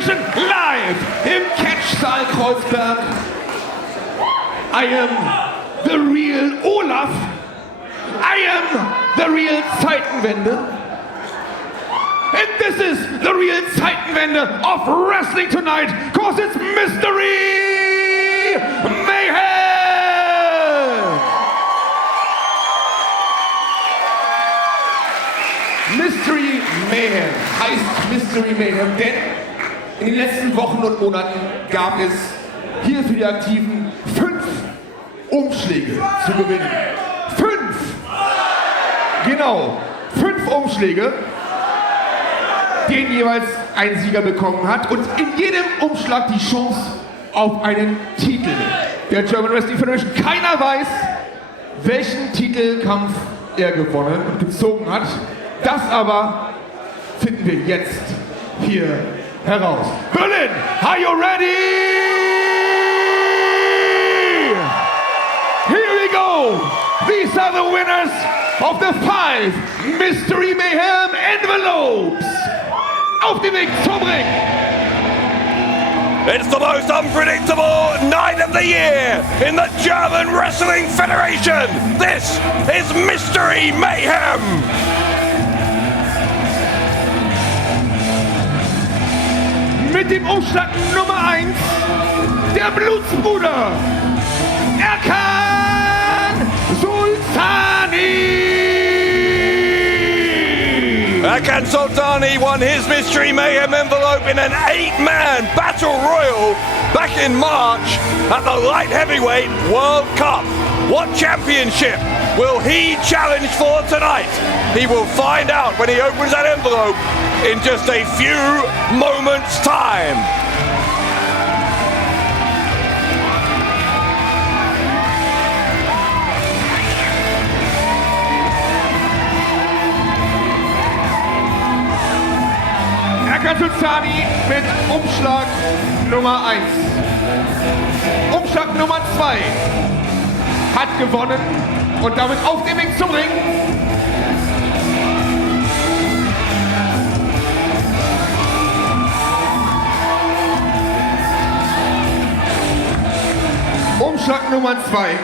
Federation live im Catch-Saal Kreuzberg. I am the real Olaf. I am the real Zeitenwende. And this is the real Zeitenwende of wrestling tonight, cause it's MysteryMayhem! MysteryMayhem heißt MysteryMayhem, denn in den letzten Wochen und Monaten gab es hier für die Aktiven 5 Umschläge zu gewinnen. 5! Genau, 5 Umschläge, den jeweils ein Sieger bekommen hat und in jedem Umschlag die Chance auf einen Titel der German Wrestling Federation. Keiner weiß, welchen Titelkampf er gewonnen und gezogen hat. Das aber finden wir jetzt hier heraus. Berlin, are you ready? Here we go. These are the winners of the 5 MysteryMayhem envelopes. Auf dem Weg zum Ring. It's the most unpredictable night of the year in the German Wrestling Federation. This is MysteryMayhem. Mit dem Umschlag Nummer 1, der Blutsbrüder, Tarkan Sultani. Tarkan Sultani won his MysteryMayhem envelope in an 8-man battle royal back in March at the Light Heavyweight World Cup. What championship will he challenge for tonight? He will find out when he opens that envelope in just a few moments' time. Tarkan Sultani mit Umschlag Nummer 1. Umschlag Nummer 2 hat gewonnen und damit auf dem Weg zum Ring. Umschlag Nummer 2.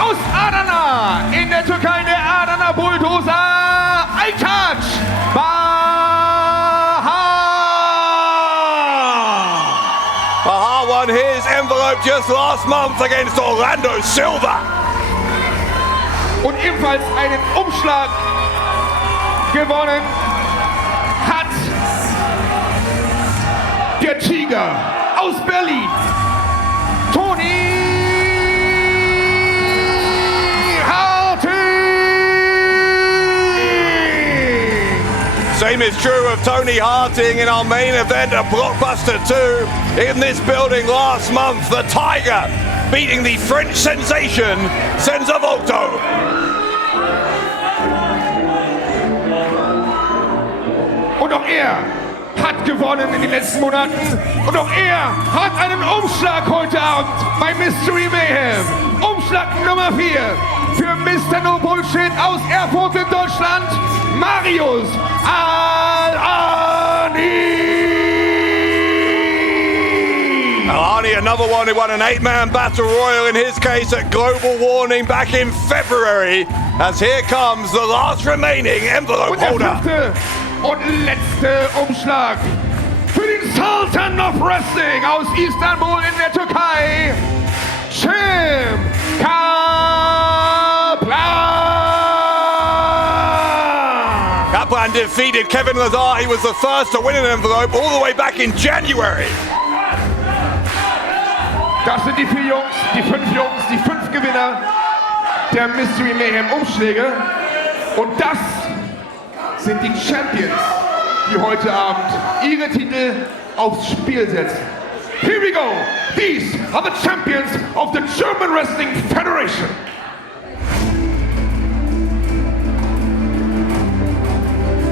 Aus Adana in der Türkei der Adana Bulldozer Aytac. Bahar won his envelope just last month against Orlando Silva. Und ebenfalls einen Umschlag gewonnen hat der Tiger aus Berlin, Toni. Same is true of Toni Harting in our main event at Blockbuster 2 in this building last month. The Tiger beating the French sensation Senza Volto. Und auch er hat gewonnen in den letzten Monaten. Und auch er hat einen Umschlag heute Abend bei MysteryMayhem. Umschlag Nummer 4 für Mr. No Bullshit aus Erfurt in Deutschland, Marius Al-Ani. Al-Ani, another one who won an 8-man battle royal in his case at Global Warning back in February. As here comes the last remaining envelope Und der holder. 5. und letzte Umschlag für den Sultan of Wrestling aus Istanbul in der Türkei, Kaplan defeated Kevin Lazar. He was the first to win an envelope all the way back in January. Das sind die 4 Jungs, die 5 Jungs, die 5 Gewinner der MysteryMayhem Umschläge. Und das sind die Champions, die heute Abend ihre Titel aufs Spiel setzen. Here we go. These are the champions of the German Wrestling Federation. 5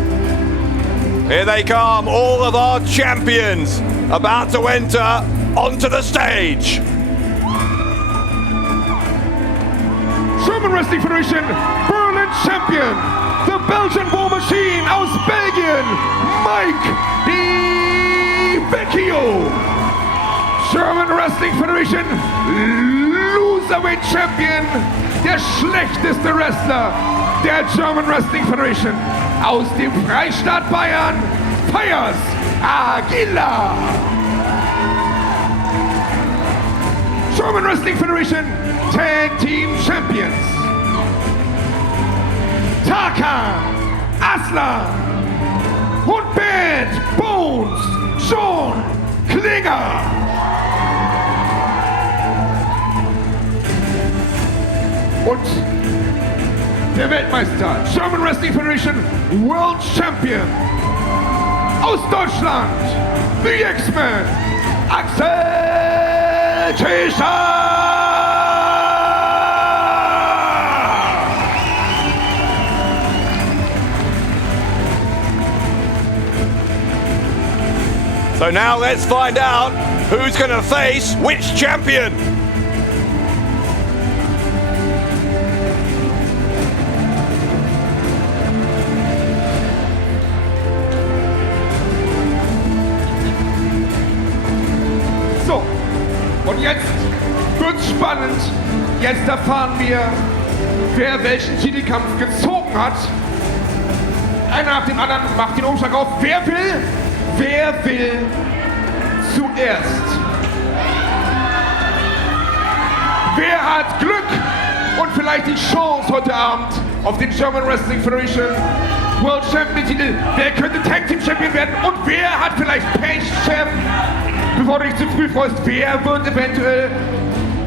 Here they come, all of our champions about to enter onto the stage. German Wrestling Federation Berlin Champion, the Belgian War Machine aus Belgien, Mike Vecchio. German Wrestling Federation Loserweight Champion, der schlechteste Wrestler der German Wrestling Federation aus dem Freistaat Bayern, Feyyaz Aguila. German Wrestling Federation Tag Team Champions, Tarkan, Aslan und Bennet, Klinger. Und der Weltmeister, German Wrestling Federation World Champion aus Deutschland, the X-Men, Axel Tischer. So now let's find out who's going to face which champion. So, und jetzt wird's spannend. Jetzt erfahren wir, wer welchen Titelkampf gezogen hat. Einer nach dem anderen macht den Umschlag auf. Wer will zuerst? Wer hat Glück und vielleicht die Chance heute Abend auf den German Wrestling Federation World Champion Titel? Wer könnte Tag Team Champion werden? Und wer hat vielleicht Pech, Champ? Bevor du dich zu früh freust, wer wird eventuell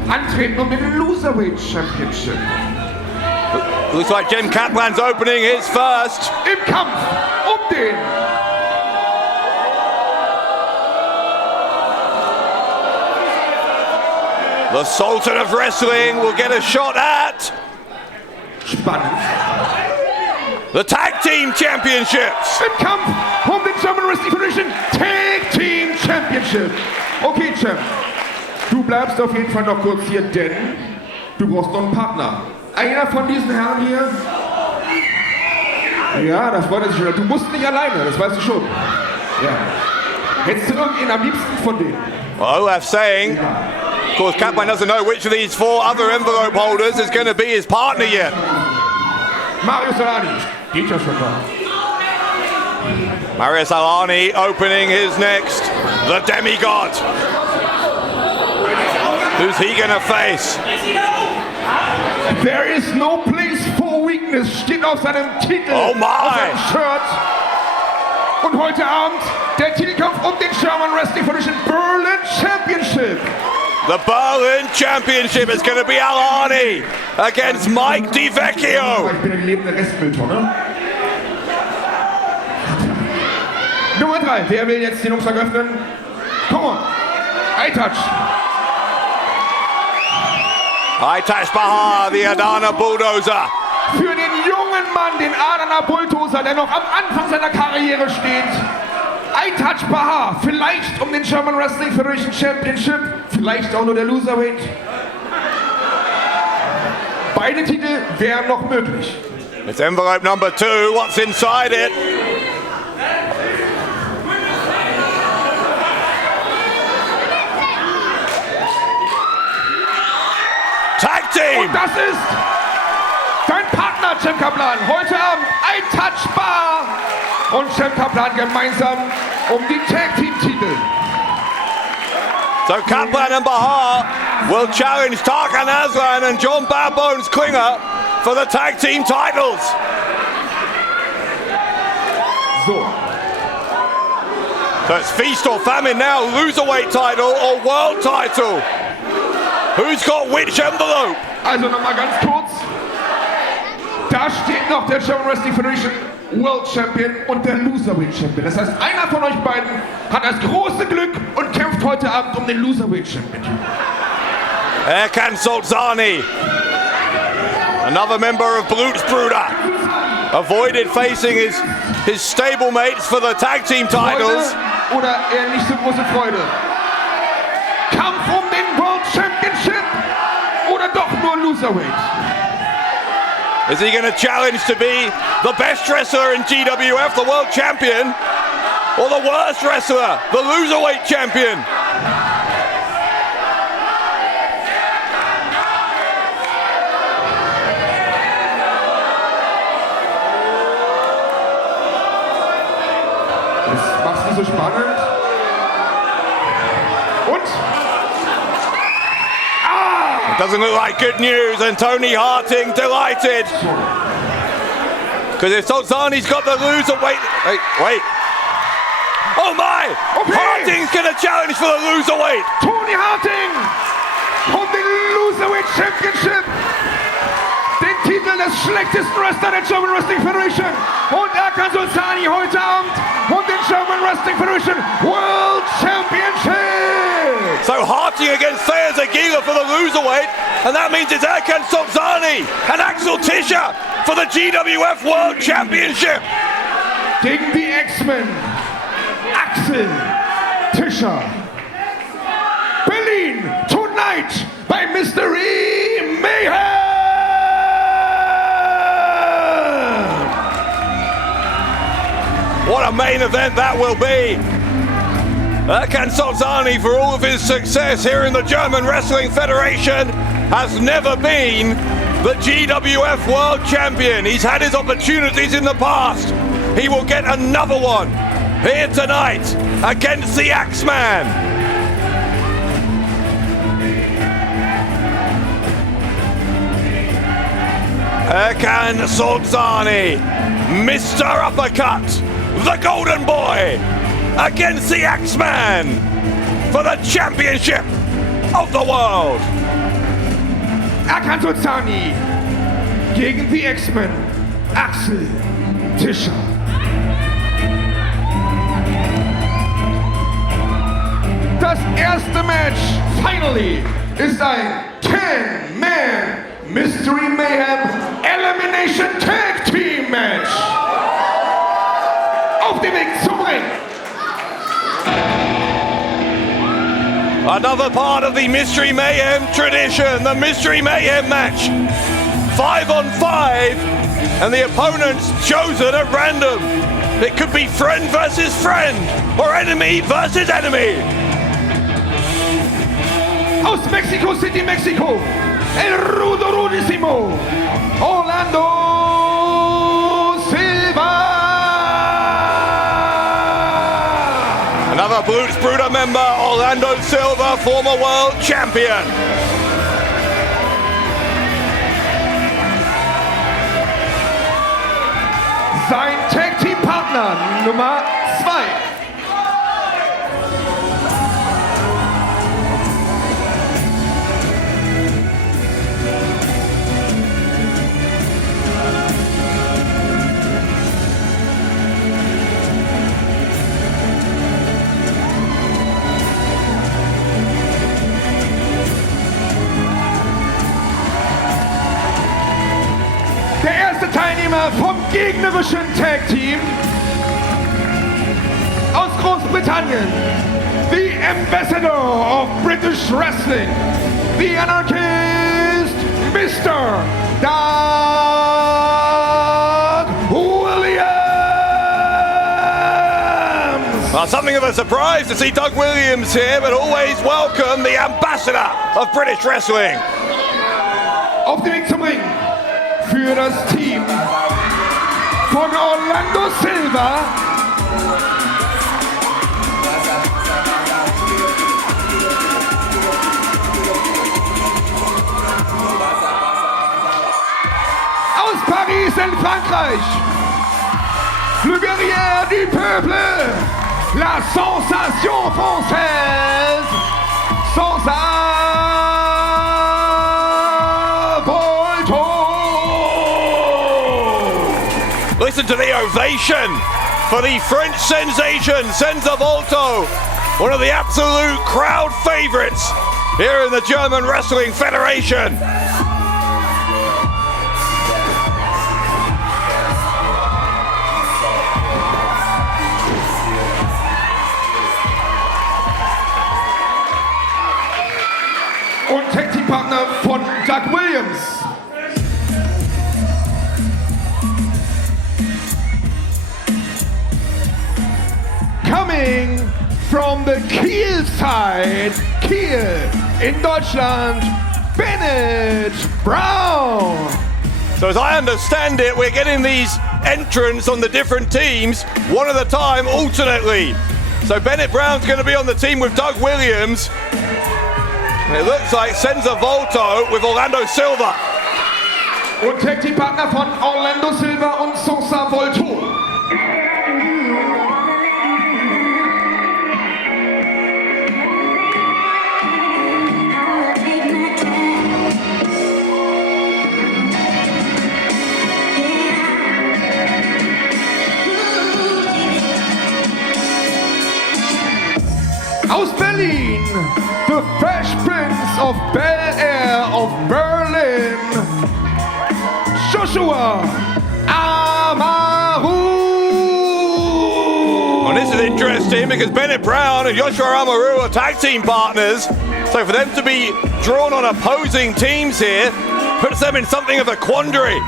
antreten um den Loserweight Championship? Looks like Jim Kaplan's opening his first. Im Kampf um den The Sultan of Wrestling will get a shot at Spannend. the Tag Team Championships. Im Kampf um den German Wrestling Federation Tag Team Championship. Okay, Champ. Du bleibst auf jeden Fall noch kurz hier, denn du brauchst noch einen Partner. Einer von diesen Herren hier. Ja, das wollte ich schon. Du musst nicht alleine, das weißt du schon. Ja. Hättest du irgendwen am liebsten von denen? Well, I'm saying, of course, Kaplan doesn't know which of these four other envelope holders is going to be his partner yet. Marius Alani. Geht ja schon da. Marius Alani opening his next, the demigod. Who's he going to face? There is no place for weakness, steht auf seinem Titel, Oh my. auf seinem Shirt. Und heute Abend der Titelkampf um den German Wrestling Federation Berlin Championship. The Berlin Championship is going to be Alani against Mike Vecchio. Ich bin eine lebende Restmülltonne. Nummer 3, wer will jetzt den Umschlag öffnen? Come on, Aytac. Aytac Bahar, the Adana Bulldozer. Für den jungen Mann, den Adana Bulldozer, der noch am Anfang seiner Karriere steht. Aytac Bahar, vielleicht um den German Wrestling Federation Championship, vielleicht auch nur der Loserweight. Beide Titel wären noch möglich. It's envelope number 2, what's inside it? Tag Team! Und das ist dein Partner, Jim Kaplan. Heute Abend Aytac Bahar und Jim Kaplan gemeinsam um die Tag Team Titel. So Kaplan and Bahar will challenge Tarkan Aslan and John Badbones Klinger for the tag team titles. So. So it's feast or famine now, loserweight title or world title. Who's got which envelope? Also nochmal ganz kurz. Da steht noch der German Wrestling Federation World Champion und der Loserweight Champion. Das heißt, einer von euch beiden hat das große Glück und kämpft heute Abend um den Loserweight Champion. Erkan Solzani, another member of Blutsbrüder. avoided facing his stablemates for the tag team titles. Freude oder eher nicht so große Freude? Kampf um den World Championship oder doch nur Loserweight? Is he going to challenge to be the best wrestler in GWF, the world champion, or the worst wrestler, the Loserweight champion? Das macht's nicht so spannend. Und? It doesn't look like good news, and Toni Harting delighted. Because if Solzani's got the Loserweight... Wait. Oh my! Okay. Harting's going to challenge for the Loserweight. Toni Harting und den Loserweight Championship. Den Titel des schlechtesten Wrestler der German Wrestling Federation. Und Tarkan heute Abend und den German Wrestling Federation World Championship. So Harting against Feyyaz Aguila for the Loserweight, and that means it's Erkan Solzani and Axel Tischer for the GWF World Championship. Gegen die X-Men. Axel Tischer. Berlin tonight by MysteryMayhem. What a main event that will be. Erkan Solzani, for all of his success here in the German Wrestling Federation, has never been the GWF World Champion. He's had his opportunities in the past. He will get another one here tonight against the Axeman. Erkan Solzani, Mr. Uppercut, the Golden Boy, against the Axeman for the championship of the world. Erkan Solzani gegen die X-Men. Axel Tischer. Das erste Match, finally, ist ein 10-Man MysteryMayhem Elimination Tag Team Match. Auf dem Weg zum Ring. Another part of the MysteryMayhem tradition, the MysteryMayhem match. 5 on 5, and the opponents chosen at random. It could be friend versus friend, or enemy versus enemy. Aus Mexico City, Mexiko, El Rudo Rudissimo, Orlando Silva. Another Blutsbrüder member, Orlando Silva, former world champion. Sein Tag Team Partner Nummer 2. Der erste Teilnehmer vom gegnerischen Tag-Team aus Großbritannien, the Ambassador of British Wrestling, the Anarchist, Mr. Doug Williams. Well, something of a surprise to see Doug Williams here, but always welcome the Ambassador of British Wrestling. Auf dem Weg zum Ring für das Team von Orlando Silva. Aus Paris in Frankreich, le guerrier du peuple, la sensation française, Listen to the ovation for the French sensation, Senza Volto, one of the absolute crowd favorites here in the German Wrestling Federation. Doug Williams. Coming from the Kiel side, Kiel in Deutschland, Bennet Brown. So as I understand it, we're getting these entrants on the different teams, one at a time, alternately. So Bennet Brown's going to be on the team with Doug Williams. And it looks like Senza Volto with Orlando Silva. Und Tag Team Partner von Orlando Silva und Senza Volto. Aus Berlin, the Fresh Prince of Bel Air of Berlin, Joshua Amaru. Well, this is interesting because Bennet Brown and Joshua Amaru are tag team partners. So for them to be drawn on opposing teams here puts them in something of a quandary.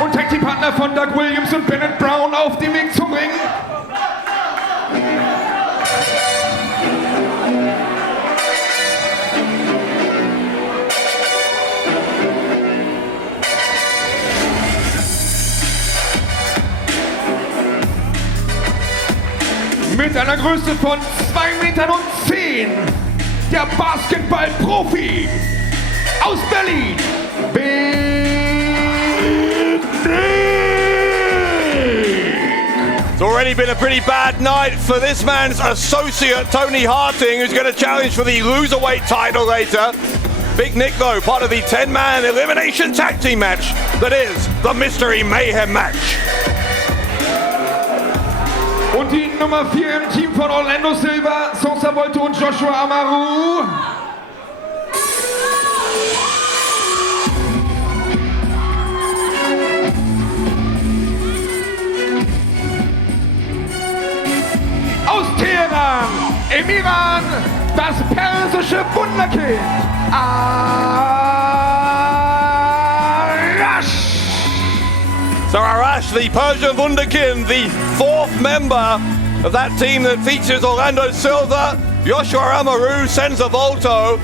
Und Tag Team Partner von Doug Williams und Bennet Brown auf dem Weg zum Ring. Mit einer Größe von 2,10 Metern, der Basketball-Profi aus Berlin, It's already been a pretty bad night for this man's associate, Toni Harting, who's going to challenge for the Loserweight title later. Big Nick, though, part of the 10-man elimination tag team match that is the Mystery Mayhem match. Und die Nummer 4 im Team von Orlando Silva, Senza Volto und Joshua Amaru. Aus Teheran, im Iran, das persische Wunderkind, Arash. So Arash, the Persian Wunderkind, the fourth member of that team that features Orlando Silva, Joshua Amaru, Senza Volto,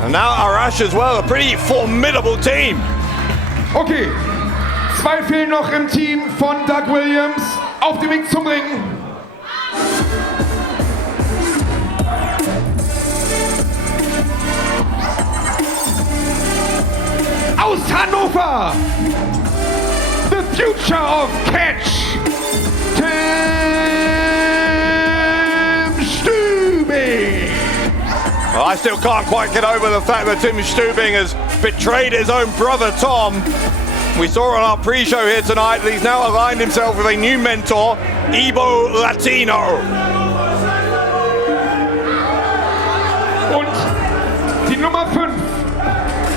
and now Arash as well, a pretty formidable team. Okay, 2 fehlen noch im Team von Doug Williams auf dem Weg zum Ring. Aus Hannover, the future of catch, Tim Stübing. Well, I still can't quite get over the fact that Tim Stübing has betrayed his own brother Tom. We saw on our pre-show here tonight that he's now aligned himself with a new mentor, Ibo Latino. Und die Nummer 5,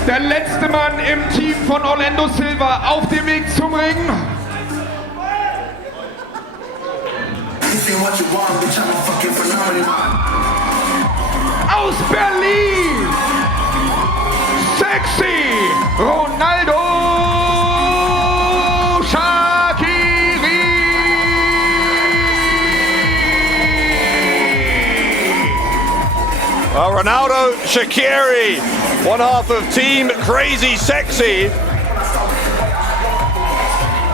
der letzte Mann im Team von Orlando Silva auf dem Weg zum Ring. Aus Berlin, sexy Ronaldo Shaqiri. Well, Ronaldo Shaqiri, one half of Team Crazy Sexy.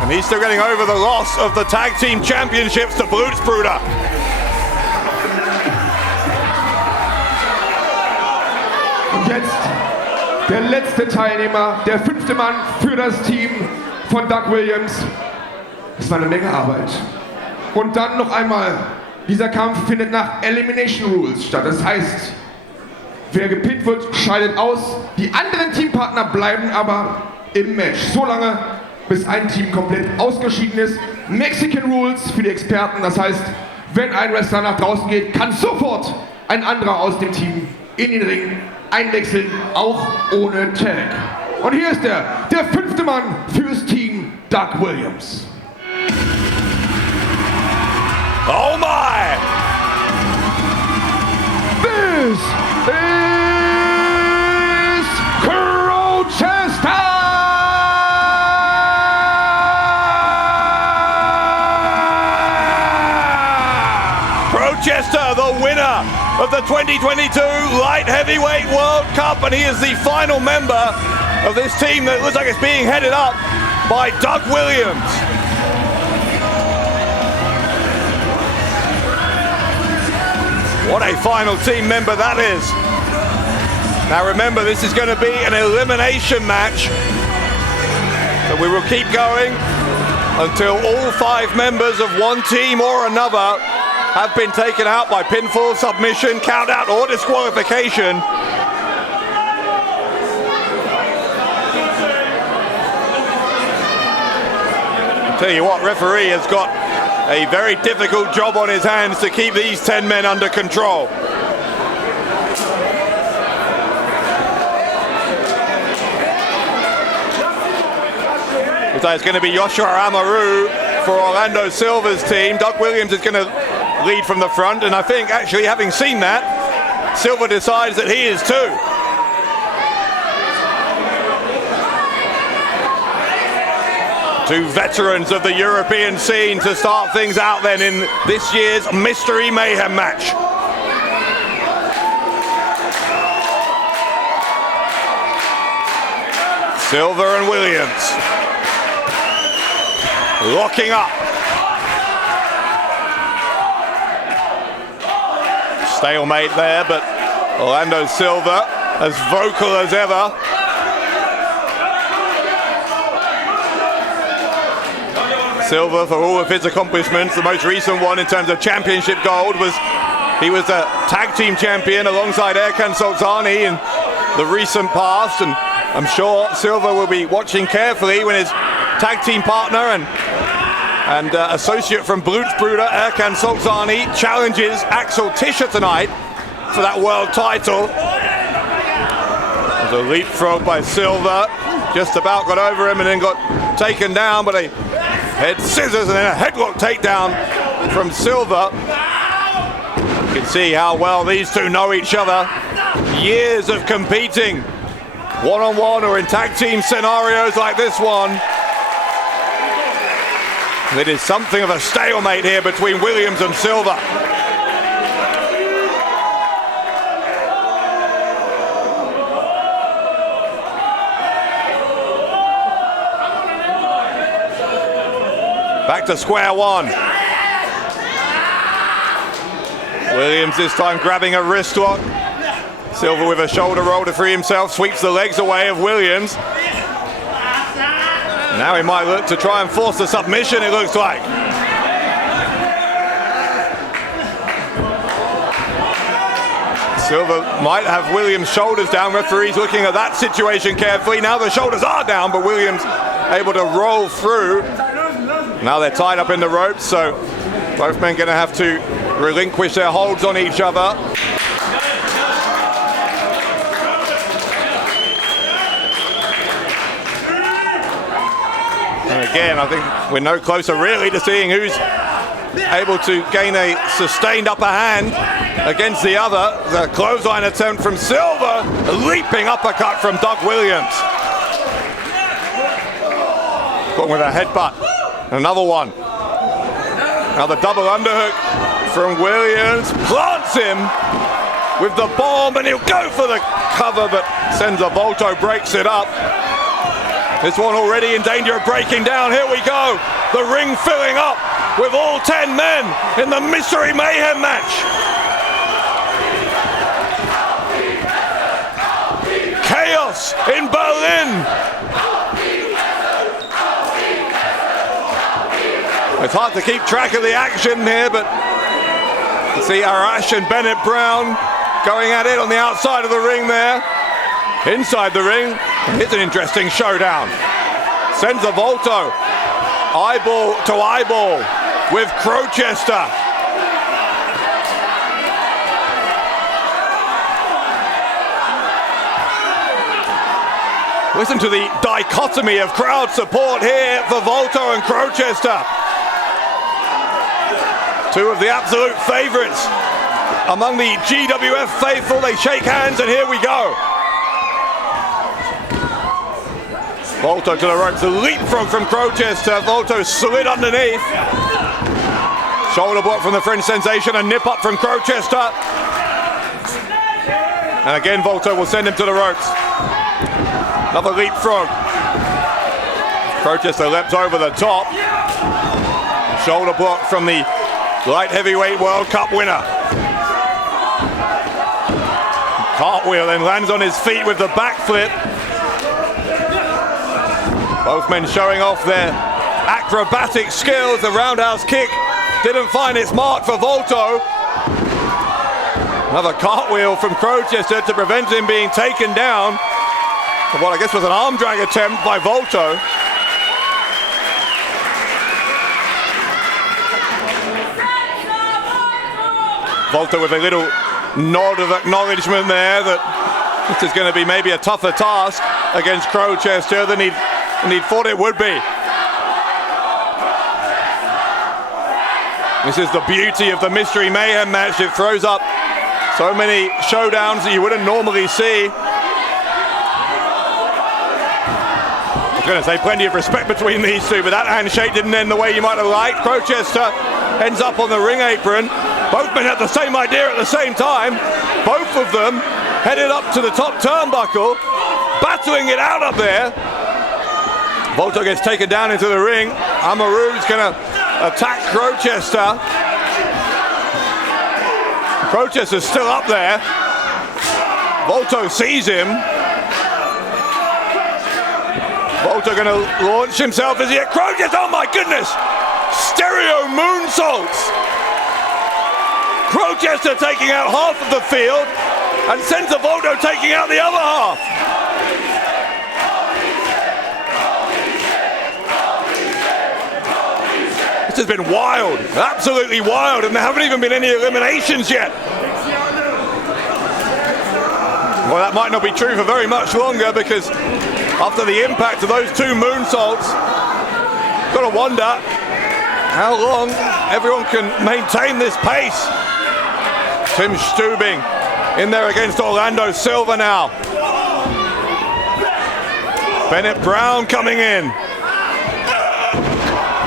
And he's still getting over the loss of the tag team championships to Blutsbrüder. Und jetzt der letzte Teilnehmer, der 5. Mann für das Team von Doug Williams. Es war eine Menge Arbeit. Und dann noch einmal, dieser Kampf findet nach Elimination Rules statt. Das heißt, wer gepinnt wird, scheidet aus. Die anderen Teampartner bleiben aber im Match. So lange, bis ein Team komplett ausgeschieden ist. Mexican Rules für die Experten. Das heißt, wenn ein Wrestler nach draußen geht, kann sofort ein anderer aus dem Team in den Ring einwechseln, auch ohne Tag. Und hier ist der 5. Mann fürs Team Doug Williams. Oh my! This is Crowchester! Crowchester, the winner of the 2022 Light Heavyweight World Cup, and he is the final member of this team that looks like it's being headed up by Doug Williams. What a final team member that is. Now remember, this is going to be an elimination match, so we will keep going until all 5 members of one team or another have been taken out by pinfall, submission, countout, or disqualification. I'll tell you what, referee has got a very difficult job on his hands to keep these 10 men under control. So it's going to be Joshua Amaru for Orlando Silva's team. Doug Williams is going to lead from the front, and I think actually having seen that, Silva decides that he is too. Two veterans of the European scene to start things out then in this year's Mystery Mayhem match. Silva and Williams locking up. Stalemate there, but Orlando Silva as vocal as ever. Silva, for all of his accomplishments, the most recent one in terms of championship gold was he was a tag team champion alongside Erkan Sultani in the recent past, and I'm sure Silva will be watching carefully when his tag team partner and associate from Blutsbrüder, Erkan Sultani, challenges Axel Tischer tonight for that world title. There's a leapfrog by Silva, just about got over him and then got taken down, but a head scissors and then a headlock takedown from Silva. You can see how well these two know each other. Years of competing one-on-one or in tag team scenarios like this one. It is something of a stalemate here between Williams and Silva. Back to square one. Williams this time grabbing a wrist lock. Silva with a shoulder roll to free himself, sweeps the legs away of Williams. Now he might look to try and force the submission, it looks like. Silva might have Williams' shoulders down. Referee's looking at that situation carefully. Now the shoulders are down, but Williams able to roll through. Now they're tied up in the ropes, so both men going to have to relinquish their holds on each other. And again, I think we're no closer really to seeing who's able to gain a sustained upper hand against the other. The clothesline attempt from Silva, a leaping uppercut from Doug Williams. Got with a headbutt. Another one. Another double underhook from Williams. Plants him with the bomb, and he'll go for the cover, but Senza Volto breaks it up. This one already in danger of breaking down. Here we go. The ring filling up with all 10 men in the Mystery Mayhem match. Chaos in Berlin. It's hard to keep track of the action here, but you see Arash and Bennet Brown going at it on the outside of the ring there. Inside the ring, it's an interesting showdown. Senza Volto, eyeball to eyeball with Crowchester. Listen to the dichotomy of crowd support here for Volto and Crowchester. Two of the absolute favorites among the GWF faithful. They shake hands and here we go. Volto to the ropes, a leapfrog from Crowchester. Volto slid underneath. Shoulder block from the French sensation, a nip up from Crowchester. And again, Volto will send him to the ropes. Another leapfrog. Crowchester leapt over the top. Shoulder block from the light heavyweight World Cup winner. Cartwheel and lands on his feet with the backflip. Both men showing off their acrobatic skills. The roundhouse kick didn't find its mark for Volto. Another cartwheel from Crowchester to prevent him being taken down. What I guess was an arm drag attempt by Volto. Volto with a little nod of acknowledgement there that this is going to be maybe a tougher task against Crowchester than he'd thought it would be. This is the beauty of the Mystery Mayhem match. It throws up so many showdowns that you wouldn't normally see. I was going to say plenty of respect between these two, but that handshake didn't end the way you might have liked. Crowchester ends up on the ring apron. Both men had the same idea at the same time. Both of them headed up to the top turnbuckle, battling it out up there. Volto gets taken down into the ring. Amaru's going to attack Crowchester. Crowchester's still up there. Volto sees him. Volto going to launch himself as he hit Crowchester. Oh my goodness! Stereo moonsaults. Crowchester taking out half of the field, and Senza Volto taking out the other half. This has been wild, absolutely wild, and there haven't even been any eliminations yet. Well, that might not be true for very much longer, because after the impact of those two moonsaults, got to wonder how long everyone can maintain this pace. Tim Stübing in there against Orlando Silva now. Bennett Brown coming in.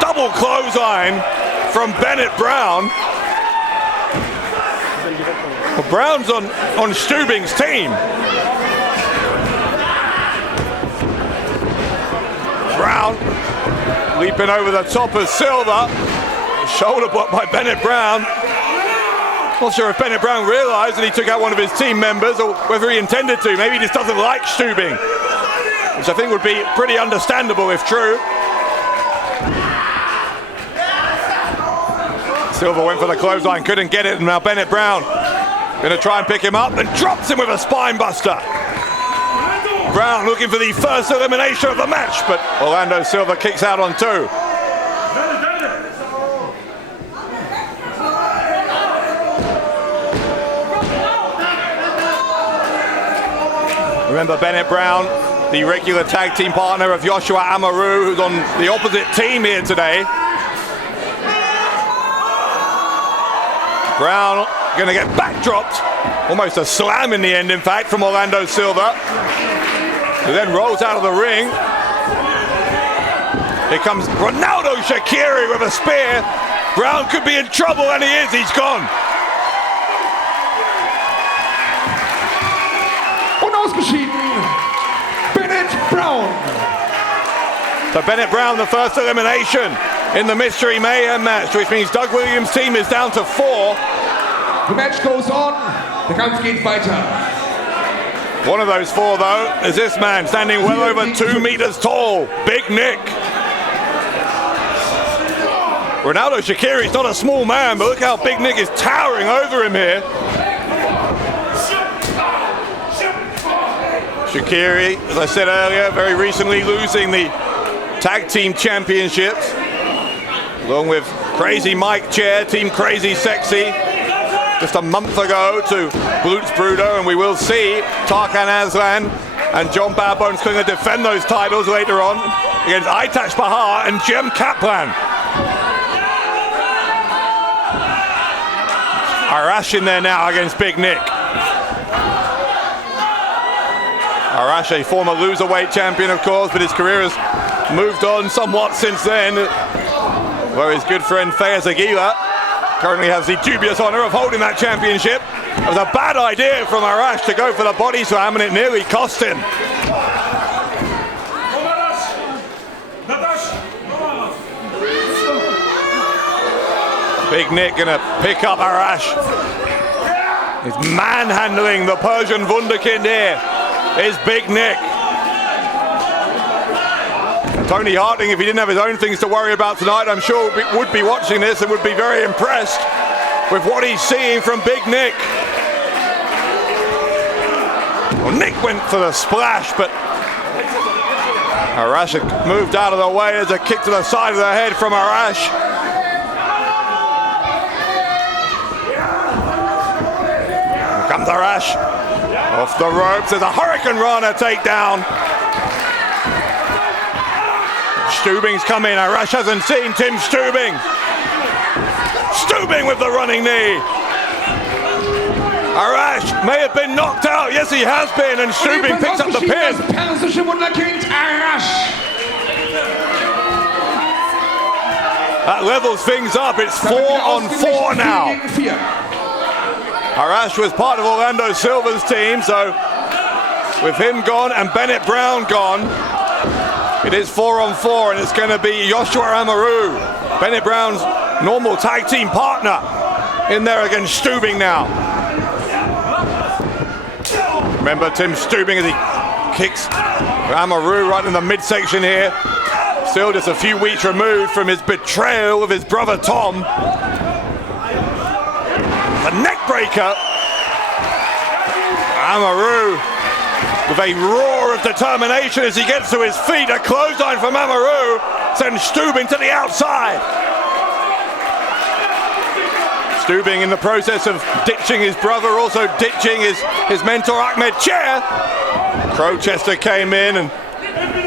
Double clothesline from Bennett Brown. Well, Brown's on Stübing's team. Brown leaping over the top of Silva. Shoulder block by Bennett Brown. Not sure if Bennett Brown realised that he took out one of his team members, or whether he intended to. Maybe he just doesn't like Stübing, which I think would be pretty understandable if true. Silva went for the clothesline, couldn't get it, and now Bennett Brown going to try and pick him up and drops him with a spine buster. Brown looking for the first elimination of the match, but Orlando Silva kicks out on two. Remember Bennett Brown, the regular tag team partner of Joshua Amaru, who's on the opposite team here today. Brown going to get backdropped, almost a slam in the end, in fact, from Orlando Silva, who then rolls out of the ring. Here comes Ronaldo Shaqiri with a spear. Brown could be in trouble, and he is. He's gone. Ausgeschieden, Bennett Brown. So Bennett Brown, the first elimination in the Mystery Mayhem match, which means Doug Williams' team is down to 4. The match goes on. Der Kampf geht weiter. One of those 4, though, is this man standing well over 2 meters tall, Big Nick. Ronaldo Shaqiri is not a small man, but look how Big Nick is towering over him here. Shaqiri, as I said earlier, very recently losing the tag team championships, along with Crazy Mike Chair, Team Crazy Sexy, just a month ago to Blutsbrüder, and we will see Tarkan Aslan and John Badbones Klinger defend those titles later on against Aytac Bahar and Kaplan. Arash in there now against Big Nick. Arash, a former Loserweight champion, of course, but his career has moved on somewhat since then, where his good friend Feyyaz Aguila currently has the dubious honor of holding that championship. It was a bad idea from Arash to go for the body slam, and it nearly cost him. Big Nick gonna pick up Arash. He's manhandling the Persian wunderkind here. Is Big Nick. Toni Harting, if he didn't have his own things to worry about tonight, I'm sure would be watching this and would be very impressed with what he's seeing from Big Nick. Well, Nick went for the splash, but Arash had moved out of the way as a kick to the side of the head from Arash. Here comes Arash. Off the ropes, there's a Hurricane Rana takedown. Stübing's come in. Arash hasn't seen Tim Stübing. Stübing with the running knee. Arash may have been knocked out. Yes, he has been. And Stübing picks up the pin. That levels things up. It's 4-on-4 now. Arash was part of Orlando Silva's team, so with him gone and Bennett Brown gone, it is 4-on-4, and it's going to be Joshua Amaru, Bennett Brown's normal tag team partner, in there against Stübing now. Remember Tim Stübing as he kicks Amaru right in the midsection here. Still just a few weeks removed from his betrayal of his brother Tom. The neck breaker. Amaru with a roar of determination as he gets to his feet. A clothesline from Amaru sends Stübing to the outside. Stübing in the process of ditching his brother, also ditching his mentor Ahmed Chair. Crowchester came in and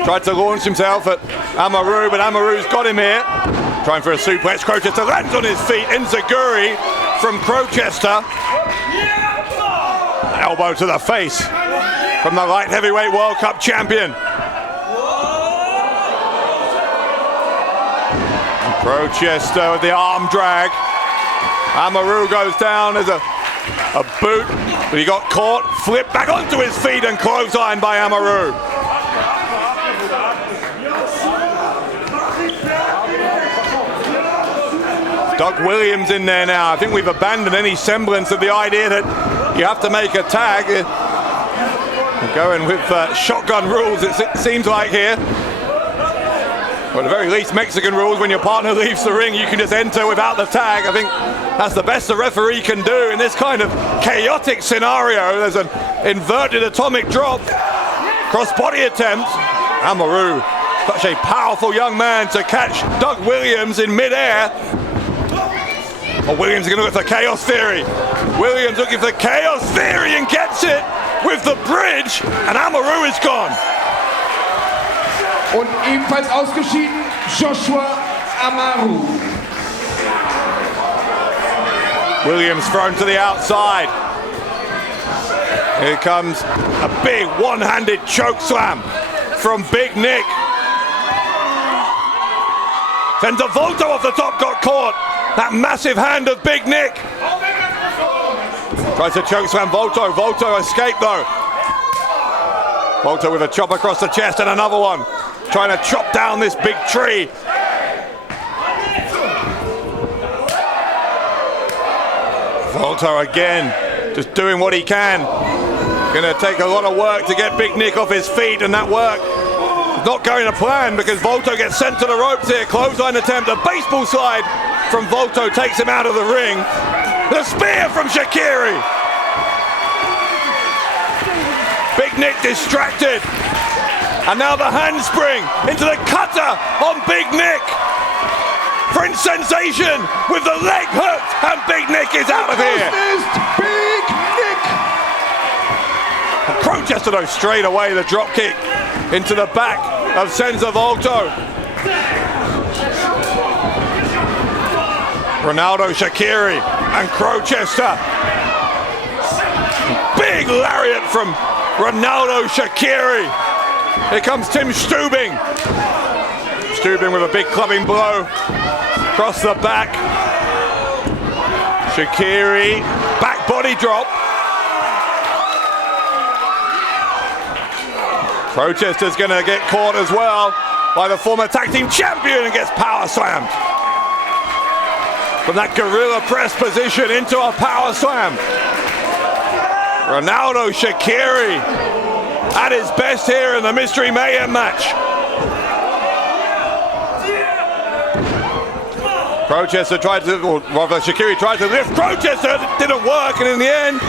tried to launch himself at Amaru, but Amaru's got him here. Trying for a suplex. Crowchester lands on his feet. Enziguri from Crowchester. An elbow to the face from the light heavyweight World Cup champion. Crowchester with the arm drag. Amaru goes down as a boot, but he got caught, flipped back onto his feet and clotheslined by Amaru. Doug Williams in there now. I think we've abandoned any semblance of the idea that you have to make a tag. We're going with shotgun rules, it seems like here. Or at the very least, Mexican rules. When your partner leaves the ring, you can just enter without the tag. I think that's the best the referee can do in this kind of chaotic scenario. There's an inverted atomic drop. Cross-body attempt. Amaru, such a powerful young man to catch Doug Williams in midair. Oh, Williams is going to look for Chaos Theory. Williams looking for Chaos Theory and gets it with the bridge, and Amaru is gone. Und ebenfalls ausgeschieden Joshua Amaru. Williams thrown to the outside. Here comes a big one-handed choke slam from Big Nick. Senza Volto off the top got caught. That massive hand of Big Nick. Tries to choke slam Volto. Volto escaped though. Volto with a chop across the chest and another one. Trying to chop down this big tree. Volto again, just doing what he can. Gonna take a lot of work to get Big Nick off his feet, and that work not going to plan because Volto gets sent to the ropes here. Clothesline attempt, a baseball slide from Volto takes him out of the ring. The spear from Shaqiri. Big Nick distracted. And now the handspring into the cutter on Big Nick. French Sensation with the leg hook, and Big Nick is out of here. Big Nick. Crowchester though straight away, the drop kick into the back of Senza Volto. Ronaldo, Shaqiri, and Crowchester. Big lariat from Ronaldo, Shaqiri. Here comes Tim Stübing. Stübing with a big clubbing blow across the back. Shaqiri, back body drop. Crowchester's gonna get caught as well by the former tag team champion and gets power slammed. From that gorilla press position into a power slam. Ronaldo Shaqiri at his best here in the Mystery Mayhem match. Crowchester tried to, or rather Shaqiri tried to lift Crowchester, it didn't work, and in the end,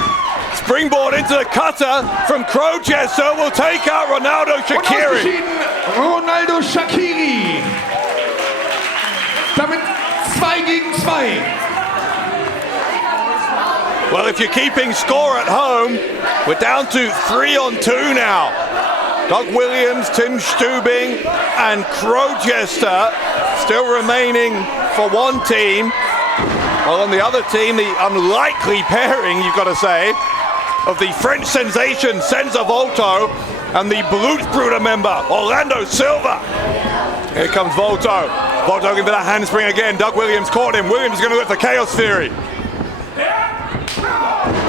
springboard into the cutter from Crowchester will take out Ronaldo Shaqiri. Ronaldo Shaqiri. Damit 2 gegen 2. Well, if you're keeping score at home, we're down to 3 on 2 now. Doug Williams, Tim Stübing, and Crowchester still remaining for one team. While on the other team, the unlikely pairing, you've got to say, of the French sensation Senza Volto and the Blutsbrüder member Orlando Silva. Here comes Volto. Volto looking for that handspring again. Doug Williams caught him. Williams is going to go for Chaos Fury.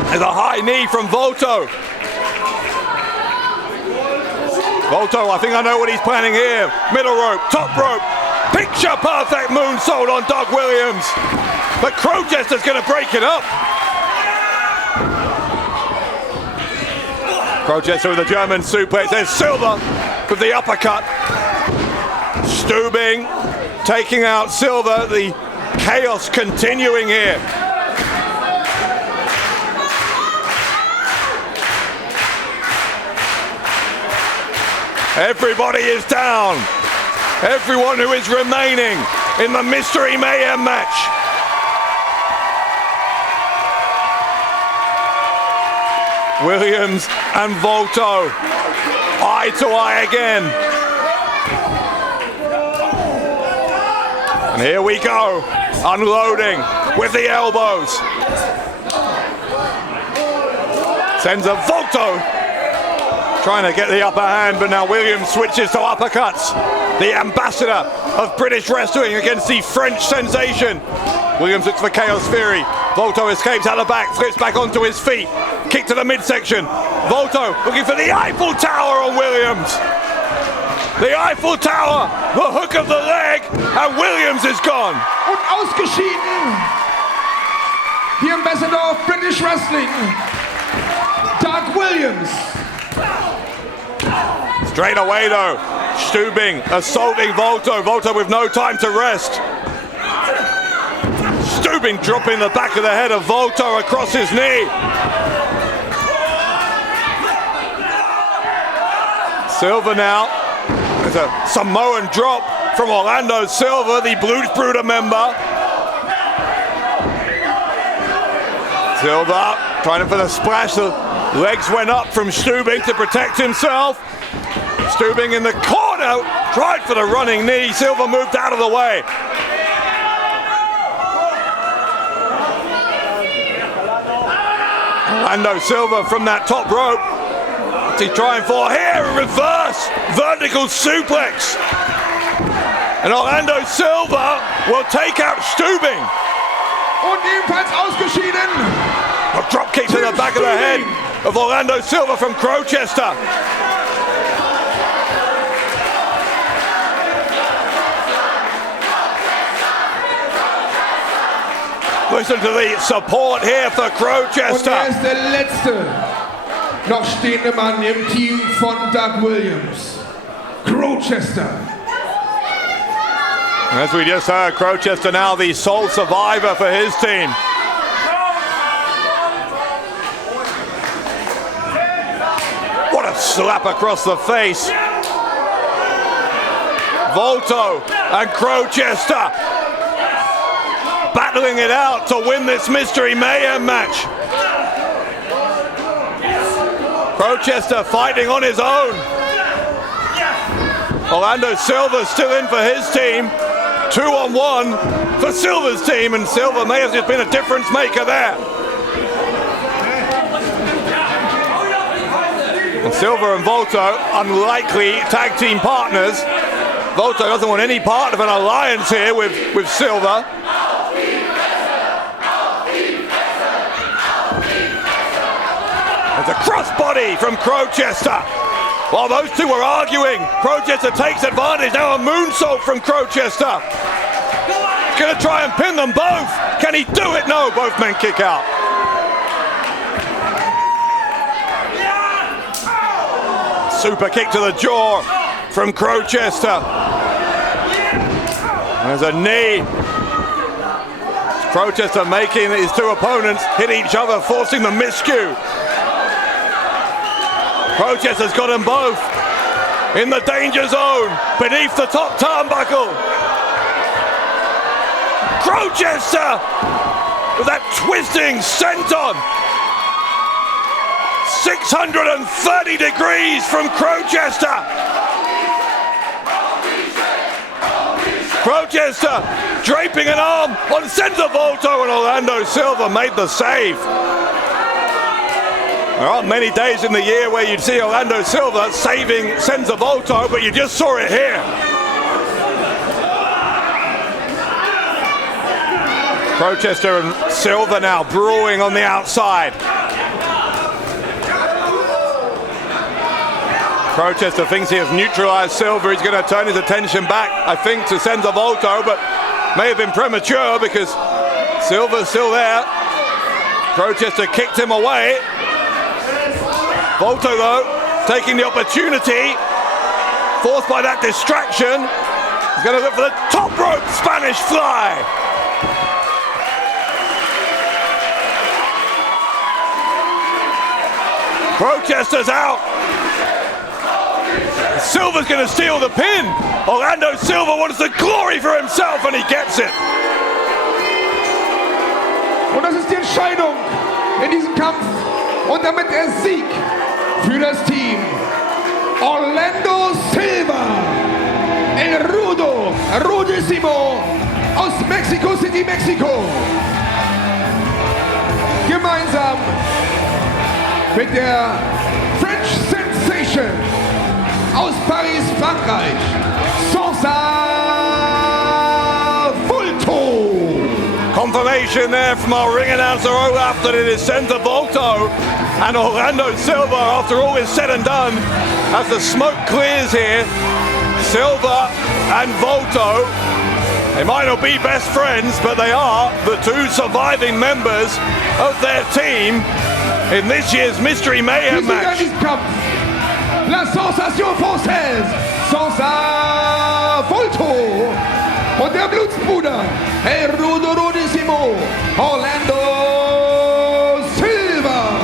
There's a high knee from Volto. Volto, I think I know what he's planning here. Middle rope, top rope. Picture perfect moonsault on Doug Williams. But Crowchester's going to break it up. Crowchester with a German suplex. There's Silva with the uppercut. Stübing taking out Silva. The chaos continuing here. Everybody is down. Everyone who is remaining in the Mystery Mayhem match. Williams and Volto, eye to eye again. And here we go, unloading with the elbows. Senza Volto trying to get the upper hand, but now Williams switches to uppercuts. The ambassador of British wrestling against the French sensation. Williams looks for Chaos Fury. Volto escapes out the back, flips back onto his feet. Kick to the midsection. Volto looking for the Eiffel Tower on Williams. The Eiffel Tower, the hook of the leg, and Williams is gone. Und ausgeschieden. The ambassador of British wrestling, Doug Williams. Straight away though, Stübing assaulting Volto. Volto with no time to rest. Stübing dropping the back of the head of Volto across his knee. Silva now. There's a Samoan drop from Orlando Silva, the Blutsbrüder member. Silva trying for the splash. The legs went up from Stübing to protect himself. Stübing in the corner, tried for the running knee. Silva moved out of the way. Orlando Silva from that top rope. What's he trying for here? Reverse vertical suplex. And Orlando Silva will take out Stübing. Und ebenfalls ausgeschieden. A drop kick to the back of the head of Orlando Silva from Crowchester. Listen to the support here for Crowchester. Und ist der letzte noch stehende Mann im Team von Doug Williams. Crowchester. As we just heard, Crowchester now the sole survivor for his team. What a slap across the face. Volto and Crowchester battling it out to win this Mystery Mayhem match. Crowchester fighting on his own. Orlando Silva still in for his team. 2-on-1 for Silva's team, and Silva may have just been a difference maker there. And Silva and Volto, unlikely tag team partners. Volto doesn't want any part of an alliance here with Silva. crossbody from Crowchester. While those two were arguing, Crowchester takes advantage. Now a moonsault from Crowchester. Gonna try and pin them both. Can he do it? No, both men kick out. Super kick to the jaw from Crowchester. There's a knee. Crowchester making his two opponents hit each other, forcing the miscue. Crowchester's got them both in the danger zone, beneath the top turnbuckle. Crowchester with that twisting senton. 630 degrees from Crowchester. Crowchester draping an arm on Senza Volto, and Orlando Silva made the save. There aren't many days in the year where you'd see Orlando Silva saving Senza Volto, but you just saw it here. Crowchester and Silva now brewing on the outside. Crowchester thinks he has neutralized Silva. He's going to turn his attention back, I think, to Senza Volto, but may have been premature because Silva's still there. Crowchester kicked him away. Volto, though, taking the opportunity, forced by that distraction. He's going to look for the top rope Spanish fly. Crowchester's out. Silva's going to steal the pin. Orlando Silva wants the glory for himself, and he gets it. Und das ist die Entscheidung in diesem Kampf. Und damit der Sieg für das Team. Orlando Silva, El Rudo, Rudísimo aus Mexico City, Mexiko. Gemeinsam mit der French Sensation aus Paris, Frankreich, Senza Volto. Confirmation there from our ring announcer Olaf that it is Senza Volto and Orlando Silva, after all is said and done, as the smoke clears here. Silva and Volto, they might not be best friends, but they are the two surviving members of their team in this year's Mystery Mayhem match. La sensation française, Senza Volto und der Blutsbrüder, El Rudo Rudísimo, Orlando Silva.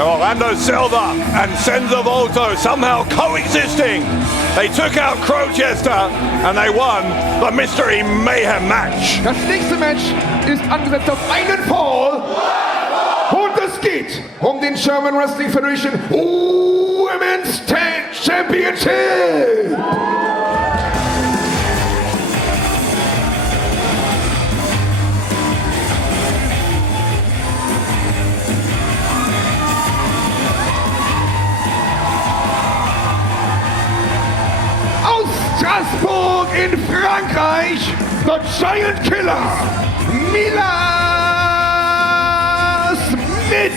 Orlando Silva and Senza Volto somehow coexisting. They took out Crowchester and they won the Mystery Mayhem match. Das nächste Match ist angesetzt auf einen Fall. Und es geht um den German Wrestling Federation Women's Championship. Aus Straßburg in Frankreich, the Giant Killer, Mila Smidt.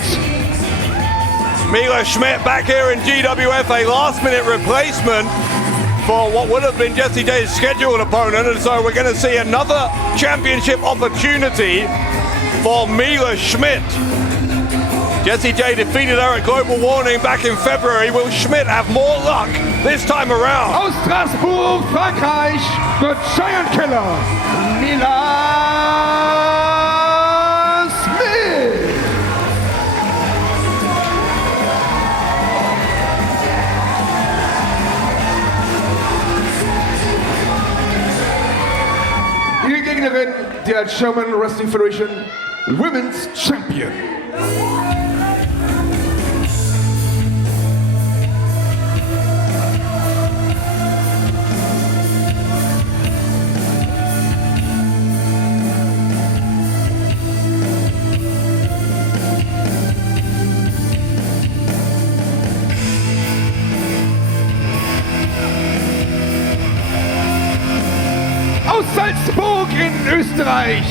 Mila Smidt back here in GWF, a last-minute replacement for what would have been Jessy J's scheduled opponent, and so we're going to see another championship opportunity for Mila Smidt. Jessy J defeated her at Global Warning back in February. Will Smidt have more luck this time around? Aus Straßburg, Frankreich, the Giant Killer, Mila Smidt. Die Gegnerin der German Wrestling Federation Women's Champion. Aus Salzburg in Österreich,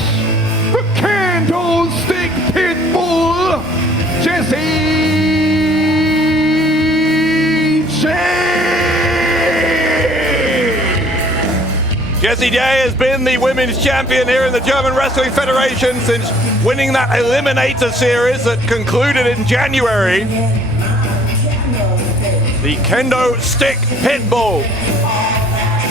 the Candlestick Pitbull, Jessy J. Jessy J has been the women's champion here in the German Wrestling Federation since winning that Eliminator series that concluded in January. The kendo stick pitbull.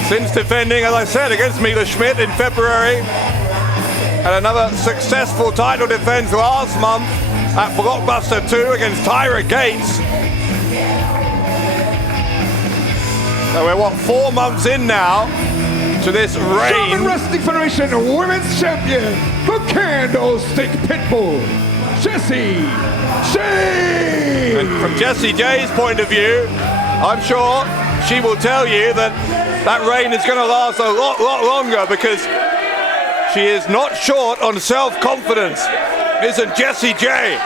Since defending, as I said, against Mila Smidt in February. And another successful title defense last month at Blockbuster 2 against Tyra Gates. So we're, 4 months in now to this reign. German Wrestling Federation Women's Champion, the Candlestick Pitbull, Jessy J. And from Jessy J's point of view, I'm sure she will tell you that that reign is going to last a lot longer because she is not short on self-confidence, isn't Jessy J?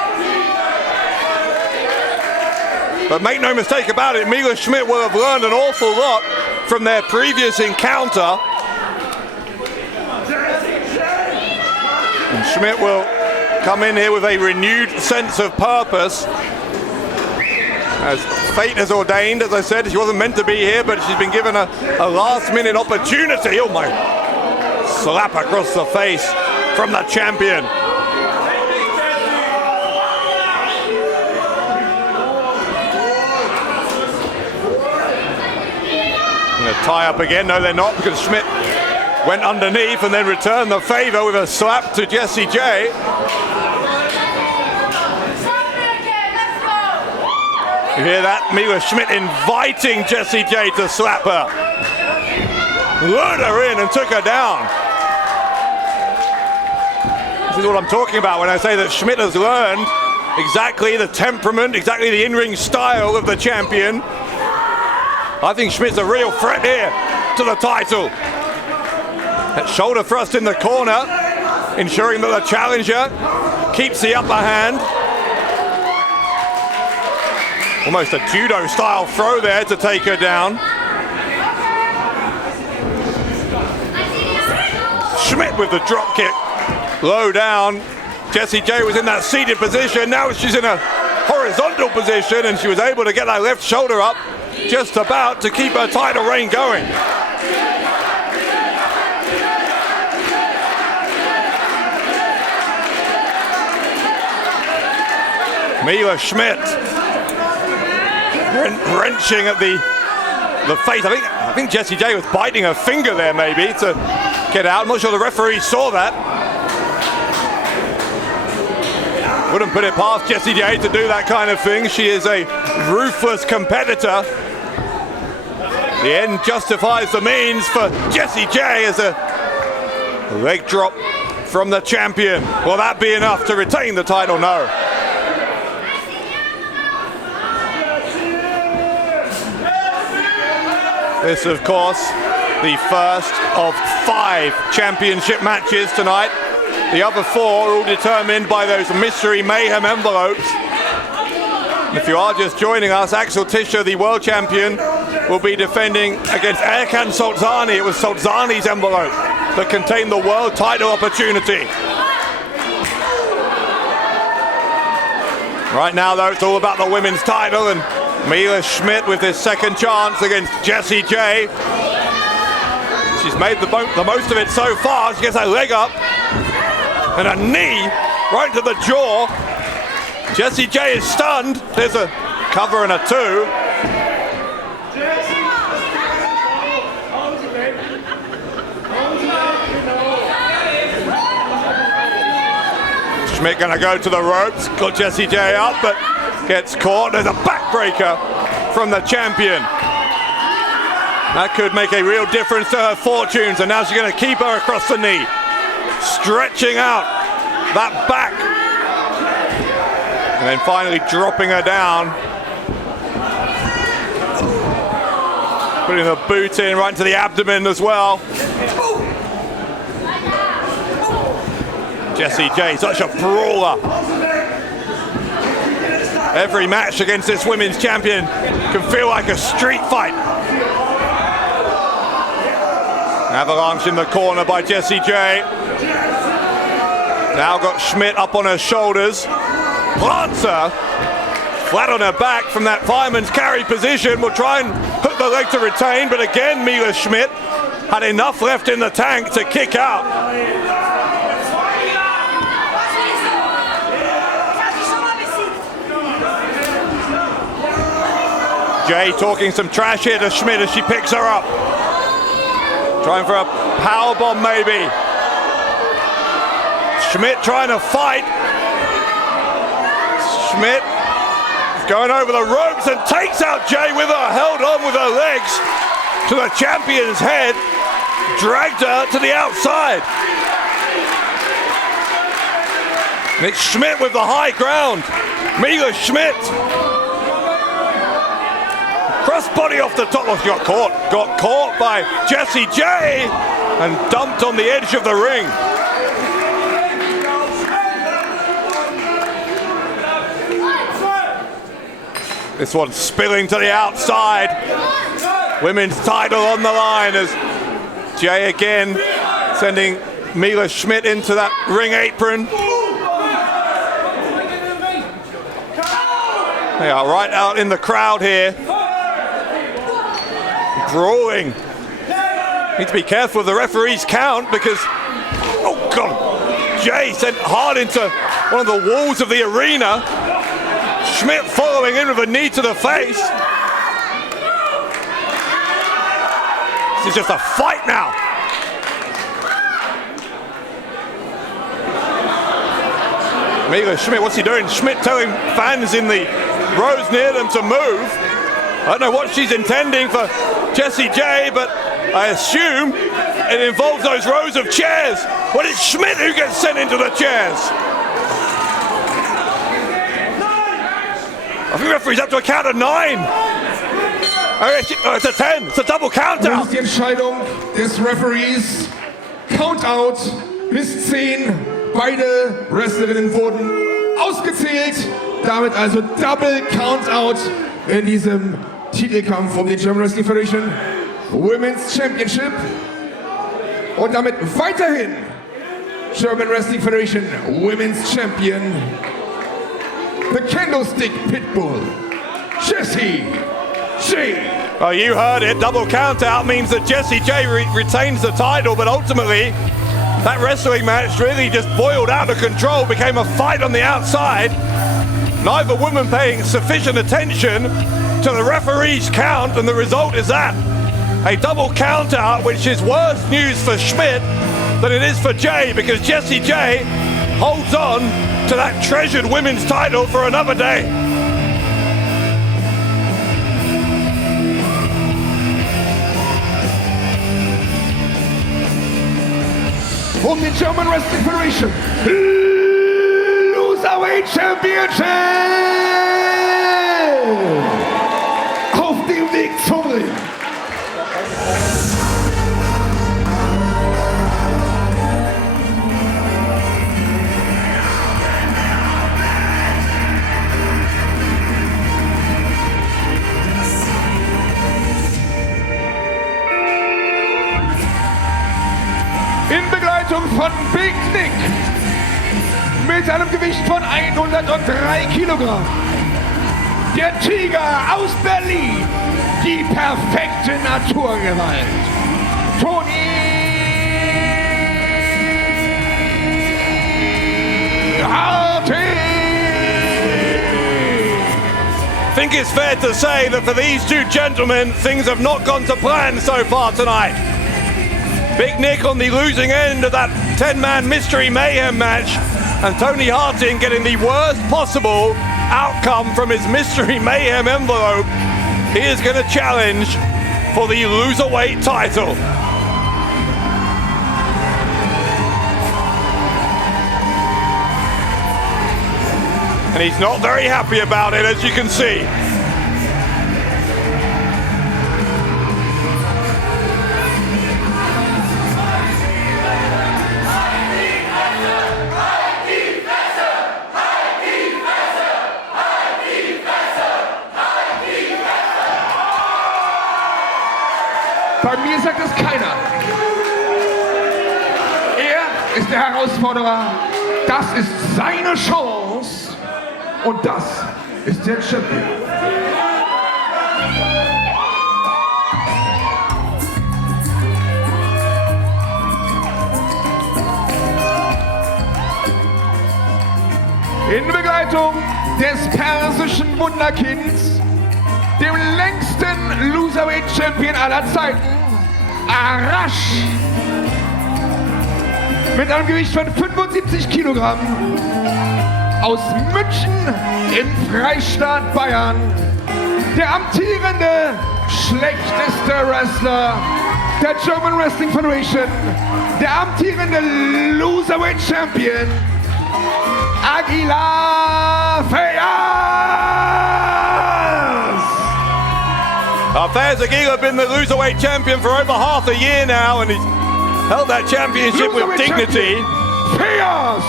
But make no mistake about it, Mila Smidt will have learned an awful lot from their previous encounter. And Smidt will come in here with a renewed sense of purpose. As fate has ordained, as I said, she wasn't meant to be here, but she's been given a last-minute opportunity. Oh my, slap across the face from the champion. Tie up again. No, they're not, because Smidt went underneath and then returned the favor with a slap to Jessy J. You hear that? Mila Smidt inviting Jessy J to slap her. Lured her in and took her down. This is what I'm talking about when I say that Smidt has learned exactly the temperament, exactly the in-ring style of the champion. I think Schmidt's a real threat here to the title. That shoulder thrust in the corner, ensuring that the challenger keeps the upper hand. Almost a judo style throw there to take her down. Smidt with the drop kick, low down. Jessy J was in that seated position. Now she's in a horizontal position and she was able to get that left shoulder up just about to keep her title reign going. Mila Smidt wrenching at the face. I think Jessy J was biting her finger there maybe to get out. I'm not sure the referee saw that. Wouldn't put it past Jessy J to do that kind of thing. She is a ruthless competitor. The end justifies the means for Jessy J as a leg drop from the champion. Will that be enough to retain the title? No. This, of course, the first of 5 championship matches tonight. The other 4 are all determined by those Mystery Mayhem envelopes. If you are just joining us, Axel Tischer, the world champion, will be defending against Erkan Solzani. It was Solzani's envelope that contained the world title opportunity. Right now, though, it's all about the women's title, and Mila Smidt with this second chance against Jessy J. She's made the most of it so far. She gets her leg up and a knee right to the jaw. Jessy J is stunned. There's a cover and a 2. Schmidt gonna go to the ropes, got Jessy J up, but gets caught. There's a backbreaker from the champion. That could make a real difference to her fortunes, and now she's gonna keep her across the knee. Stretching out that back. And then finally dropping her down. Putting the boot in right into the abdomen as well. Jessy J, such a brawler. Every match against this women's champion can feel like a street fight. Avalanche in the corner by Jessy J. Now got Smidt up on her shoulders. plants her flat on her back from that fireman's carry position. Will try and hook the leg to retain, but again, Mila Smidt had enough left in the tank to kick out. Jay talking some trash here to Smidt as she picks her up. Trying for a power bomb maybe. Smidt trying to fight. Smidt going over the ropes and takes out Jay with her, held on with her legs to the champion's head, dragged her to the outside. And it's Smidt with the high ground. Mila Smidt. Crossbody off the top. Oh, got caught by Jessy J and dumped on the edge of the ring. This one's spilling to the outside. Women's title on the line as Jay again sending Mila Smidt into that ring apron. They are right out in the crowd here. Brawling. Need to be careful of the referee's count because, oh God, Jay sent hard into one of the walls of the arena. Smidt following in with a knee to the face. This is just a fight now. Mila Smidt, what's he doing? Smidt telling fans in the rows near them to move. I don't know what she's intending for Jessy J, but I assume it involves those rows of chairs. Well, it's Smidt who gets sent into the chairs. I think the referee's up to a count of 9. Oh, it's a 10. It's a double count out. Das ist die Entscheidung des Referees. Countout bis 10. Beide Wrestlerinnen wurden ausgezählt. Damit also Double Countout in diesem Titelkampf um die German Wrestling Federation Women's Championship. Und damit weiterhin German Wrestling Federation Women's Champion, the Candlestick Pitbull, Jessy J. Well, you heard it. Double count out means that Jessy J retains the title, but ultimately that wrestling match really just boiled out of control, became a fight on the outside. Neither woman paying sufficient attention to the referee's count, and the result is that. A double count out, which is worse news for Smidt than it is for Jay, because Jessy J holds on to that treasured women's title for another day. Um die German Wrestling Federation Loserweight Championship auf dem Weg zum Ring. In Begleitung von Big Nick mit einem Gewicht von 103 Kilogramm. Der Tiger aus Berlin, die perfekte Naturgewalt. Toni Harting. I think it's fair to say that for these two gentlemen, things have not gone to plan so far tonight. Big Nick on the losing end of that 10-man Mystery Mayhem match, and Toni Harting getting the worst possible outcome from his Mystery Mayhem envelope. He is going to challenge for the Loserweight title. And he's not very happy about it, as you can see. Bei mir sagt es keiner. Er ist der Herausforderer. Das ist seine Chance. Und das ist der Champion. In Begleitung des persischen Wunderkinds, dem längsten Loserweight-Champion aller Zeiten, Arash, mit einem Gewicht von 75 Kilogramm, aus München im Freistaat Bayern, der amtierende schlechteste Wrestler der German Wrestling Federation, der amtierende Loserweight Champion, Aguila Feyyaz! Feyyaz Aguila has been the Loserweight champion for over half a year now, and he's held that championship with dignity. Feyyaz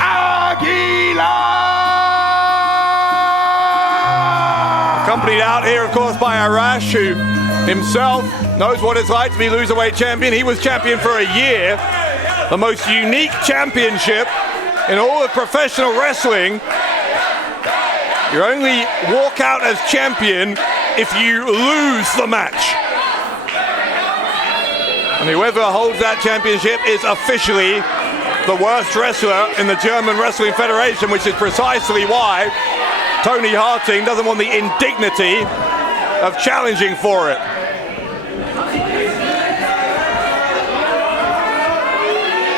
Aguila! Accompanied out here, of course, by Arash, who himself knows what it's like to be Loserweight champion. He was champion for a year, the most unique championship in all of professional wrestling. You only walk out as champion if you lose the match. And whoever holds that championship is officially the worst wrestler in the German Wrestling Federation, which is precisely why Toni Harting doesn't want the indignity of challenging for it.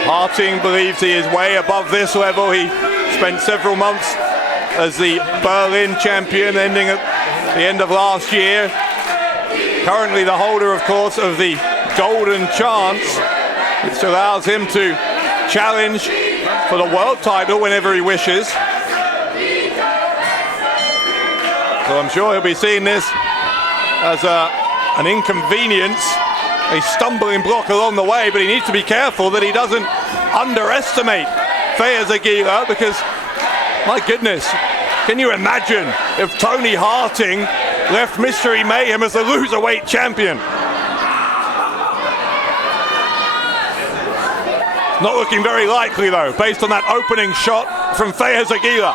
Harting believes he is way above this level. He spent several months as the Berlin champion, ending at the end of last year. Currently the holder, of course, of the Golden Chance, which allows him to challenge for the world title whenever he wishes. So I'm sure he'll be seeing this as an inconvenience, a stumbling block along the way, but he needs to be careful that he doesn't underestimate Feyyaz Aguila, because, my goodness, can you imagine if Toni Harting left MysteryMayhem as the Loserweight champion? Not looking very likely, though, based on that opening shot from Feyyaz Aguila.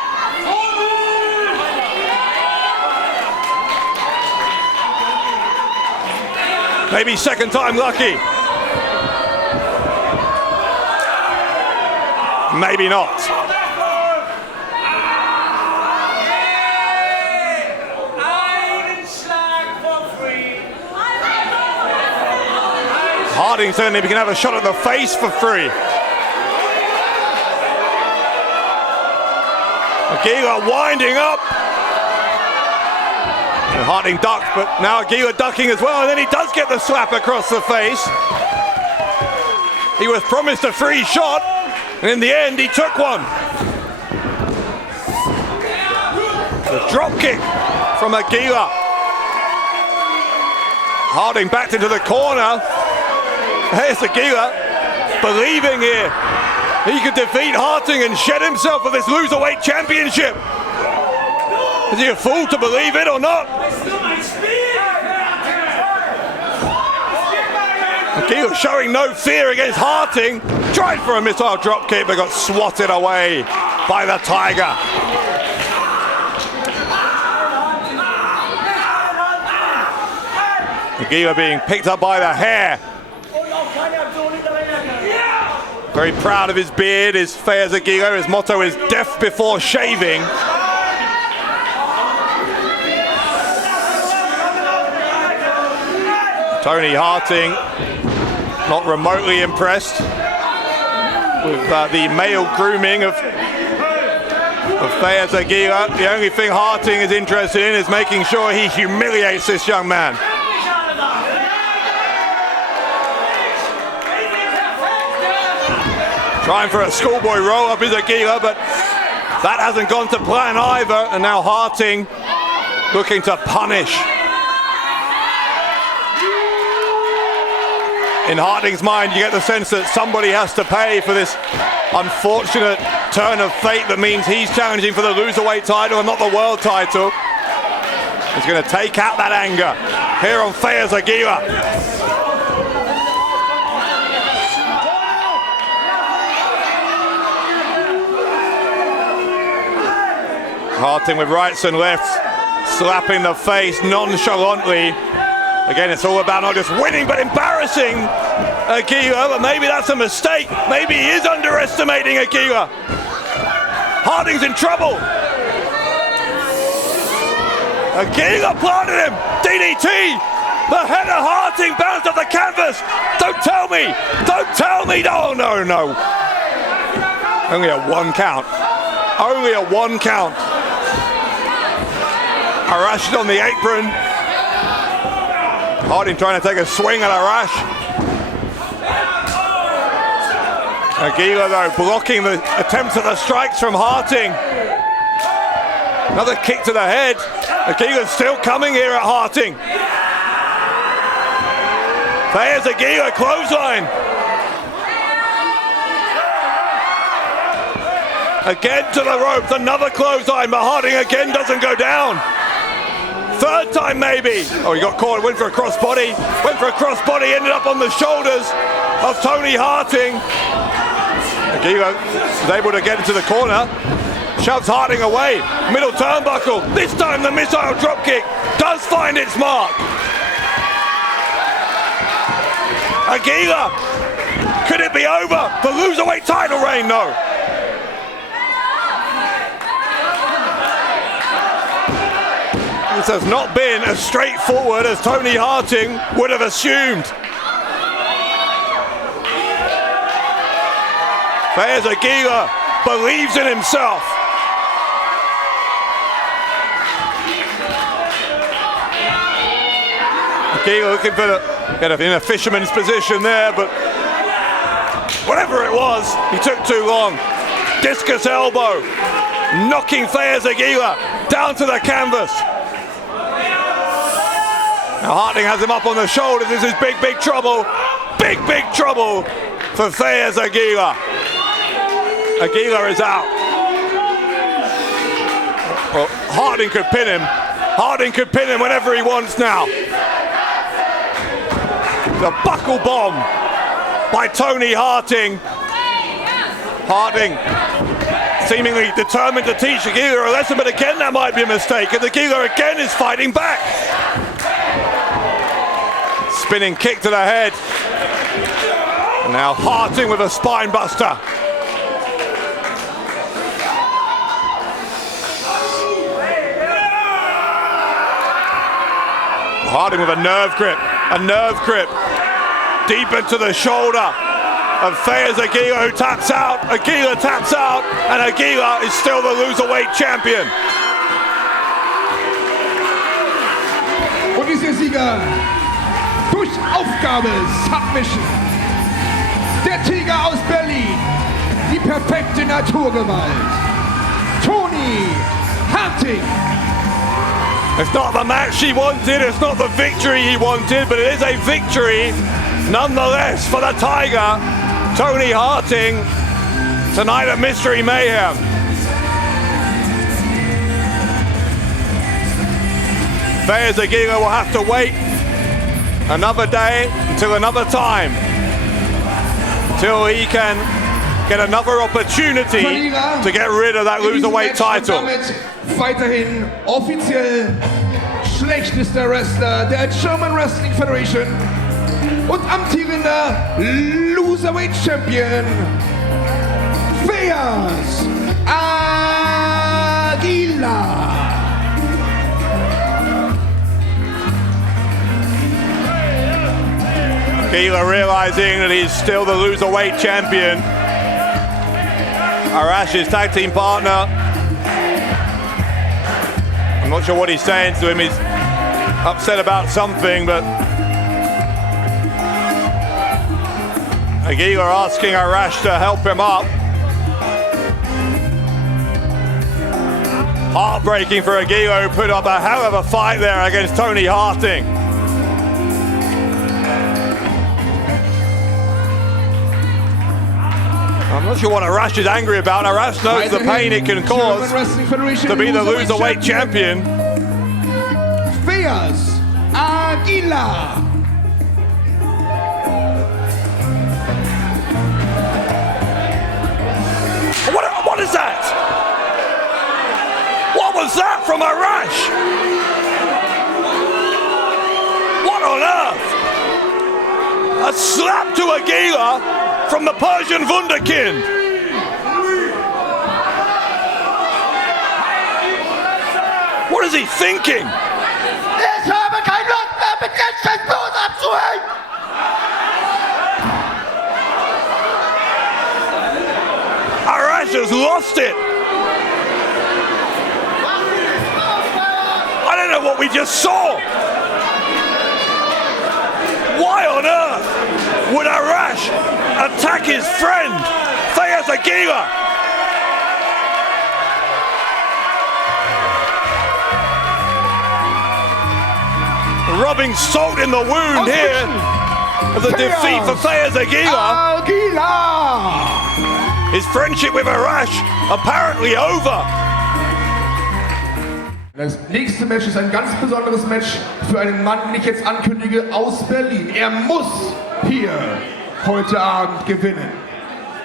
Maybe second time lucky. Maybe not. Harting certainly can have a shot at the face for free. Aguila winding up. And Harting ducked, but now Aguila ducking as well, and then he does get the slap across the face. He was promised a free shot, and in the end he took one. The drop kick from Aguila. Harting backed into the corner. Here's Aguila believing here he could defeat Harting and shed himself of this Loserweight championship. Is he a fool to believe it or not? Aguila showing no fear against Harting. Tried for a missile drop kick but got swatted away by the Tiger. Aguila being picked up by the hair. Very proud of his beard, is Feyyaz Aguila. His motto is death before shaving. Toni Harting not remotely impressed with the male grooming of Feyyaz Aguila. The only thing Harting is interested in is making sure he humiliates this young man. Trying for a schoolboy roll-up is Aguila, but that hasn't gone to plan either, and now Harting looking to punish. In Harting's mind, you get the sense that somebody has to pay for this unfortunate turn of fate that means he's challenging for the Loserweight title and not the world title. He's going to take out that anger here on Feyyaz Aguila. Harting with rights and lefts, slapping the face nonchalantly. Again, it's all about not just winning, but embarrassing Aguila, but maybe that's a mistake. Maybe he is underestimating Aguila. Harting's in trouble. Aguila planted him. DDT. The head of Harting bounced off the canvas. Don't tell me. Don't tell me. No, no, no. Only a 1 count. Only a 1 count. Arash is on the apron. Harting trying to take a swing at Arash. Aguila, though, blocking the attempts at the strikes from Harting. Another kick to the head. Aguila's still coming here at Harting. Feyyaz Aguila, clothesline. Again to the ropes, another clothesline, but Harting again doesn't go down. 3rd time maybe. Oh, he got caught, went for a crossbody. Went for a crossbody, ended up on the shoulders of Toni Harting. Aguila is able to get into the corner. Shoves Harting away. Middle turnbuckle. This time the missile dropkick does find its mark. Aguila. Could it be over? The Loserweight title reign? No. This has not been as straightforward as Toni Harting would have assumed. Feyyaz Aguila believes in himself. Aguila looking for in a fisherman's position there, but whatever it was, he took too long. Discus elbow, knocking Feyyaz Aguila down to the canvas. Now Harting has him up on the shoulders. This is big, big trouble. Big, big trouble for Feyyaz Aguila. Aguila is out. Well, Harting could pin him. Harting could pin him whenever he wants now. The buckle bomb by Toni Harting. Harting seemingly determined to teach Aguila a lesson, but again that might be a mistake. And Aguila again is fighting back. Spinning kick to the head. And now Harting with a spine buster. Harting with a nerve grip. Deep into the shoulder of Feyyaz Aguila, who taps out. Aguila taps out, and Aguila is still the Loserweight champion. Und ist der Sieger durch Aufgabe, Submission. Der Tiger aus Berlin, die perfekte Naturgewalt, Toni Harting. It's not the match he wanted, it's not the victory he wanted, but it is a victory nonetheless for the Tiger, Toni Harting, tonight at Mystery Mayhem. Feyyaz Aguila will have to wait another day until another time, until he can get another opportunity to get rid of that Loserweight title. Weiterhin offiziell schlechtester Wrestler der German Wrestling Federation und amtierender Loserweight Champion Feyyaz Aguila. Aguila realizing that he's still the Loserweight champion. Arash's tag team partner. I'm not sure what he's saying to him. He's upset about something, but Aguila asking Arash to help him up. Heartbreaking for Aguila, who put up a hell of a fight there against Toni Harting. I'm not sure what Arash is angry about. Arash knows the pain it can cause to be the Loserweight champion. Feyyaz Aguila. What is that? What was from Arash. What on earth? A slap to Aguila from the Persian Wunderkind. What is he thinking? Ich habe kein Lust mehr, mit Menschen's Blut abzuhängen! Arash has lost it. I don't know what we just saw. Why on earth would Arash attack his friend, Feyyaz Aguila? Rubbing salt in the wound here of the defeat for Feyyaz Aguila. His friendship with Arash apparently over. Das nächste Match ist ein ganz besonderes Match für einen Mann, den ich jetzt ankündige, aus Berlin. Er muss hier heute Abend gewinnen.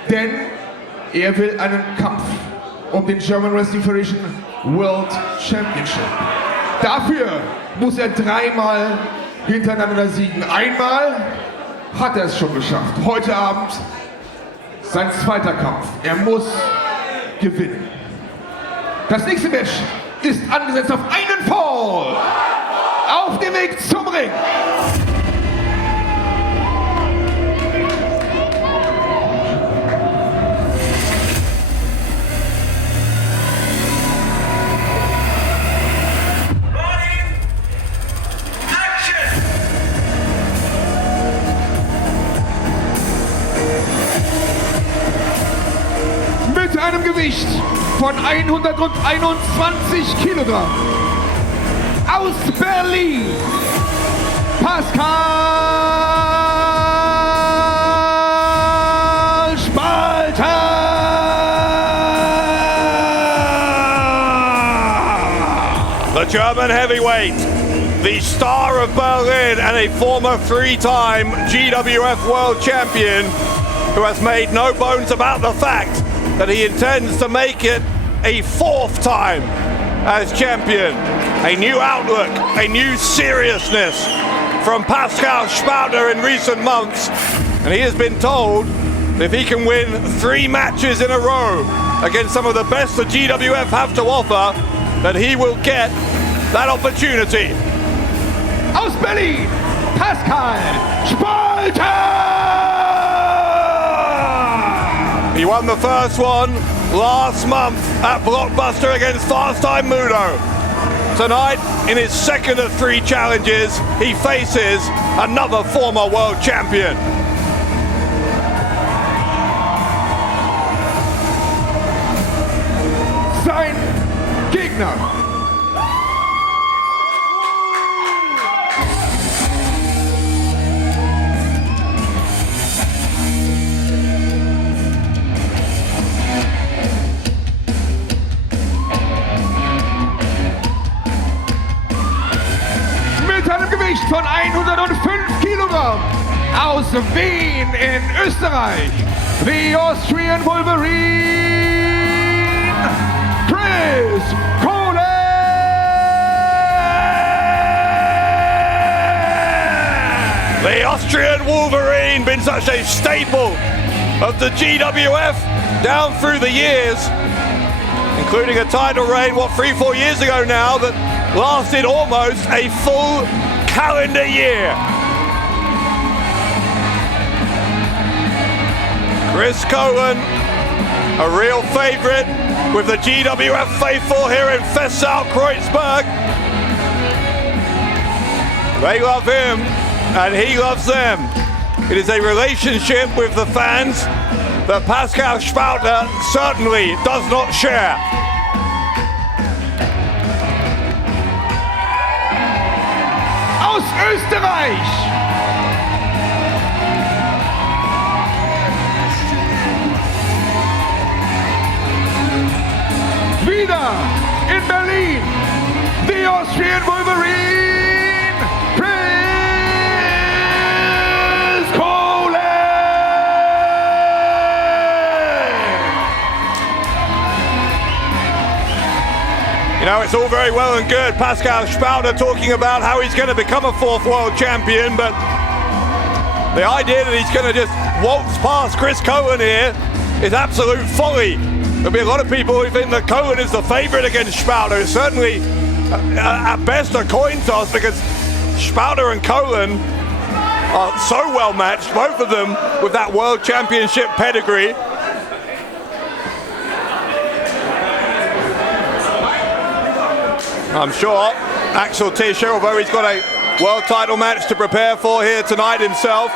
Denn er will einen Kampf um den German Wrestling Federation World Championship. Dafür muss er dreimal hintereinander siegen. Einmal hat er es schon geschafft. Heute Abend sein zweiter Kampf. Er muss gewinnen. Das nächste Match ist angesetzt auf einen Fall. Auf dem Weg zum Ring. Mit einem Gewicht von 121 Kilogramm aus Berlin, Pascal Spalter! The German heavyweight, the star of Berlin and a former three-time GWF world champion who has made no bones about the fact that he intends to make it a fourth time as champion. A new outlook, a new seriousness from Pascal Spalter in recent months. And he has been told that if he can win 3 matches in a row against some of the best the GWF have to offer, that he will get that opportunity. Aus Berlin, Pascal Spalter! He won the first one last month at Blockbuster against Fast Time Mudo. Tonight, in his second of 3 challenges, he faces another former world champion. Sein Gegner. Von 105 Kilogramm aus Wien in Österreich, the Austrian Wolverine, Colen! The Austrian Wolverine, been such a staple of the GWF down through the years, including a title reign, 3-4 years ago now, that lasted almost a full calendar year. Chris Colen, a real favourite with the GWF faithful here in Fessau, Kreuzberg. They love him and he loves them. It is a relationship with the fans that Pascal Spalter certainly does not share. Aus Österreich. Wieder in Berlin, the Austrian Wolverine, Chris Colen. You know, it's all very well and good. Pascal Spalter talking about how he's going to become a 4th world champion, but the idea that he's going to just waltz past Chris Colen here is absolute folly. There'll be a lot of people who think that Colen is the favorite against Spalter. It's certainly, at best, a coin toss, because Spalter and Colen are so well matched, both of them with that world championship pedigree. I'm sure Axel Tischer, although he's got a world title match to prepare for here tonight himself,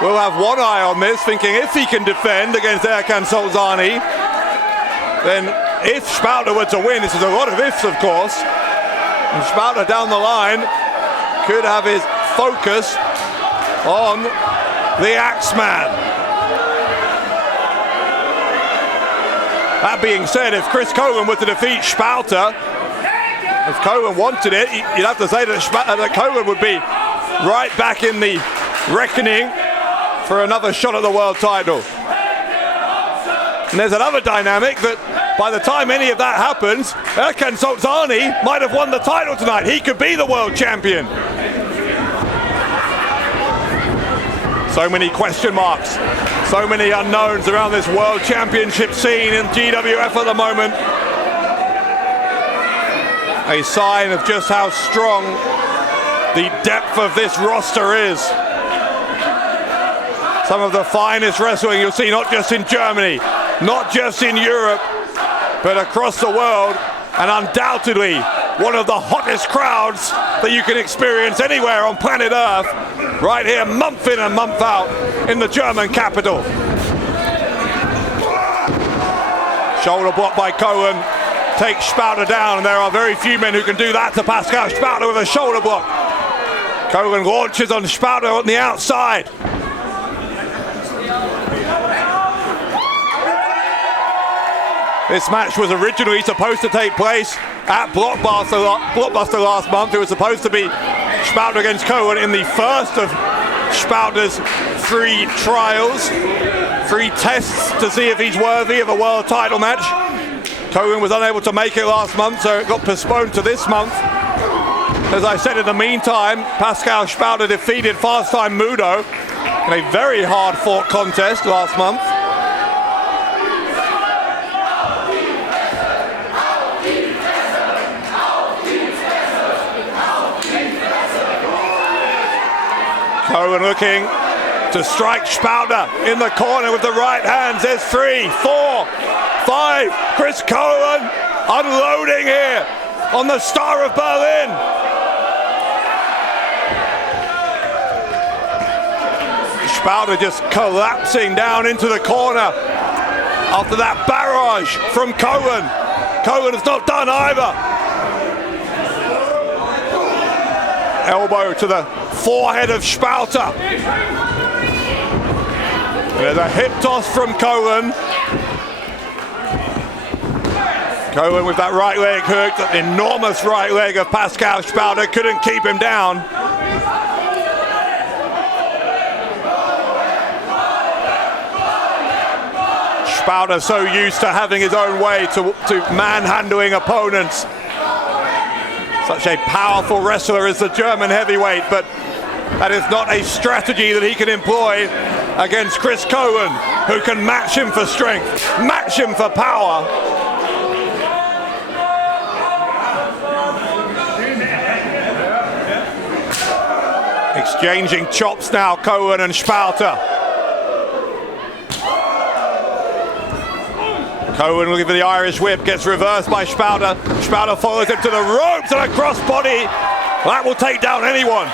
will have one eye on this, thinking if he can defend against Erkan Solzani, then if Spalter were to win, this is a lot of ifs, of course, and Spalter down the line could have his focus on the Axeman. That being said, if Chris Colen were to defeat Spalter, if Colen wanted it, you'd have to say that Colen would be right back in the reckoning for another shot at the world title. And there's another dynamic that by the time any of that happens, Erkan Solzani might have won the title tonight. He could be the world champion. So many question marks, so many unknowns around this world championship scene in GWF at the moment. A sign of just how strong the depth of this roster is. Some of the finest wrestling you'll see, not just in Germany, not just in Europe, but across the world, and undoubtedly one of the hottest crowds that you can experience anywhere on planet Earth, right here month in and month out in the German capital. Shoulder block by Colen takes Spalter down, and there are very few men who can do that to Pascal Spalter with a shoulder block. Colen launches on Spalter on the outside. This match was originally supposed to take place at Blockbuster last month. It was supposed to be Spalter against Colen in the first of Spalter's 3 trials, 3 tests to see if he's worthy of a world title match. Colen was unable to make it last month, so it got postponed to this month. As I said, in the meantime, Pascal Spalter defeated Fast Time Mudo in a very hard-fought contest last month. Colen looking to strike Spalter in the corner with the right hands. There's 3, 4, 5. Chris Colen unloading here on the Star of Berlin. Spalter just collapsing down into the corner after that barrage from Colen. Colen is not done either. Elbow to the forehead of Spalter. There's a hip toss from Colen. Colen with that right leg hook, that enormous right leg of Pascal Spalter, couldn't keep him down. Spalter so used to having his own way, to manhandling opponents. Such a powerful wrestler as the German heavyweight, but that is not a strategy that he can employ against Chris Colen, who can match him for strength, match him for power. Exchanging chops now, Colen and Spalter. Colen looking for the Irish whip, gets reversed by Spalter. Spalter follows him to the ropes and a crossbody. That will take down anyone.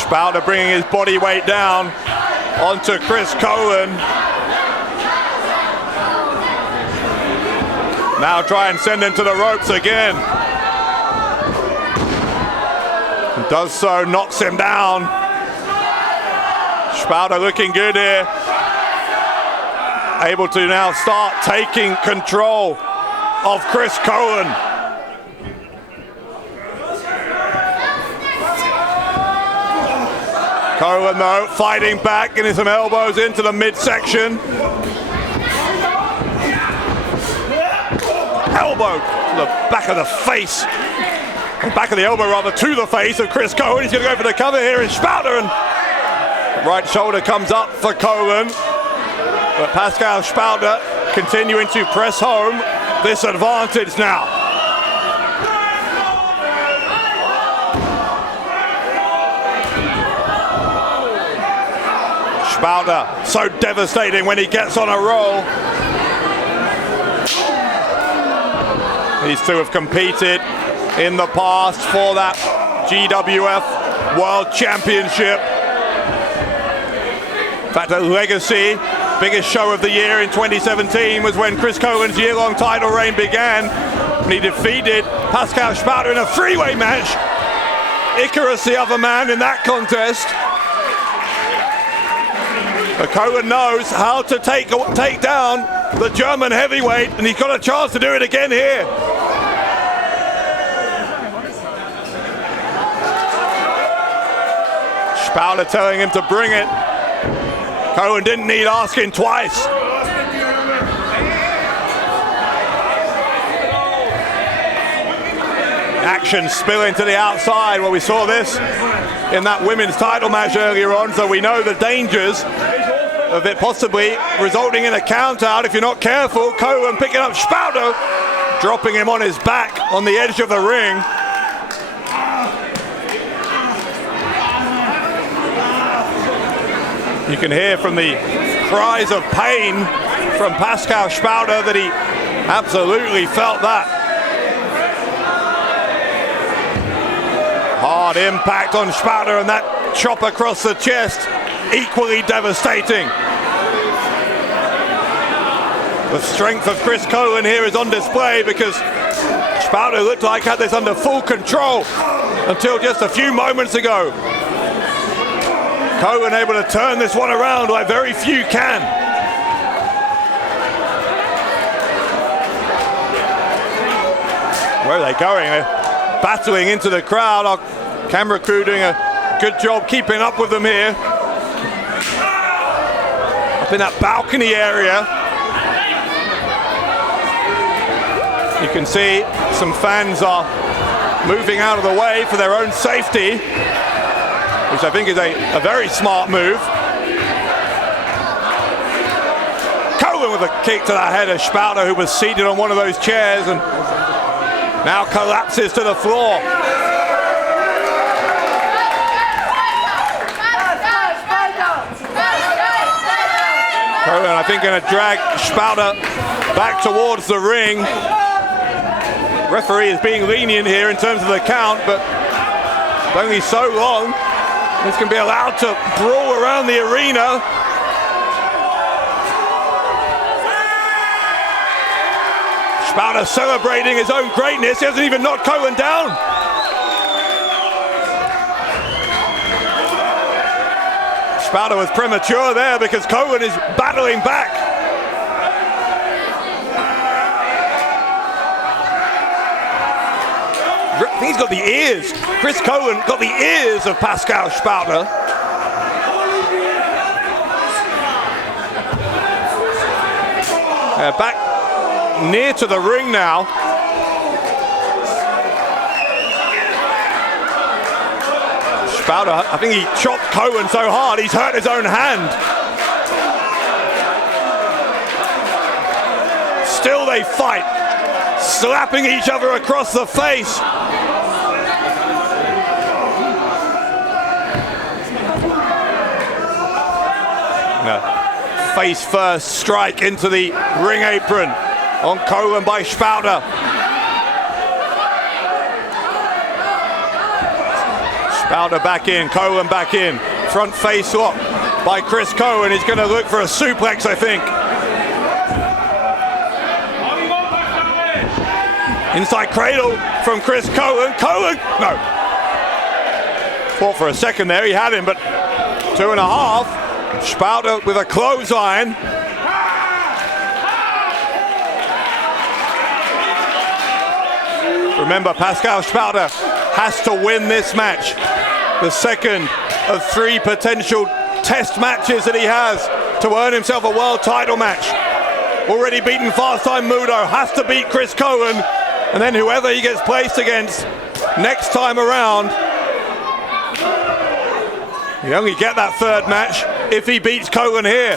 Spalter bringing his body weight down onto Chris Colen. Now try and send him to the ropes again. Does so, knocks him down. Spalter looking good here. Able to now start taking control of Chris Colen. Colen though, fighting back, getting some elbows into the midsection. Elbow to the back of the face. Back of the elbow rather, to the face of Chris Colen. He's going to go for the cover here in Spalter, and right shoulder comes up for Colen. But Pascal Spalter continuing to press home this advantage now. Spalter, so devastating when he gets on a roll. These two have competed in the past for that GWF World Championship. In fact, at Legacy, biggest show of the year in 2017 was when Chris Colen's year-long title reign began, when he defeated Pascal Spalter in a three-way match. Icarus, the other man in that contest. But Colen knows how to take down the German heavyweight, and he's got a chance to do it again here. Spalter telling him to bring it. Colen didn't need asking twice. Action spilling to the outside. Well, we saw this in that women's title match earlier on, so we know the dangers of it possibly resulting in a count out if you're not careful. Colen picking up Spalter, dropping him on his back on the edge of the ring. You can hear from the cries of pain from Pascal Spalter that he absolutely felt that. Hard impact on Spalter, and that chop across the chest, equally devastating. The strength of Chris Colen here is on display, because Spalter looked like he had this under full control until just a few moments ago. Colen able to turn this one around like very few can. Where are they going? They're battling into the crowd. Our camera crew doing a good job keeping up with them here. Up in that balcony area. You can see some fans are moving out of the way for their own safety, which I think is a very smart move. Colen with a kick to the head of Spalter, who was seated on one of those chairs and now collapses to the floor. Colen, I think, going to drag Spalter back towards the ring. Referee is being lenient here in terms of the count, but only so long. This can be allowed to brawl around the arena. Spalter celebrating his own greatness. He hasn't even knocked Colen down. Spalter was premature there because Colen is battling back. I think he's got the ears. Chris Colen got the ears of Pascal Spalter. Back near to the ring now. Spalter, I think he chopped Colen so hard he's hurt his own hand. Still they fight, slapping each other across the face. Face first strike into the ring apron on Colen by Spalter. Spalter back in, Colen back in. Front face lock by Chris Colen. He's going to look for a suplex, I think. Inside cradle from Chris Colen. Colen, no. Fought for a second there, he had him, but 2.5. Spalter with a clothesline. Remember, Pascal Spalter has to win this match. the second of 3 potential test matches that he has to earn himself a world title match. Already beaten Fast Time Mudo, has to beat Chris Colen, and then whoever he gets placed against next time around. You only get that third match if he beats Colen here.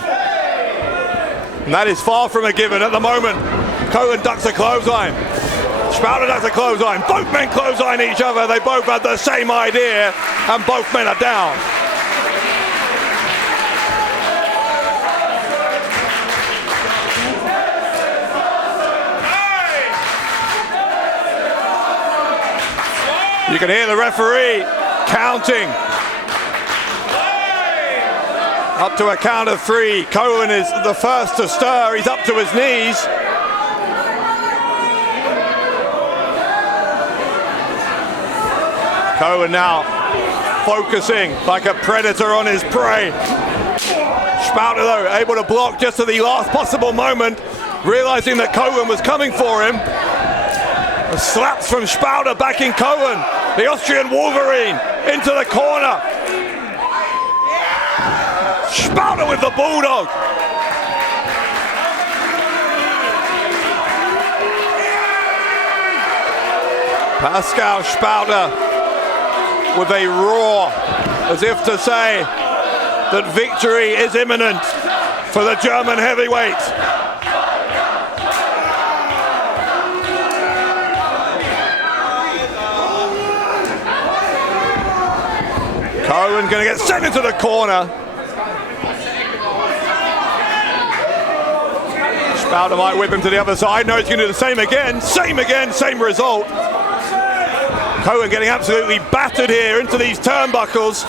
And that is far from a given at the moment. Colen ducks a clothesline. Spalter ducks a clothesline. Both men clothesline each other. They both had the same idea, and both men are down. You can hear the referee counting. Up to a count of 3. Colen is the first to stir. He's up to his knees. Colen now focusing like a predator on his prey. Spalter though able to block just at the last possible moment, realizing that Colen was coming for him. The slaps from Spalter backing Colen. The Austrian Wolverine into the corner. Spalter with the Bulldog. Pascal Spalter with a roar, as if to say that victory is imminent for the German heavyweight. Colen going to get sent into the corner. Spalter might whip him to the other side. No, he's going to do the same again, same result. Colen getting absolutely battered here into these turnbuckles.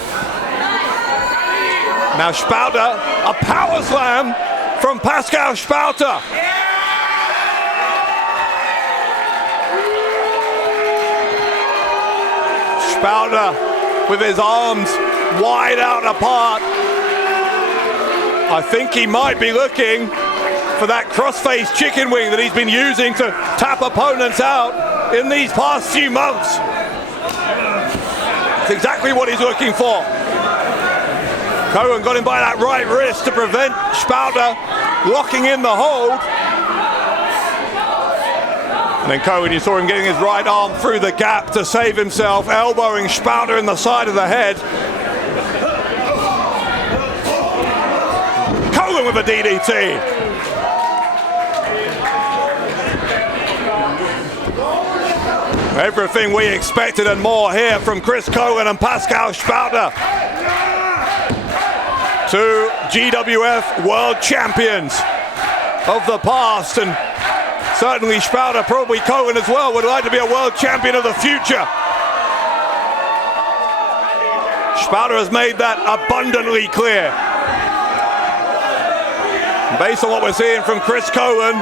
Now Spalter, a power slam from Pascal Spalter. Spalter with his arms wide out apart. I think he might be looking for that crossface chicken wing that he's been using to tap opponents out in these past few months. That's exactly what he's looking for. Colen got him by that right wrist to prevent Spalter locking in the hold. And then Colen, you saw him getting his right arm through the gap to save himself, elbowing Spalter in the side of the head. Colen with a DDT. Everything we expected and more here from Chris Colen and Pascal Spalter. 2 GWF world champions of the past, and certainly Spalter, probably Colen as well, would like to be a world champion of the future. Spalter has made that abundantly clear. Based on what we're seeing from Chris Colen,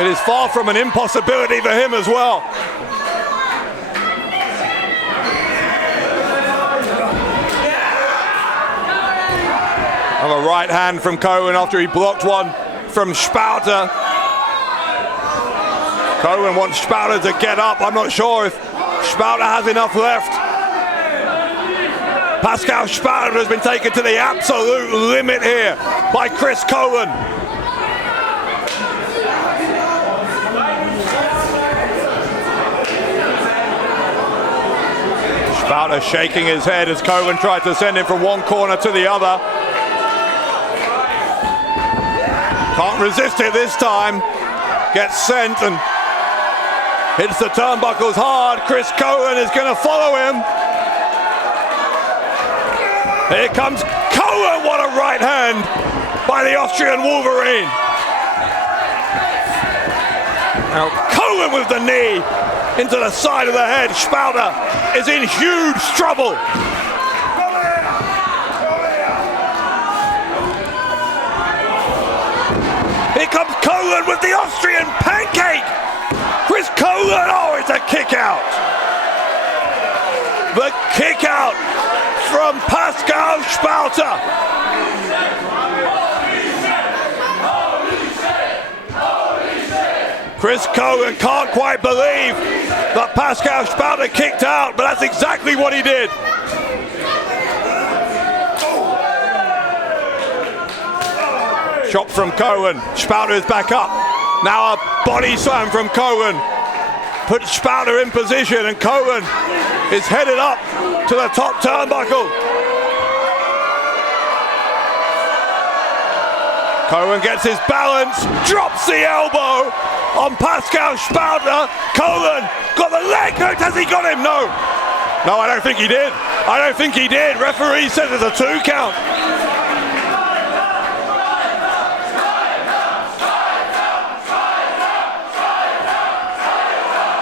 it is far from an impossibility for him as well. A right hand from Colen after he blocked one from Spalter. Colen wants Spalter to get up. I'm not sure if Spalter has enough left. Pascal Spalter has been taken to the absolute limit here by Chris Colen. Spalter shaking his head as Colen tried to send him from one corner to the other. Can't resist it this time. Gets sent and hits the turnbuckles hard. Chris Colen is going to follow him. Here comes Colen. What a right hand by the Austrian Wolverine. Now Colen with the knee into the side of the head. Spalter is in huge trouble. Here comes Colen with the Austrian pancake. Chris Colen, oh, it's a kick out. The kick out from Pascal Spalter. Chris Colen can't quite believe that Pascal Spalter kicked out, but that's exactly what he did. Shot from Colen. Spalter is back up. Now a body slam from Colen. Put Spalter in position, and Colen is headed up to the top turnbuckle. Colen gets his balance, drops the elbow on Pascal Spalter. Colen got the leg hook. Has he got him? No. No, I don't think he did. I don't think he did. Referee says it's a 2 count.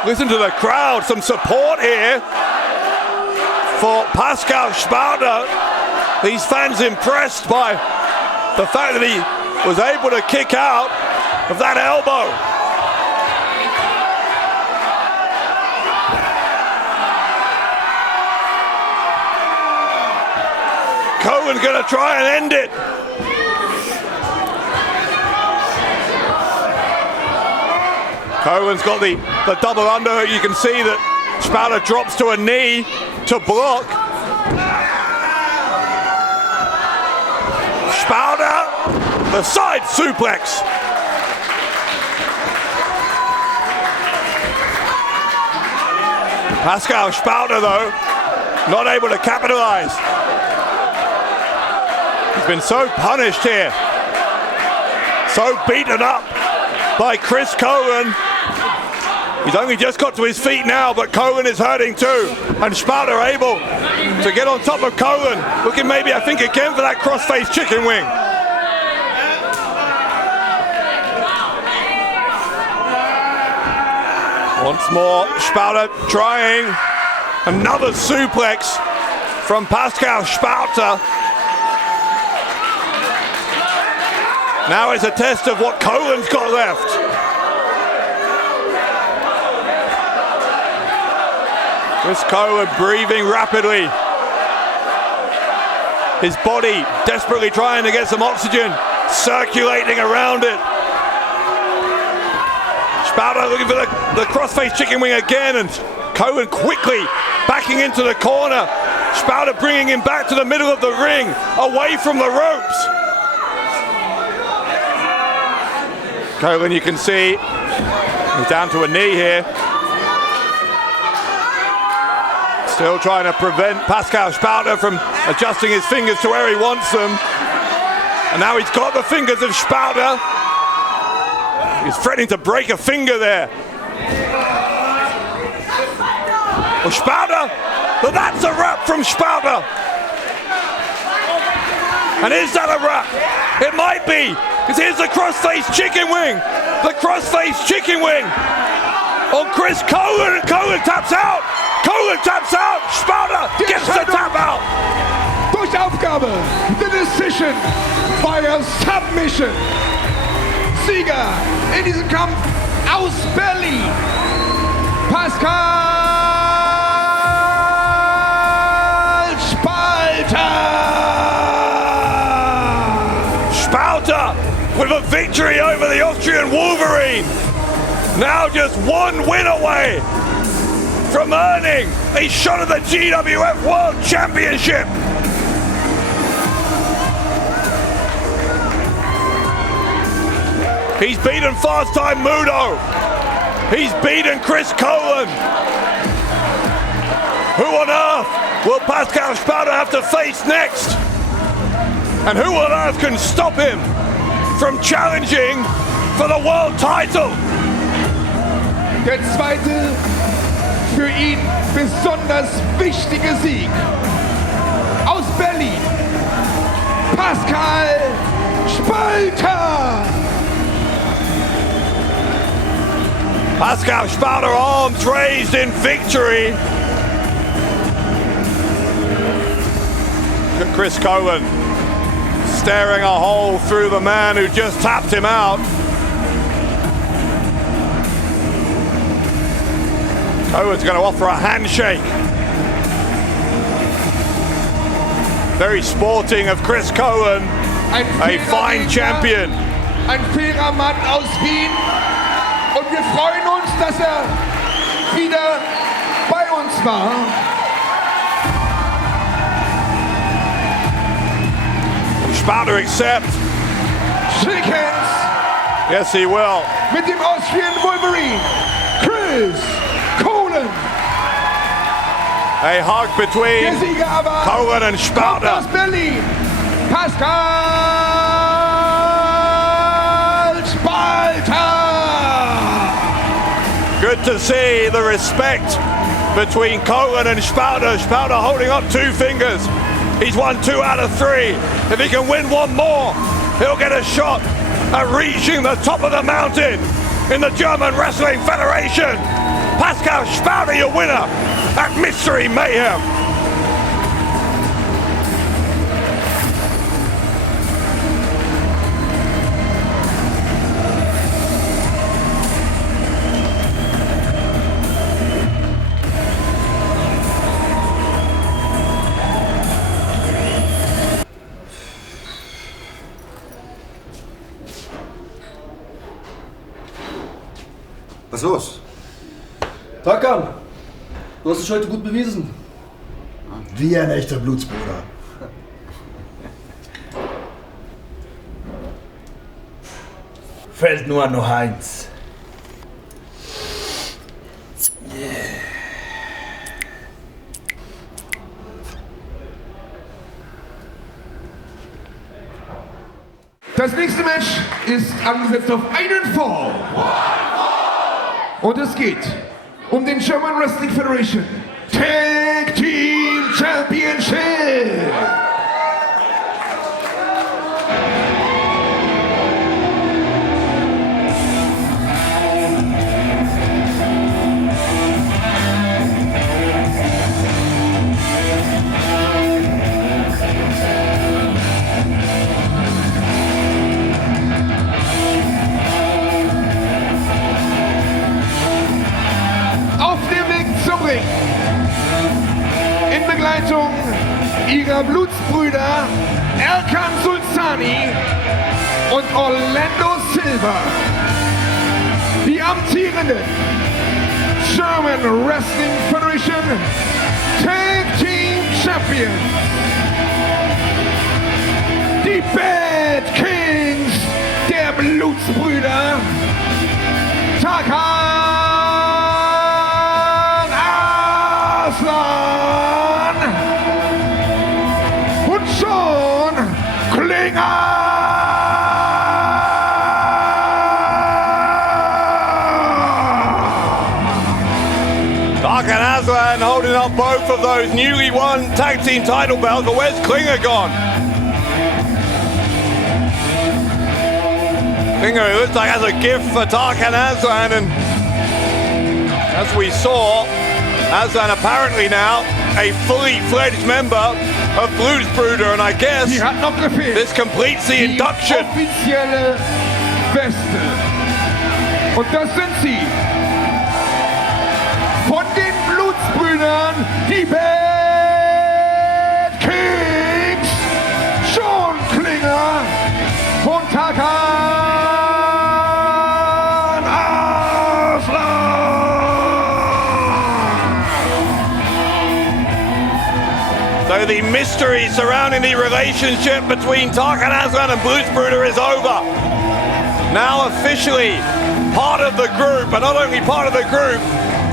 Listen to the crowd, some support here for Pascal Spalter. These fans impressed by the fact that he was able to kick out of that elbow. Colen gonna try and end it. Colen's got the double underhook. You can see that Spalter drops to a knee to block. Spalter, the side suplex. Pascal Spalter, though, not able to capitalize. He's been so punished here, so beaten up by Chris Colen. He's only just got to his feet now, but Colen is hurting too. And Spalter able to get on top of Colen. Looking maybe, I think, again for that cross-face chicken wing. Once more, Spalter trying another suplex from Pascal Spalter. Now it's a test of what Colen's got left. Chris Colen breathing rapidly. His body desperately trying to get some oxygen circulating around it. Spalter looking for the crossface chicken wing again, and Colen quickly backing into the corner. Spalter bringing him back to the middle of the ring, away from the ropes. Colen, you can see, he's down to a knee here. Still trying to prevent Pascal Spalter from adjusting his fingers to where he wants them. And now he's got the fingers of Spalter. He's threatening to break a finger there. Well, Spalter, but that's a wrap from Spalter. And is that a wrap? It might be, because here's the crossface chicken wing. The crossface chicken wing on Chris Colen, and Colen taps out. Colen taps out. Spalter gets the tap out. Durch Aufgabe, the decision via Submission. Sieger in diesem Kampf aus Berlin, Pascal Spalter. Spalter with a victory over the Austrian Wolverine. Now just one win away from earning a shot at the GWF World Championship. He's beaten Fast Time Mudo. He's beaten Chris Colen. Who on earth will Pascal Spalter have to face next? And who on earth can stop him from challenging for the world title? Der zweite, für ihn besonders wichtige Sieg. Aus Berlin, Pascal Spalter. Pascal Spalter, arms raised in victory. Look at Chris Colen staring a hole through the man who just tapped him out. Colen's going to offer a handshake. Very sporting of Chris Colen, a fine champion. Ein fairer Mann aus Wien. Und wir freuen uns, dass wieder bei uns war. Spalter accepts. Shake hands Yes, he will. mit dem Austrian Wolverine, Colen. A hug Der between Sieger aber Colen and kommt Spalter. aus Berlin, Pascal Spalter. Good to see the respect between Colen and Spalter. Spalter holding up 2 fingers. He's won 2 out of 3. If he can win 1 more, he'll get a shot at reaching the top of the mountain in the German Wrestling Federation. Pascal Spalter, your winner at Mystery Mayhem. Was ist los? Tarkan, du hast dich heute gut bewiesen. Wie ein echter Blutsbruder. Fällt nur noch eins. Das nächste Match ist angesetzt auf einen Fall. Und es geht um den German Wrestling Federation Tag Team Championship. In Begleitung ihrer Blutsbrüder Erkan Sultani und Orlando Silva, die amtierenden German Wrestling Federation Tag Team Champions, die Bad Kings der Blutsbrüder, Tarkan, Aslan und schon Klinger. Tarkan Aslan holding up both of those newly won tag team title belts, but where's Klinger gone? Klinger, it looks like has a gift for Tarkan Aslan, and as we saw, Aslan apparently now a fully fledged member of Blutsbrüder, and I guess Sie hat noch gefehlt. this completes the induction. Die offizielle Weste. Und das sind sie. Von den Blutsbrüdern, die Bad Kings, Sean Klinger und Tarkan Aslan. So the mystery surrounding the relationship between Tarkan Aslan and Blutsbrüder is over. Now officially part of the group, but not only part of the group,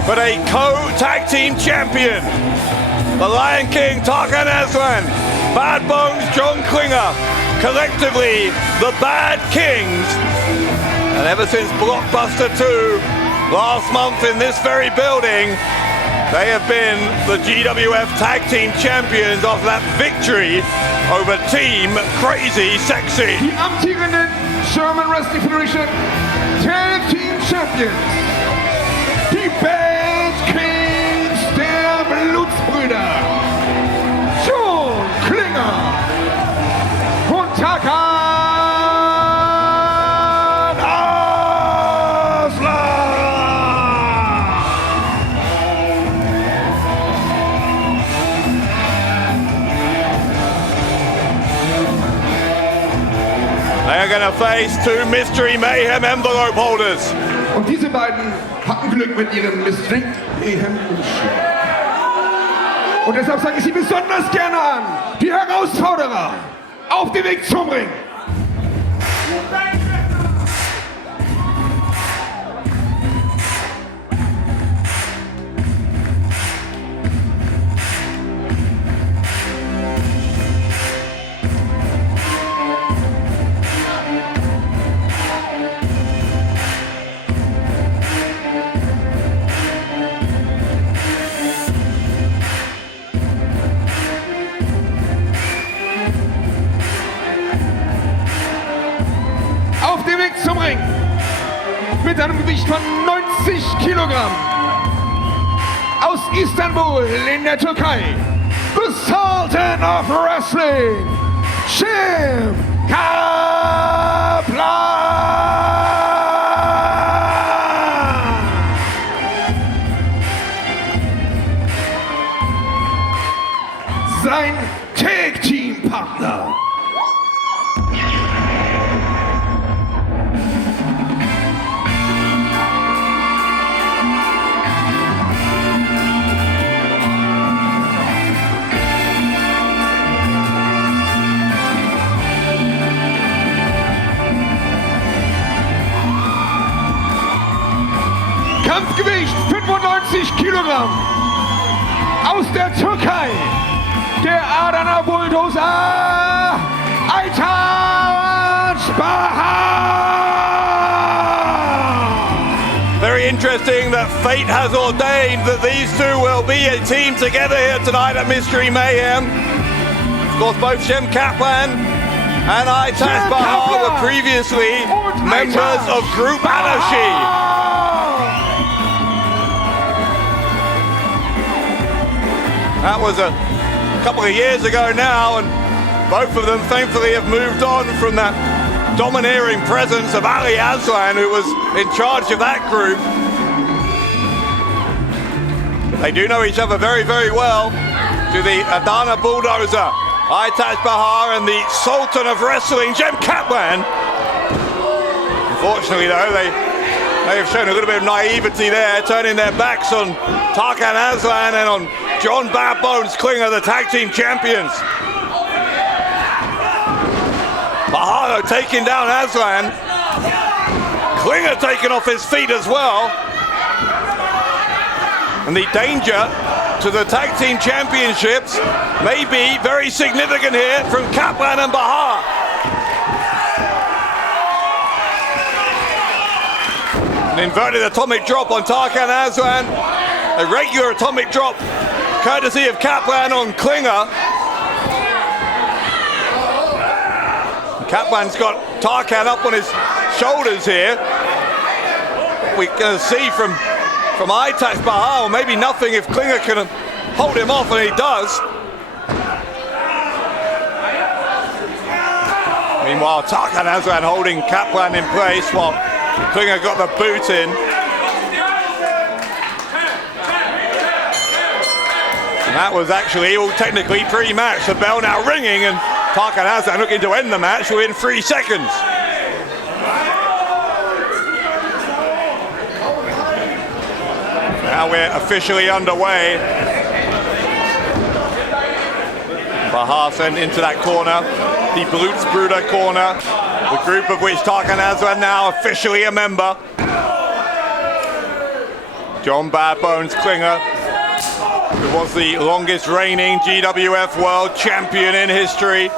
but a co-tag team champion. The Lion King, Tarkan Aslan, Bad Bones, John Klinger, collectively the Bad Kings. And ever since Blockbuster 2 last month in this very building, they have been the GWF Tag Team Champions after that victory over Team Crazy Sexy. Die amtierenden German Wrestling Federation Tag Team Champions, die Bad Kings der Blutsbrüder, Sean Klinger und Tarkan Aslan. They are going to face 2 Mystery Mayhem envelope holders. Und diese beiden hatten Glück mit ihrem Mystery Mayhem Umschlag. Und deshalb sage ich sie besonders gerne an, die Herausforderer auf dem Weg zum Ring. Gewicht von 90 Kilogramm. Aus Istanbul in der Türkei. The Sultan of Wrestling, Jim Kaplan. Sein Tag-Team-Partner. Kampfgewicht 95 Kilogramm. Aus der Türkei. Der Adana Bulldozer Aytac Bahar. Very interesting that fate has ordained that these two will be a team together here tonight at Mystery Mayhem. Of course, both Jem Kaplan and Aytac Bahar were previously members of Group Arash. That was a couple of years ago now, and both of them thankfully have moved on from that domineering presence of Ali Aslan, who was in charge of that group. They do know each other very, very well. To the Adana Bulldozer, Aytac Bahar, and the Sultan of Wrestling, Jem Kaplan. Unfortunately though, they have shown a little bit of naivety there, turning their backs on Tarkan Aslan and on John Bad Bones Klinger, the tag team champions. Bahar taking down Aslan. Klinger taken off his feet as well. And the danger to the tag team championships may be very significant here from Kaplan and Bahar. An inverted atomic drop on Tarkan Aslan. A regular atomic drop courtesy of Kaplan on Klinger. Kaplan's got Tarkan up on his shoulders here. We're going to see from Aytac Bahar, or maybe nothing if Klinger can hold him off, and he does. Meanwhile, Tarkan Aslan holding Kaplan in place while Klinger got the boot in. And that was actually all technically pre-match. The bell now ringing, and Tarkan Aslan looking to end the match within 3 seconds. Now we're officially underway. Bahar sent into that corner, the Blutsbrüder corner, the group of which Tarkan Aslan now officially a member. John Bad Bones Klinger, who was the longest reigning GWF World Champion in history.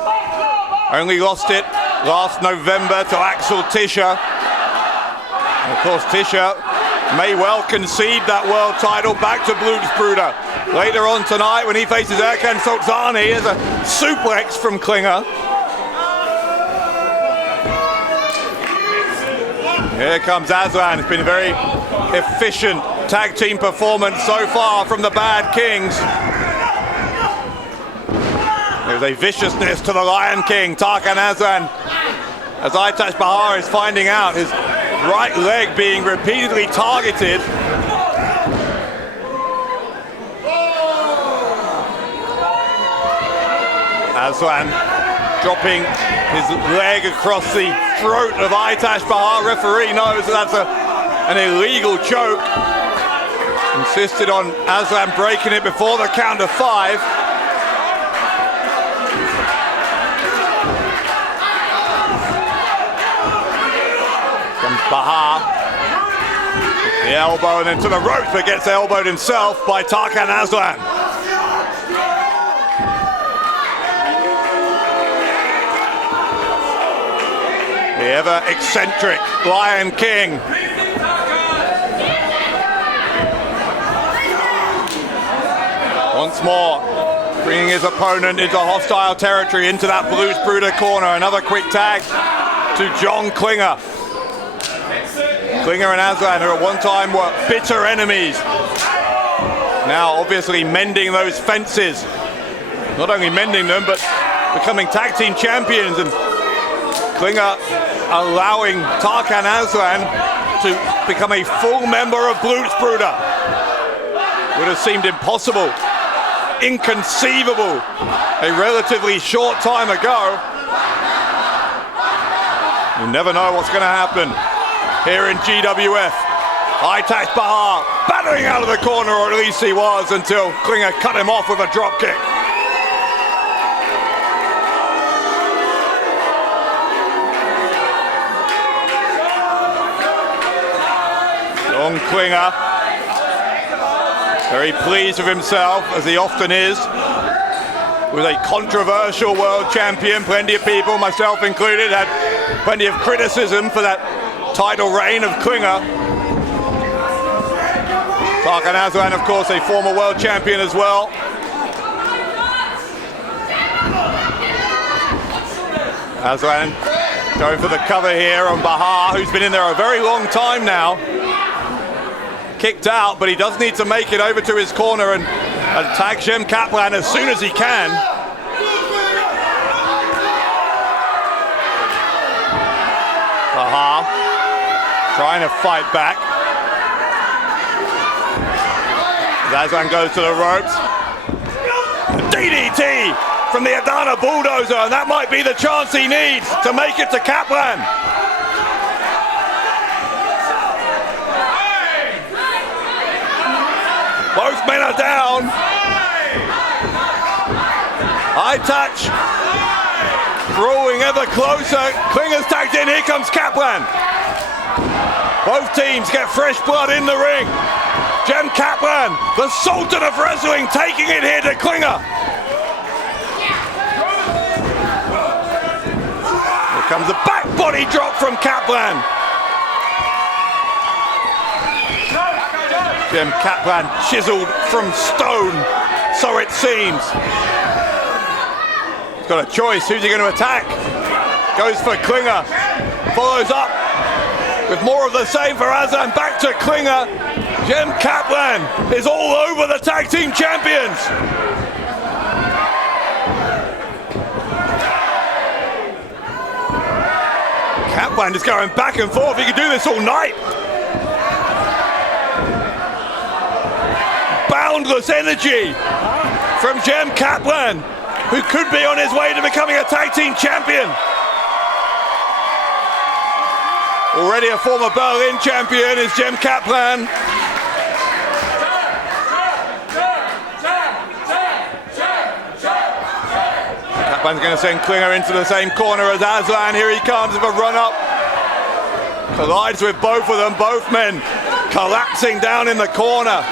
Only lost it last November to Axel Tischer. And of course, Tischer may well concede that world title back to Blutsbrüder. Later on tonight, when he faces Erkan Sultani, there's a suplex from Klinger. Here comes Aslan. It's been a very efficient tag team performance so far from the Bad Kings. There's a viciousness to the Lion King, Tarkan Aslan, as Aytac Bahar is finding out, his right leg being repeatedly targeted. Aslan dropping his leg across the throat of Aytac Bahar. Referee knows that that's an illegal choke. Insisted on Aslan breaking it before the count of 5. Comes Bahar. The elbow and then to the ropes, but gets elbowed himself by Tarkan Aslan. The ever eccentric Lion King. Once more, bringing his opponent into hostile territory, into that Blutsbrüder corner. Another quick tag to John Klinger. Klinger and Aslan, who at one time were bitter enemies, now obviously mending those fences. Not only mending them, but becoming tag team champions, and Klinger allowing Tarkan Aslan to become a full member of Blutsbrüder. Would have seemed impossible, inconceivable a relatively short time ago. You never know what's going to happen here in GWF. Aytac Bahar battering out of the corner, or at least he was, until Klinger cut him off with a drop kick. Young Klinger, very pleased with himself, as he often is, with a controversial world champion. Plenty of people, myself included, had plenty of criticism for that title reign of Klinger. Tarkan Aslan, of course, a former world champion as well. Aslan going for the cover here on Bahar, who's been in there a very long time now. Kicked out, but he does need to make it over to his corner and tag Kaplan as soon as he can. Bahar trying to fight back. Aslan goes to the ropes. DDT from the Adana Bulldozer, and that might be the chance he needs to make it to Kaplan. Both men are down. Aytac drawing ever closer. Klinger's tagged in. Here comes Kaplan. Both teams get fresh blood in the ring. Kaplan, the Sultan of Wrestling, taking it here to Klinger. Here comes a back body drop from Kaplan. Kaplan chiseled from stone, so it seems. He's got a choice. Who's he going to attack? Goes for Klinger. Follows up with more of the same for Aslan. Back to Klinger. Kaplan is all over the tag team champions. Kaplan is going back and forth. He could do this all night. Boundless energy from Kaplan, who could be on his way to becoming a tag team champion. Already a former Berlin champion is Kaplan. Kaplan's going to send Klinger into the same corner as Aslan. Here he comes with a run-up. Collides with both of them, both men collapsing down in the corner.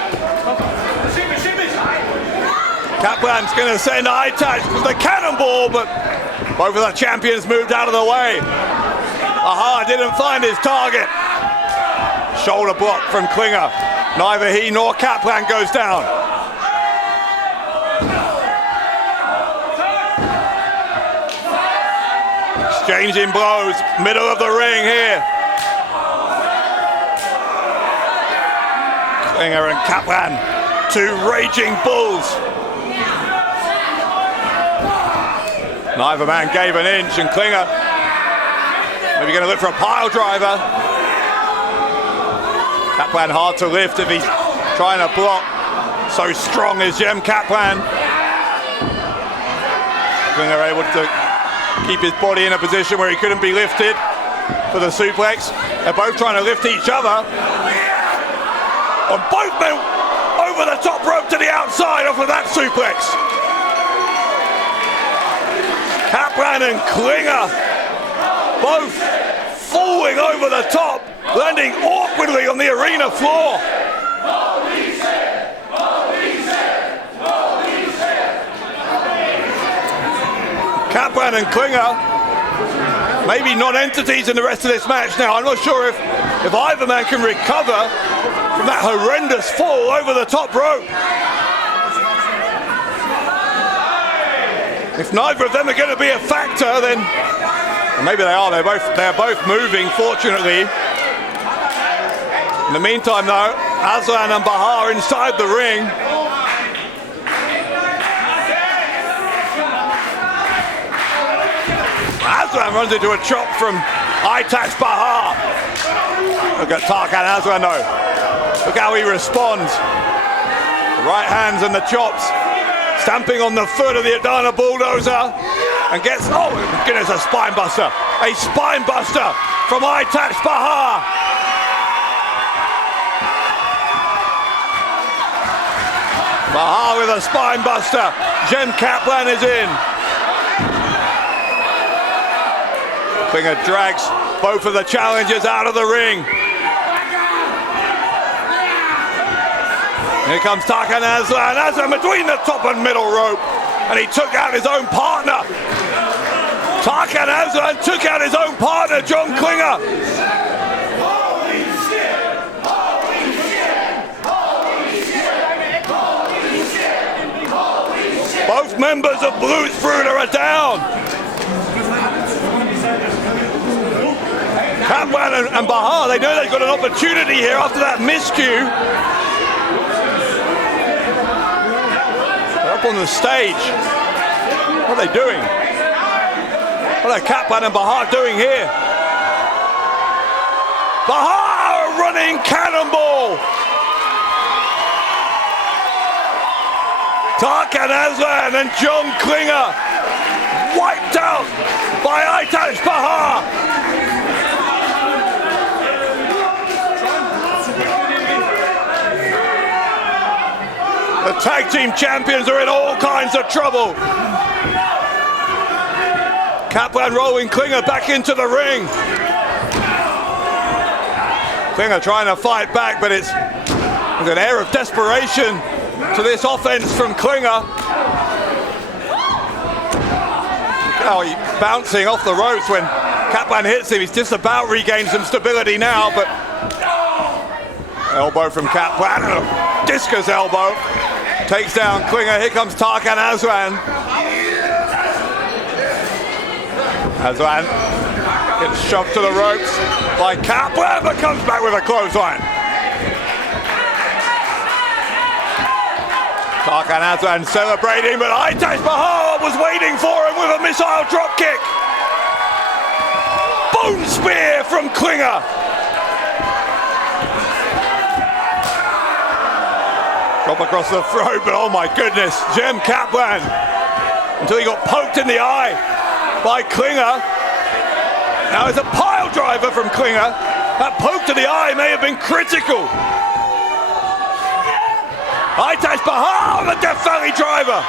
Kaplan's going to send Aytac with the cannonball, but both of the champions moved out of the way. Bahar didn't find his target. Shoulder block from Klinger. Neither he nor Kaplan goes down. Exchanging blows, middle of the ring here. Klinger and Kaplan, two raging bulls. Neither man gave an inch, and Klinger maybe going to look for a pile driver. Kaplan hard to lift if he's trying to block. So strong is Kaplan. Klinger able to keep his body in a position where he couldn't be lifted for the suplex. They're both trying to lift each other. And both men over the top rope to the outside off of that suplex. Kaplan and Klinger both falling over the top, landing awkwardly on the arena floor. Kaplan and Klinger, maybe non-entities in the rest of this match now. I'm not sure if either man can recover from that horrendous fall over the top rope. If neither of them are going to be a factor, then well, maybe they are. They're both moving, fortunately. In the meantime, though, Aslan and Bahar inside the ring. Aslan runs into a chop from Aytac's Bahar. Look at Tarkan Aslan, though. Look how he responds. The right hands and the chops. Stamping on the foot of the Adana Bulldozer. And gets, oh my goodness, a spine buster. A spine buster from Aytac's Bahar. Bahar with a spine buster. Jem Kaplan is in. Klinger drags both of the challengers out of the ring. Here comes Tarkan Aslan. Aslan between the top and middle rope. And he took out his own partner. Tarkan Aslan took out his own partner, John Klinger. Holy shit! Holy shit! Holy shit! Holy shit! Holy shit! Both members of Blutsbrüder are down. Kaplan and Bahar, they know they've got an opportunity here after that miscue. They're up on the stage. What are they doing? What are Kaplan and Bahar doing here? Bahar running cannonball. Tarkan Aslan and John Klinger wiped out by Aytac's Bahar. The tag team champions are in all kinds of trouble. Kaplan rolling Klinger back into the ring. Klinger trying to fight back, but it's with an air of desperation to this offense from Klinger. Look how he's bouncing off the ropes when Kaplan hits him. He's just about regained some stability now, but elbow from Kaplan, and a discus elbow. Takes down Klinger. Here comes Tarkan Aslan. Aslan gets shoved to the ropes by Kaplan, but comes back with a clothesline. Tarkan Aslan celebrating, but Aytac's Bahar was waiting for him with a missile drop kick. Bone spear from Klinger. Drop across the throat, but oh my goodness, Jem Kaplan, until he got poked in the eye by Klinger. Now it's a pile driver from Klinger. That poke to the eye may have been critical. Aytac's Bahar, the Death Valley driver.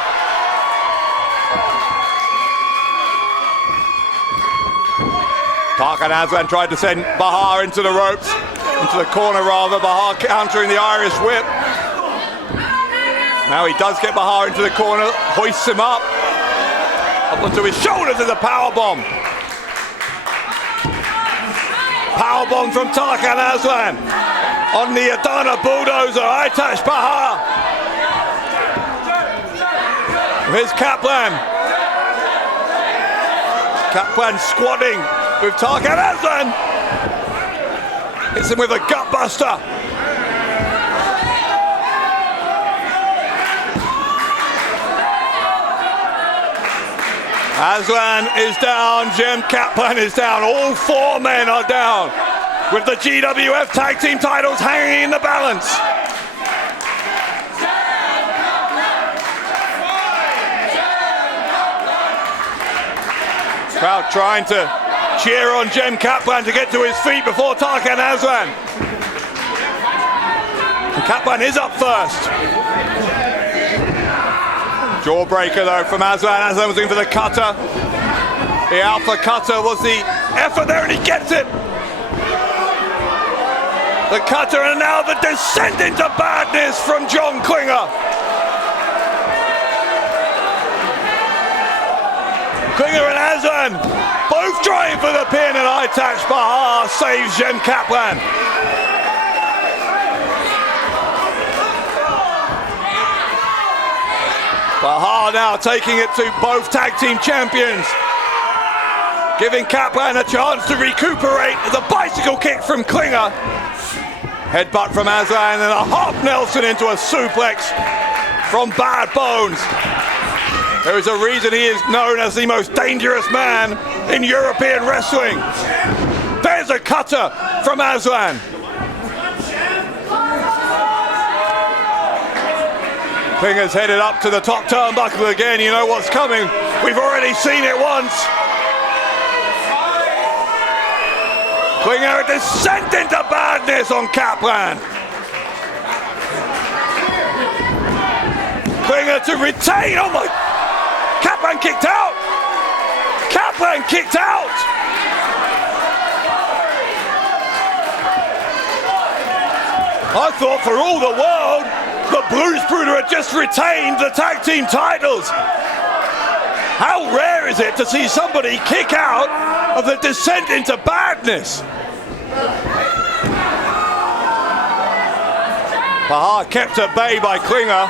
Tarkan Aslan tried to send Bahar into the ropes, into the corner rather. Bahar countering the Irish whip. Now he does get Bahar into the corner, hoists him up onto his shoulders as a powerbomb. Powerbomb from Tarkan Aslan on the Adana Bulldozer, Aytac's Bahar. Here's Kaplan. Kaplan squatting with Tarkan Aslan. Hits him with a gut buster. Aslan is down, Jem Kaplan is down, all four men are down, with the GWF tag team titles hanging in the balance. Crowd trying to cheer on Jem Kaplan to get to his feet before Tarkan Aslan. And Kaplan is up first. Jawbreaker though from Aslan. Aslan was in for the cutter. The alpha cutter was the effort there, and he gets it. The cutter, and now the descent into badness from John Klinger. Klinger and Aslan both trying for the pin, and Aytac's Bahar saves Jem Kaplan. Bahar now taking it to both tag team champions, giving Kaplan a chance to recuperate as a bicycle kick from Klinger. Headbutt from Aslan and a hop Nelson into a suplex from Bad Bones. There is a reason he is known as the most dangerous man in European wrestling. There's a cutter from Aslan. Klinger's headed up to the top turnbuckle again. You know what's coming. We've already seen it once. Klinger a descent into badness on Kaplan. Klinger to retain. Oh my! Kaplan kicked out. Kaplan kicked out. I thought for all the world the Blutsbrüder had just retained the tag team titles. How rare is it to see somebody kick out of the descent into badness? Bahar kept at bay by Klinger.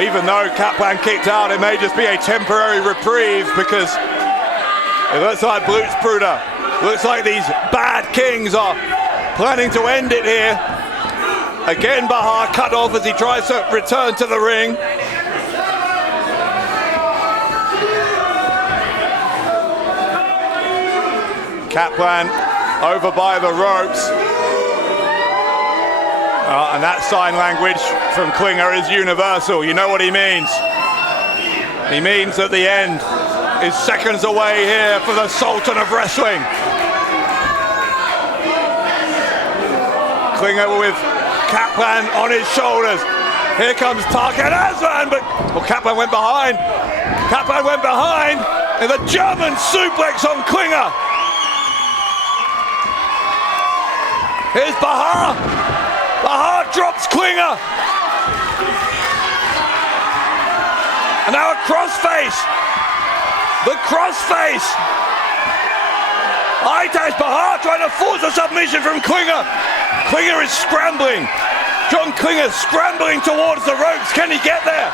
Even though Kaplan kicked out, it may just be a temporary reprieve because it looks like Blutsbrüder, looks like these bad kings are planning to end it here. Again, Bahar cut off as he tries to return to the ring. Kaplan over by the ropes. And that sign language from Klinger is universal. You know what he means. He means that the end is seconds away here for the Sultan of Wrestling. Klinger with Kaplan on his shoulders. Here comes Tarkan Aslan, but Kaplan went behind. Kaplan went behind, and the German suplex on Klinger. Here's Bahar. Bahar drops Klinger. And now a crossface. The crossface. Aytac Bahar trying to force a submission from Klinger. Klinger is scrambling. John Klinger scrambling towards the ropes. Can he get there?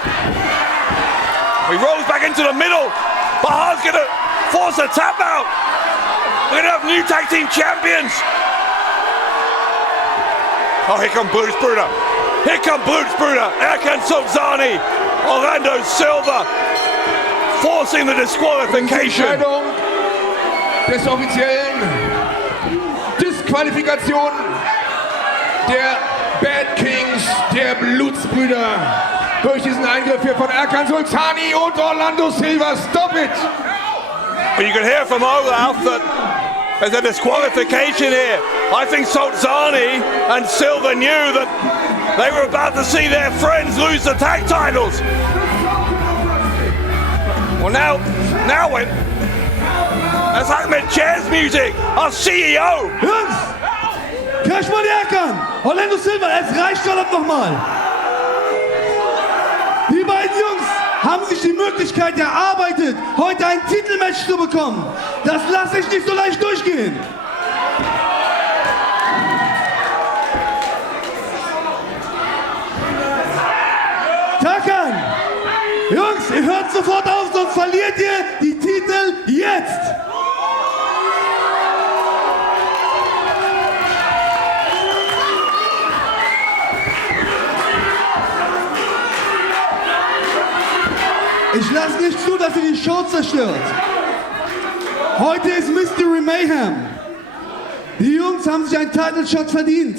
He rolls back into the middle. Bahar's going to force a tap out. We're going to have new tag team champions. Oh, here come Blutsbrüder. Here come Blutsbrüder. Erkan Solzani. Orlando Silva forcing the disqualification. Entscheidung des offiziellen Disqualifikation der Bad Kings, der Blutsbrüder. Durch diesen Eingriff hier von Erkan Solzani und Orlando Silva. Stop it! But you can hear from Olaf that there's a disqualification here. I think Solzani and Silva knew that they were about to see their friends lose the tag titles. Well, now when that's like mit jazz music, our CEO. Jungs, cash mal die Erkan. Orlando Silva, es reicht verdammt nochmal. Die beiden Jungs haben sich die Möglichkeit erarbeitet, heute ein Titelmatch zu bekommen. Das lasse ich nicht so leicht durchgehen. Tarkan, Jungs, ihr hört sofort auf, sonst verliert ihr die Titel jetzt. Ich lasse nicht zu, dass ihr die Show zerstört. Heute ist MysteryMayhem. Die Jungs haben sich einen Title Shot verdient.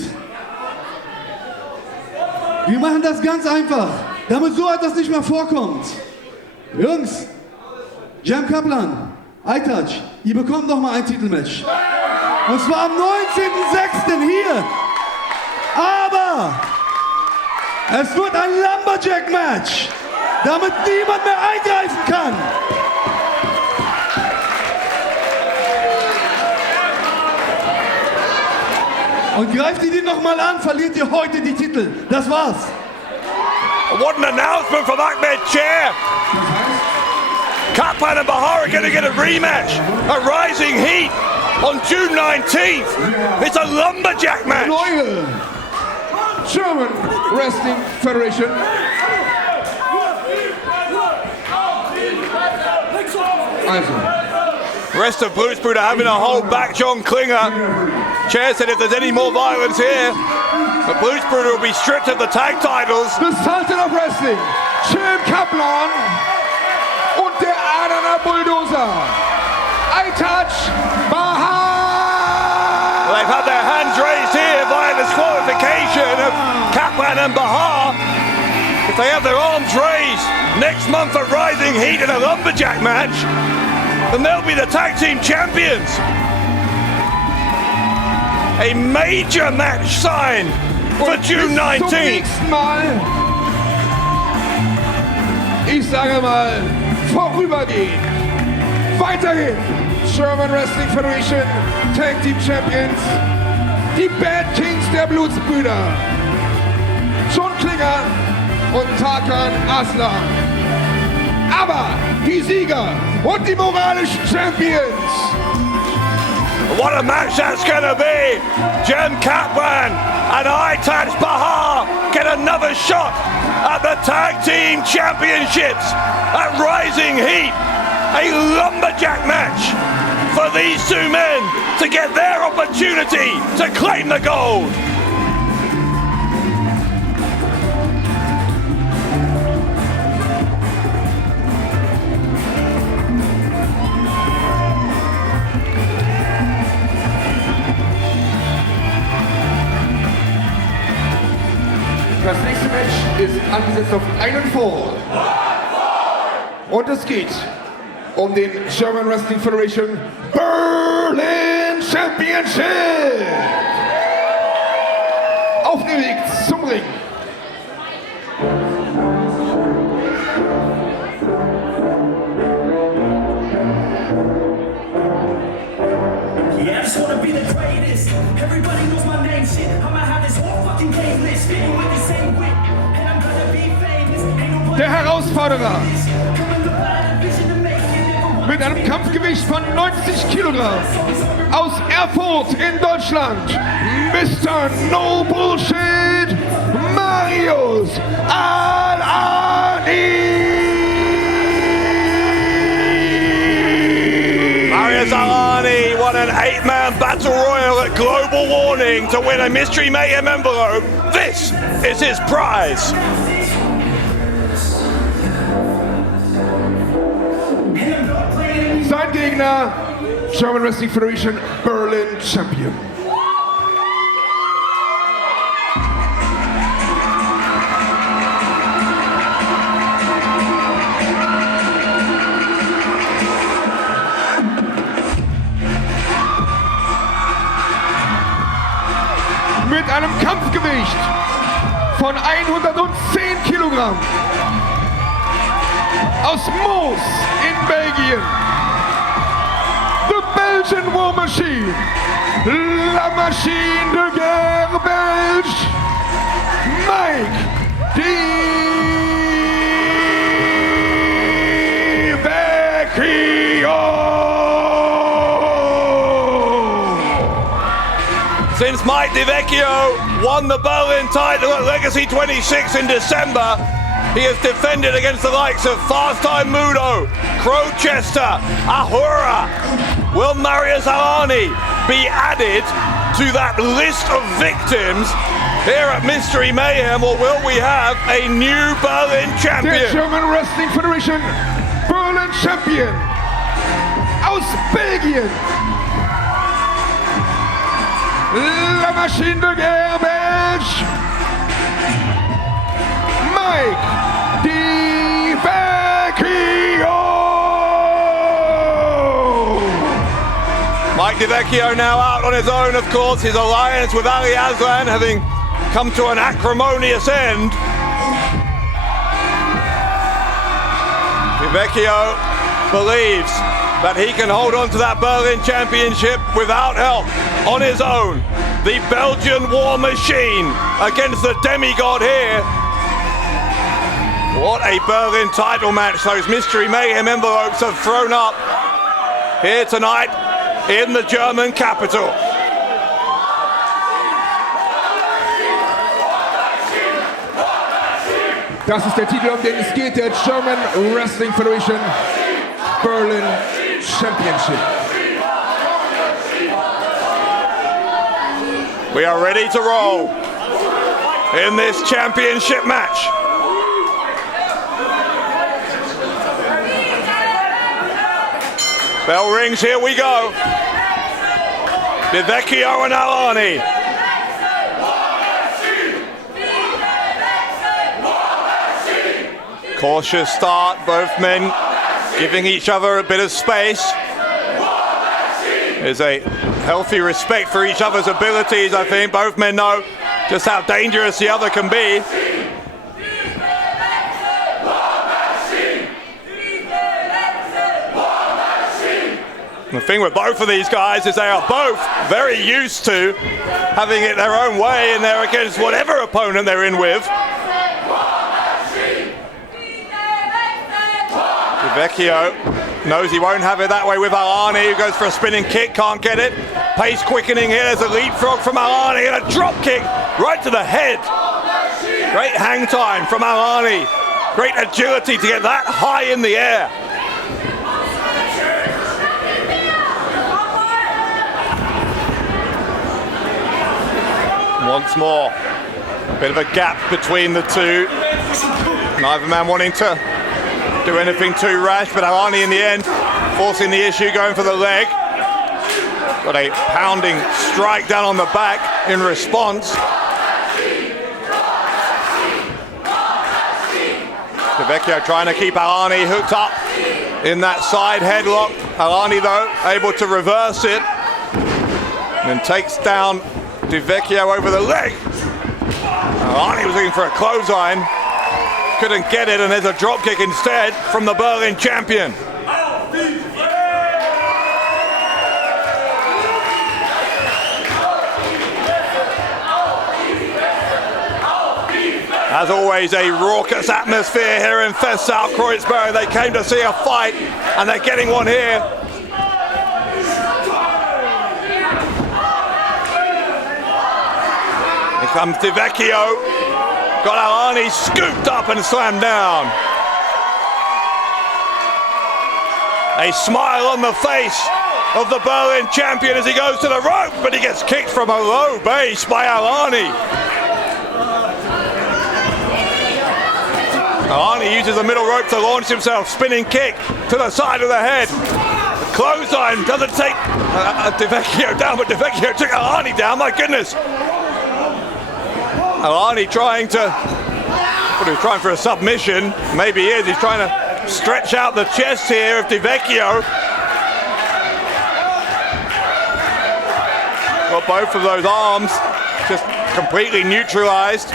Wir machen das ganz einfach, damit so etwas nicht mehr vorkommt. Jungs, Kaplan, Aytac, ihr bekommt noch mal ein Titelmatch. Und zwar am 19.06. hier. Aber es wird ein Lumberjack-Match, damit niemand mehr eingreifen kann. Und greift ihr den nochmal an, verliert ihr heute die Titel. Das war's. What an announcement from Ahmed Chair. Kaplan and Bahar are going to get a rematch. A Rising Heat on June 19th. It's a lumberjack match. Neue German Wrestling Federation. Also. Rest of Blutsbrüder having to hold back John Klinger. Chair said if there's any more violence here, the Blutsbrüder will be stripped of the tag titles. The Sultan of Wrestling, Kaplan und der Adana Bulldozer, Aytac, Bahar. They've had their hands raised here via disqualification of Kaplan and Bahar. If they have their arms raised next month at Rising Heat in a lumberjack match, then they'll be the tag team champions. A major match signed for June 19th. Ich sage mal, vorübergehend. Weiterhin German Wrestling Federation Tag Team Champions, die Bad Kings der Blutsbrüder, Klinger und Tarkan Aslan. Aber die Sieger und die moralischen Champions. What a match that's gonna be! Kaplan and Aytac Bahar get another shot at the Tag Team Championships at Rising Heat. A lumberjack match for these two men to get their opportunity to claim the gold. Das nächste Match ist angesetzt auf einen Fall. Und es geht um den German Wrestling Federation Berlin Championship. Auf dem Weg zum Ring. Yeah, I just wanna be the greatest. Everybody knows my name, shit. I'ma have this whole fucking game list. Spitting with the same wit. And I'm gonna be famous. Ain't nobody Der Herausforderer coming up out of vision to make it. mit einem Kampfgewicht von 90 Kilogramm aus Erfurt in Deutschland, Mr. No Bullshit, Marius Al-Ani. Marius Al-Ani won an 8-man battle royal at Global Warning to win a Mystery Mayhem envelope. This is his prize. Sein Gegner, German Wrestling Federation Berlin Champion. Mit einem Kampfgewicht von 110 Kilogramm aus Moos in Belgien. The Belgian War Machine, La Machine de Guerre Belge, Mike Vecchio. Since Mike DiVecchio won the Berlin title at Legacy 26 in December, he has defended against the likes of Fast Time Mudo, Crowchester, Ahura. Will Marius Al-Ani be added to that list of victims here at Mystery Mayhem, or will we have a new Berlin champion? Der German Wrestling Federation Berlin Champion aus Belgien. La Machine de Guerre Belge, Mike DiVecchio. Mike DiVecchio now out on his own, of course, his alliance with Ali Aslan having come to an acrimonious end. DiVecchio believes that he can hold on to that Berlin Championship without help on his own. The Belgian War Machine against the demigod here. What a Berlin title match those Mystery Mayhem envelopes have thrown up here tonight in the German capital. Das ist der Titel, um den es geht, der German Wrestling Federation Berlin Championship. We are ready to roll in this championship match. Bell rings, here we go. Divecchio and Alani. Cautious start, both men giving each other a bit of space. There's a healthy respect for each other's abilities, I think. Both men know just how dangerous the other can be. The thing with both of these guys is they are both very used to having it their own way and they're against whatever opponent they're in with. Divecchio knows he won't have it that way with Alani, who goes for a spinning kick, can't get it. Pace quickening here, there's a leapfrog from Alani and a drop kick right to the head. Great hang time from Alani. Great agility to get that high in the air. Once more, a bit of a gap between the two. Neither man wanting to do anything too rash, but Alani in the end forcing the issue, going for the leg. Got a pounding strike down on the back in response. Divecchio trying to keep Alani hooked up in that side headlock. Alani though able to reverse it and takes down Divecchio over the leg. Alani was looking for a clothesline, couldn't get it, and there's a drop kick instead from the Berlin champion. As always, a raucous atmosphere here in Fest South Kreuzberg. They came to see a fight, and they're getting one here. Here comes Divecchio. Got Alani scooped up and slammed down. A smile on the face of the Berlin champion as he goes to the rope, but he gets kicked from a low base by Alani. Alani uses the middle rope to launch himself, spinning kick to the side of the head. Clothesline doesn't take Divecchio down, but Divecchio took Alani down, my goodness. Alani trying to, well, he's trying for a submission, maybe he is, he's trying to stretch out the chest here of Divecchio. Got both of those arms just completely neutralized.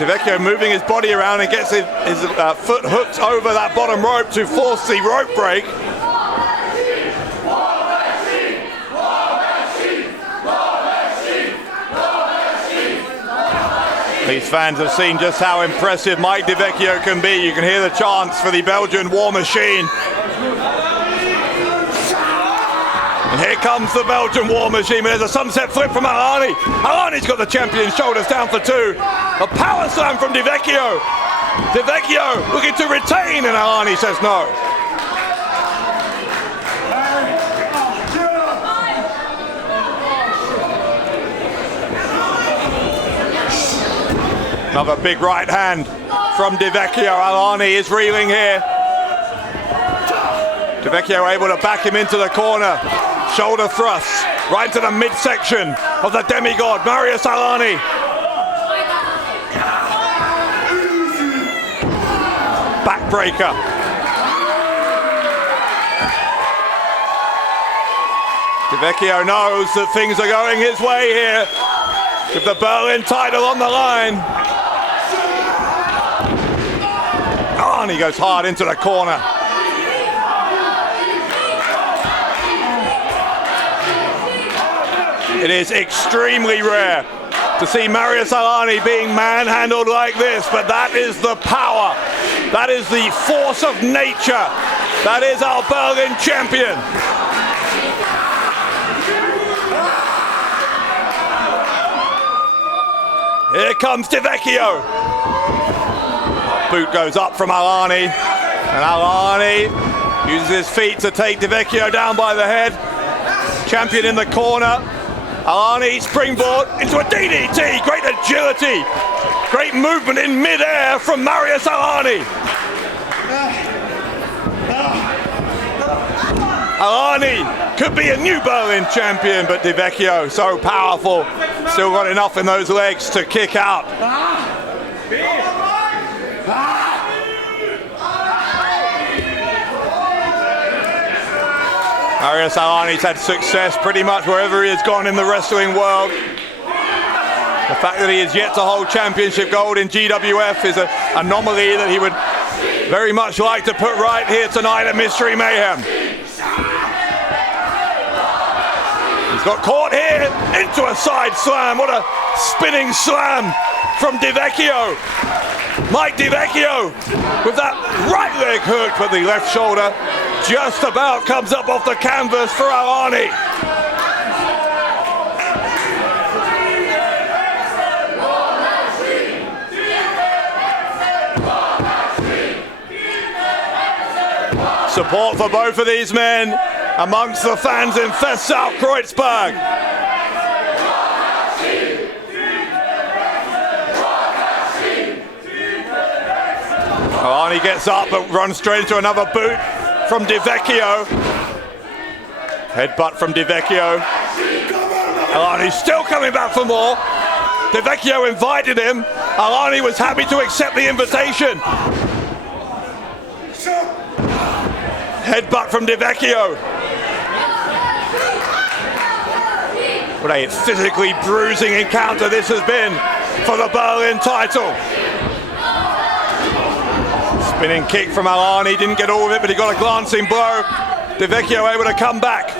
Divecchio moving his body around and gets his foot hooked over that bottom rope to force the rope break. These fans have seen just how impressive Mike Divecchio can be. You can hear the chants for the Belgian War Machine. And here comes the Belgian War Machine. There's a sunset flip from Alani. Alani's got the champion's shoulders down for two. A power slam from Divecchio. Divecchio looking to retain, and Alani says no. Another big right hand from Divecchio. Alani is reeling here. Divecchio able to back him into the corner. Shoulder thrusts right to the midsection of the demigod, Marius Alani. Backbreaker. Divecchio knows that things are going his way here with the Berlin title on the line. Alani goes hard into the corner. It is extremely rare to see Marius Alani being manhandled like this, but that is the power. That is the force of nature. That is our Berlin champion. Here comes Divecchio. Boot goes up from Alani, and Alani uses his feet to take Divecchio down by the head. Champion in the corner. Alani springboard into a DDT. Great agility. Great movement in mid-air from Marius Alani. Alani could be a new Berlin champion, but Di Vecchio, so powerful. Still got enough in those legs to kick out. Marius Alani's had success pretty much wherever he has gone in the wrestling world. The fact that he is yet to hold championship gold in GWF is an anomaly that he would very much like to put right here tonight at Mystery Mayhem. He's got caught here into a side slam. What a spinning slam from Di Vecchio. Mike Di Vecchio with that right leg hook, but the left shoulder just about comes up off the canvas for Alani. Support for both of these men amongst the fans in Fest South Kreuzberg. Alani gets up but runs straight into another boot from Di Vecchio. Headbutt from Di Vecchio. Alani still coming back for more. Di Vecchio invited him. Alani was happy to accept the invitation. Headbutt from Di Vecchio. What a physically bruising encounter this has been for the Berlin title. Spinning kick from Alani, didn't get all of it, but he got a glancing blow. Di Vecchio able to come back.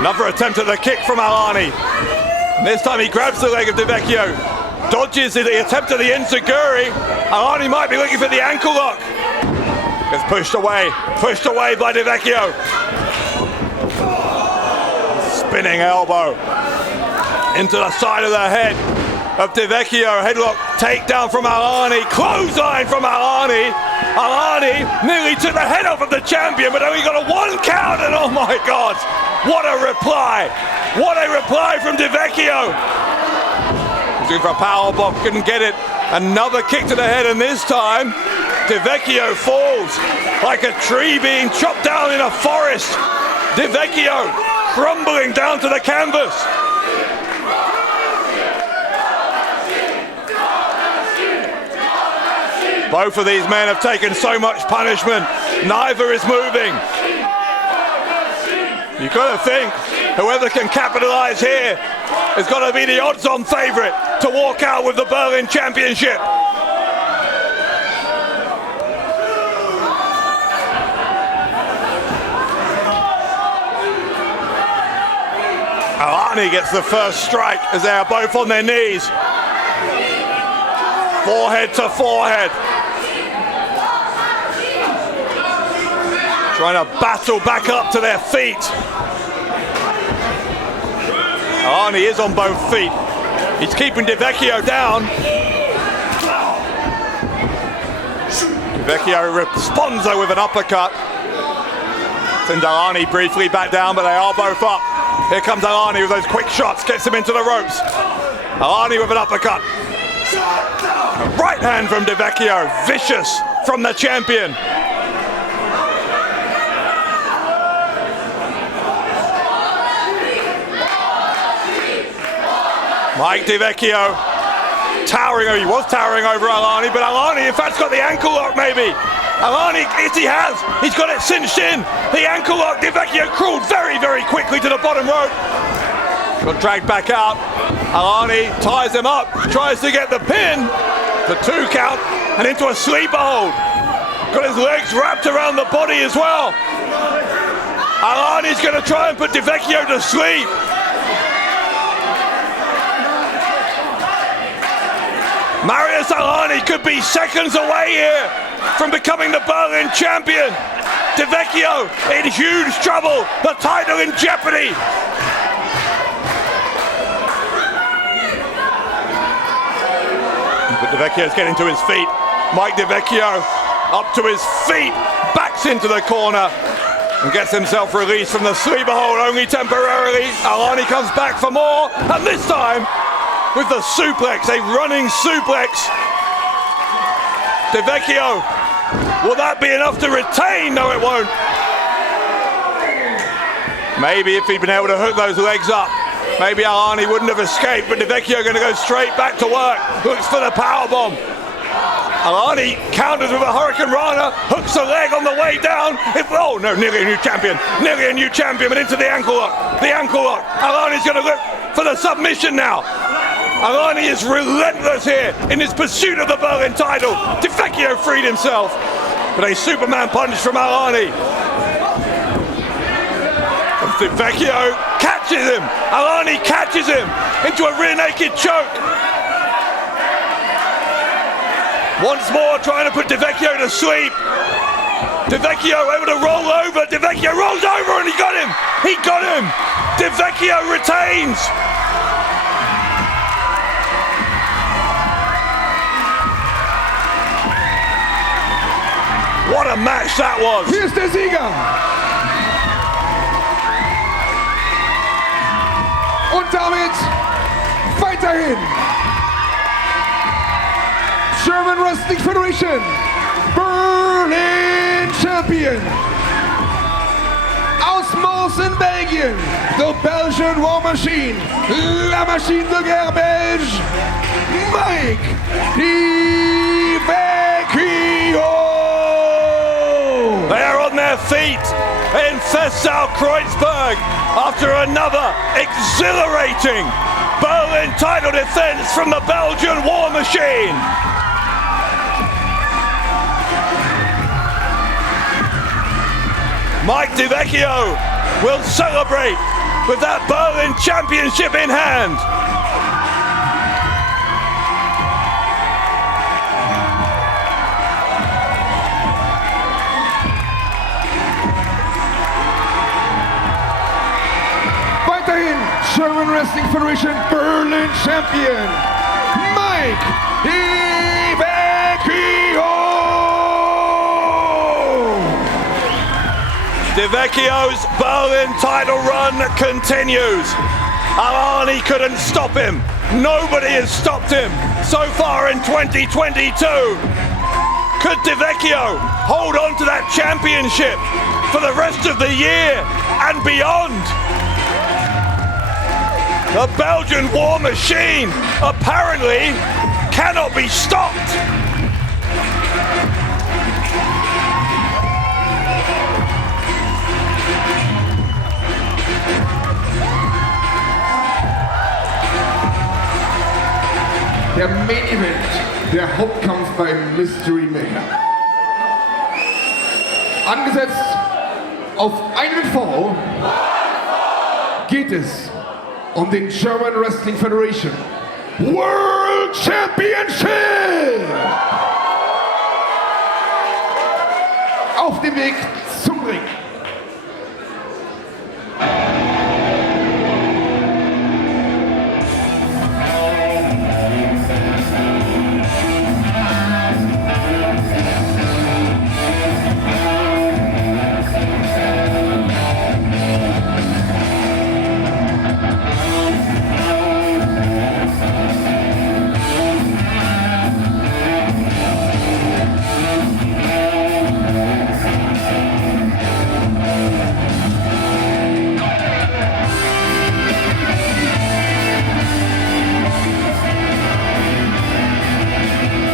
Another attempt at the kick from Alani. And this time he grabs the leg of Di Vecchio. Dodges the attempt at the enziguri. Alani might be looking for the ankle lock. Gets pushed away by Di Vecchio. Spinning elbow into the side of the head of Di Vecchio. Headlock takedown from Alani. Clothesline from Alani. Alani nearly took the head off of the champion, but only got a 1 count. And oh my God, what a reply! What a reply from Di Vecchio. Looking for a power bomb, couldn't get it. Another kick to the head, and this time Di Vecchio falls like a tree being chopped down in a forest. Di Vecchio crumbling down to the canvas. Both of these men have taken so much punishment. Neither is moving. You've got to think, whoever can capitalize here has got to be the odds-on favorite to walk out with the Berlin Championship. Alani gets the first strike as they are both on their knees. Forehead to forehead. Trying to battle back up to their feet. Alani is on both feet. He's keeping Di Vecchio down. Di Vecchio responds though with an uppercut. Sends Alani briefly back down, but they are both up. Here comes Alani with those quick shots, gets him into the ropes. Alani with an uppercut. A right hand from Di Vecchio, vicious from the champion. Mike Di Vecchio towering, he was towering over Alani, but Alani in fact got the ankle lock maybe. Alani, yes he has, he's got it cinched in. The ankle lock, Di Vecchio crawled very, very quickly to the bottom rope. Got dragged back out. Alani ties him up, tries to get the pin, the 2 count, and into a sleeper hold. Got his legs wrapped around the body as well. Alani's gonna try and put Di Vecchio to sleep. Marius Alani could be seconds away here from becoming the Berlin champion. Di Vecchio in huge trouble, the title in jeopardy. But Di Vecchio's getting to his feet. Mike Di Vecchio up to his feet, backs into the corner. and gets himself released from the sleeper hold only temporarily. Alani comes back for more, and this time with the suplex, a running suplex. Devecchio, will that be enough to retain? No, it won't. Maybe if he'd been able to hook those legs up, maybe Alani wouldn't have escaped, but Devecchio going to go straight back to work, looks for the powerbomb. Alani counters with a Hurricane Rana, hooks a leg on the way down. Oh no, nearly a new champion, but into the ankle lock. Alani's going to look for the submission now. Alani is relentless here in his pursuit of the Berlin title. Devecchio freed himself, but a Superman punch from Alani. Devecchio catches him. Alani catches him into a rear naked choke. Once more trying to put Devecchio to sleep. Devecchio able to roll over. Devecchio rolls over and he got him. Devecchio retains. What a match that was. Hier ist der Sieger. Und damit weiterhin German Wrestling Federation Berlin Champion aus Mons in Belgien, the Belgian War Machine, la machine de guerre belge, Mike Devecchio. They are on their feet in Festsaal Kreuzberg after another exhilarating Berlin title defense from the Belgian War Machine. Mike Devecchio will celebrate with that Berlin Championship in hand. Weiterhin German Wrestling Federation Berlin Champion Mike Devecchio. Devecchio's Berlin title run continues. Alani couldn't stop him. Nobody has stopped him so far in 2022. Could Devecchio hold on to that championship for the rest of the year and beyond? The Belgian War Machine apparently cannot be stopped. Der Main Event, der Hauptkampf beim MysteryMayhem. Angesetzt auf einen Fall geht es um den German Wrestling Federation World Championship. Auf dem Weg zum Ring.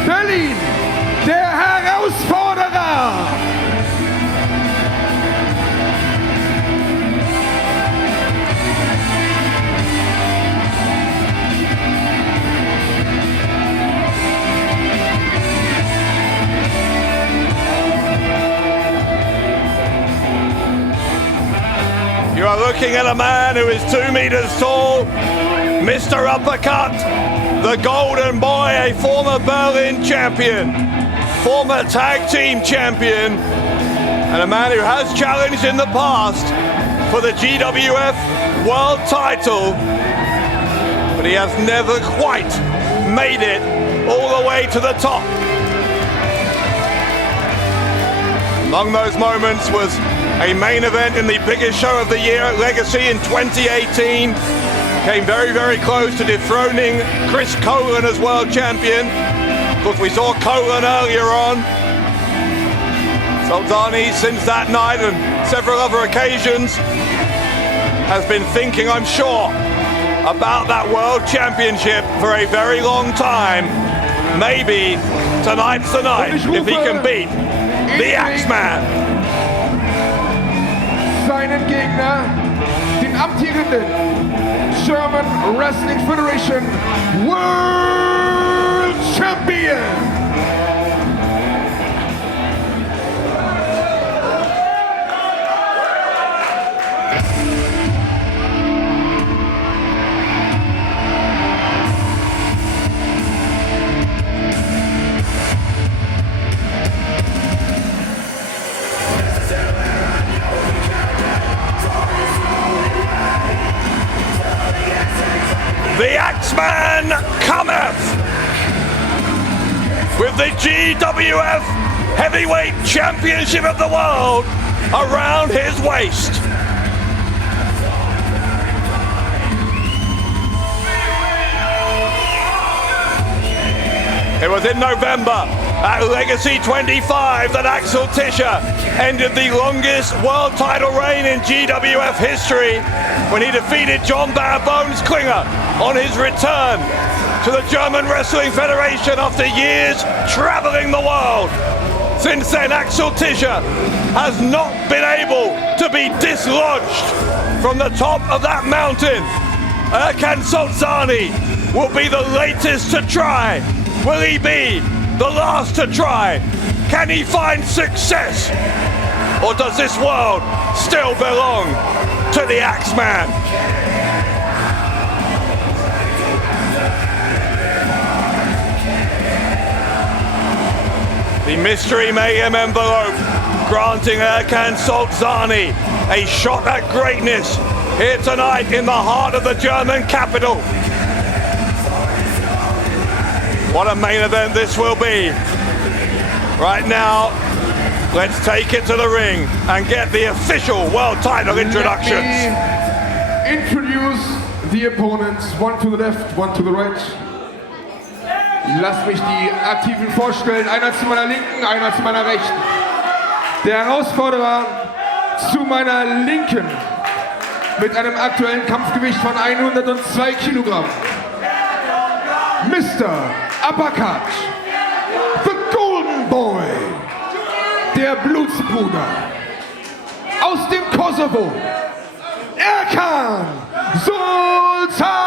Berlin, der Herausforderer. You are looking at a man who is 2 meters tall, Mr. Uppercut, the Golden Boy, a former Berlin champion, former tag team champion, and a man who has challenged in the past for the GWF world title, but he has never quite made it all the way to the top. Among those moments was a main event in the biggest show of the year at Legacy in 2018. Came very, very close to dethroning Chris Colen as world champion. Of course, we saw Colen earlier on. Sultani, since that night and several other occasions, has been thinking, I'm sure, about that world championship for a very long time. Maybe tonight's the night if he can beat the Axeman. Seinen Gegner, den amtierenden German Wrestling Federation World Champion. The Axeman cometh with the GWF Heavyweight Championship of the World around his waist. It was in November at Legacy 25 that Axel Tischer ended the longest world title reign in GWF history when he defeated John Bare Bones Klinger on his return to the German Wrestling Federation after years traveling the world. Since then, Axel Tischer has not been able to be dislodged from the top of that mountain. Erkan Sultani will be the latest to try. Will he be the last to try? Can he find success? Or does this world still belong to the Axeman? The Mystery Mayhem envelope granting Erkan Sultani a shot at greatness here tonight in the heart of the German capital. What a main event this will be. Right now, let's take it to the ring and get the official world title introductions. Let me introduce the opponents, one to the left, one to the right. Lasst mich die Aktiven vorstellen, einer zu meiner Linken, einer zu meiner Rechten. Der Herausforderer zu meiner Linken mit einem aktuellen Kampfgewicht von 102 Kilogramm. Mr. Uppercut, the Golden Boy, der Blutsbruder. Aus dem Kosovo, Erkan Sultani.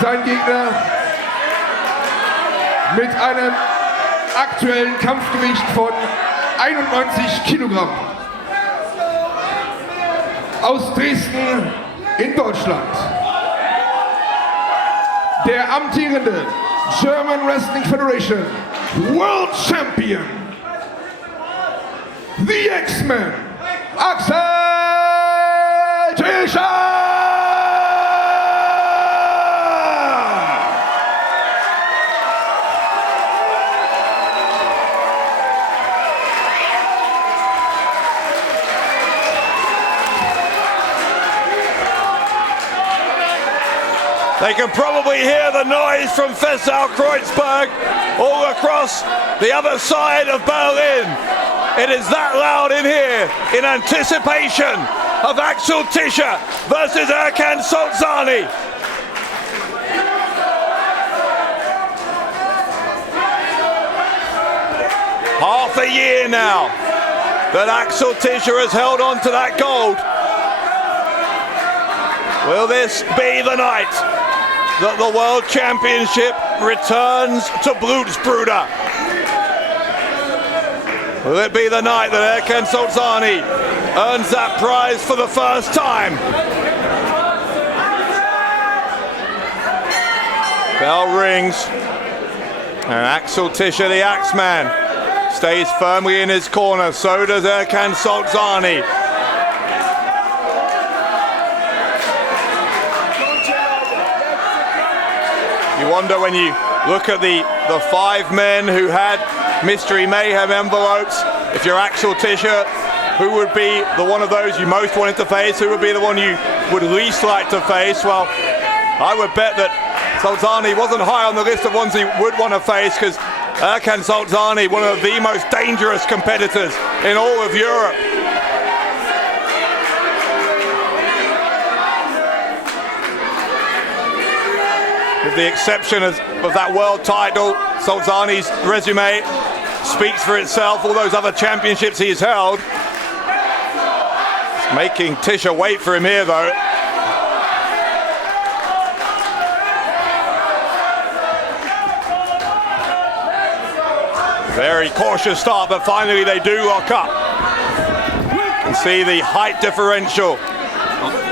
Sein Gegner mit einem aktuellen Kampfgewicht von 91 Kilogramm. Aus Dresden in Deutschland. Der amtierende German Wrestling Federation World Champion. The X-Men. Axel Tischer. They can probably hear the noise from Fessau Kreuzberg all across the other side of Berlin. It is that loud in here in anticipation of Axel Tischer versus Erkan Sultani. Half a year now that Axel Tischer has held on to that gold. Will this be the night that the World Championship returns to Blutsbrüder? Will it be the night that Erkan Sultani earns that prize for the first time? Bell rings, and Axel Tischer, the Axeman, stays firmly in his corner. So does Erkan Sultani. wonder when you look at the 5 men who had Mystery Mayhem envelopes, if you're Axel Tischer, who would be the one of those you most wanted to face? Who would be the one you would least like to face? Well, I would bet that Solzani wasn't high on the list of ones he would want to face, because Erkan Solzani, one of the most dangerous competitors in all of Europe. With the exception of that world title, Solzani's resume speaks for itself. All those other championships he's held. It's making Tischer wait for him here, though. Very cautious start, but finally they do lock up. You can see the height differential.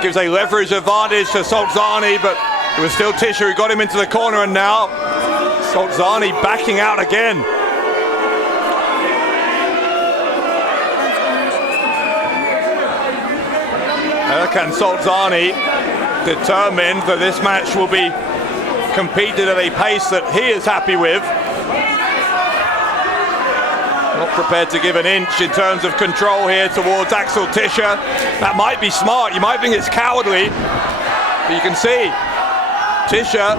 Gives a leverage advantage to Solzani, but it was still Tischer who got him into the corner, and now Solzani backing out again. Erkan Solzani determined that this match will be competed at a pace that he is happy with. Not prepared to give an inch in terms of control here towards Axel Tischer. That might be smart, you might think it's cowardly, but you can see Tischer,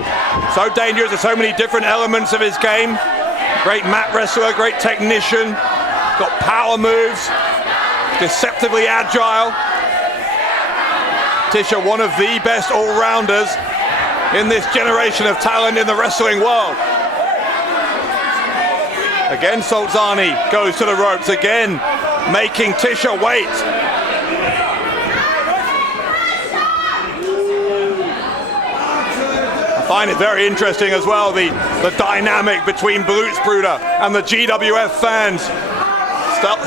so dangerous at so many different elements of his game. Great mat wrestler, great technician, got power moves, deceptively agile. Tischer, one of the best all-rounders in this generation of talent in the wrestling world. Again, Solzani goes to the ropes, again making Tischer wait. I find it very interesting as well, the dynamic between Blutsbrüder and the GWF fans.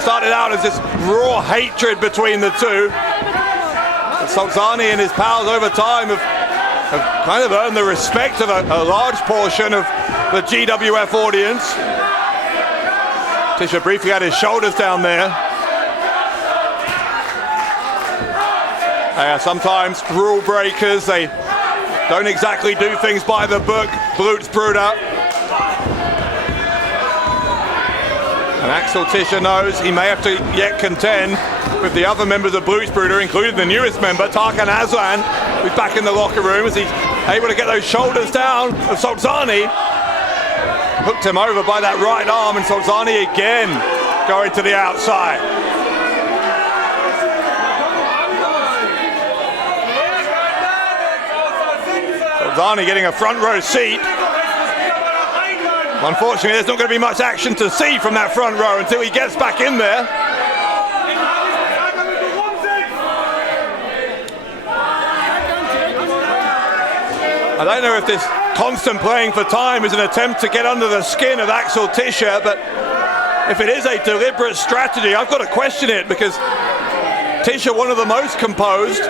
Started out as this raw hatred between the two. But Solzani and his pals over time have kind of earned the respect of a large portion of the GWF audience. Tischer briefly had his shoulders down there. They are sometimes rule breakers. They don't exactly do things by the book, Blutsbrüder. And Axel Tischer knows he may have to yet contend with the other members of Blutsbrüder, including the newest member, Tarkan Aslan, who's back in the locker room as he's able to get those shoulders down of Solzani. Hooked him over by that right arm, and Solzani again going to the outside. Solzani getting a front row seat. Unfortunately, there's not going to be much action to see from that front row until he gets back in there. I don't know if this constant playing for time is an attempt to get under the skin of Axel Tischer, but if it is a deliberate strategy, I've got to question it, because Tischer, one of the most composed,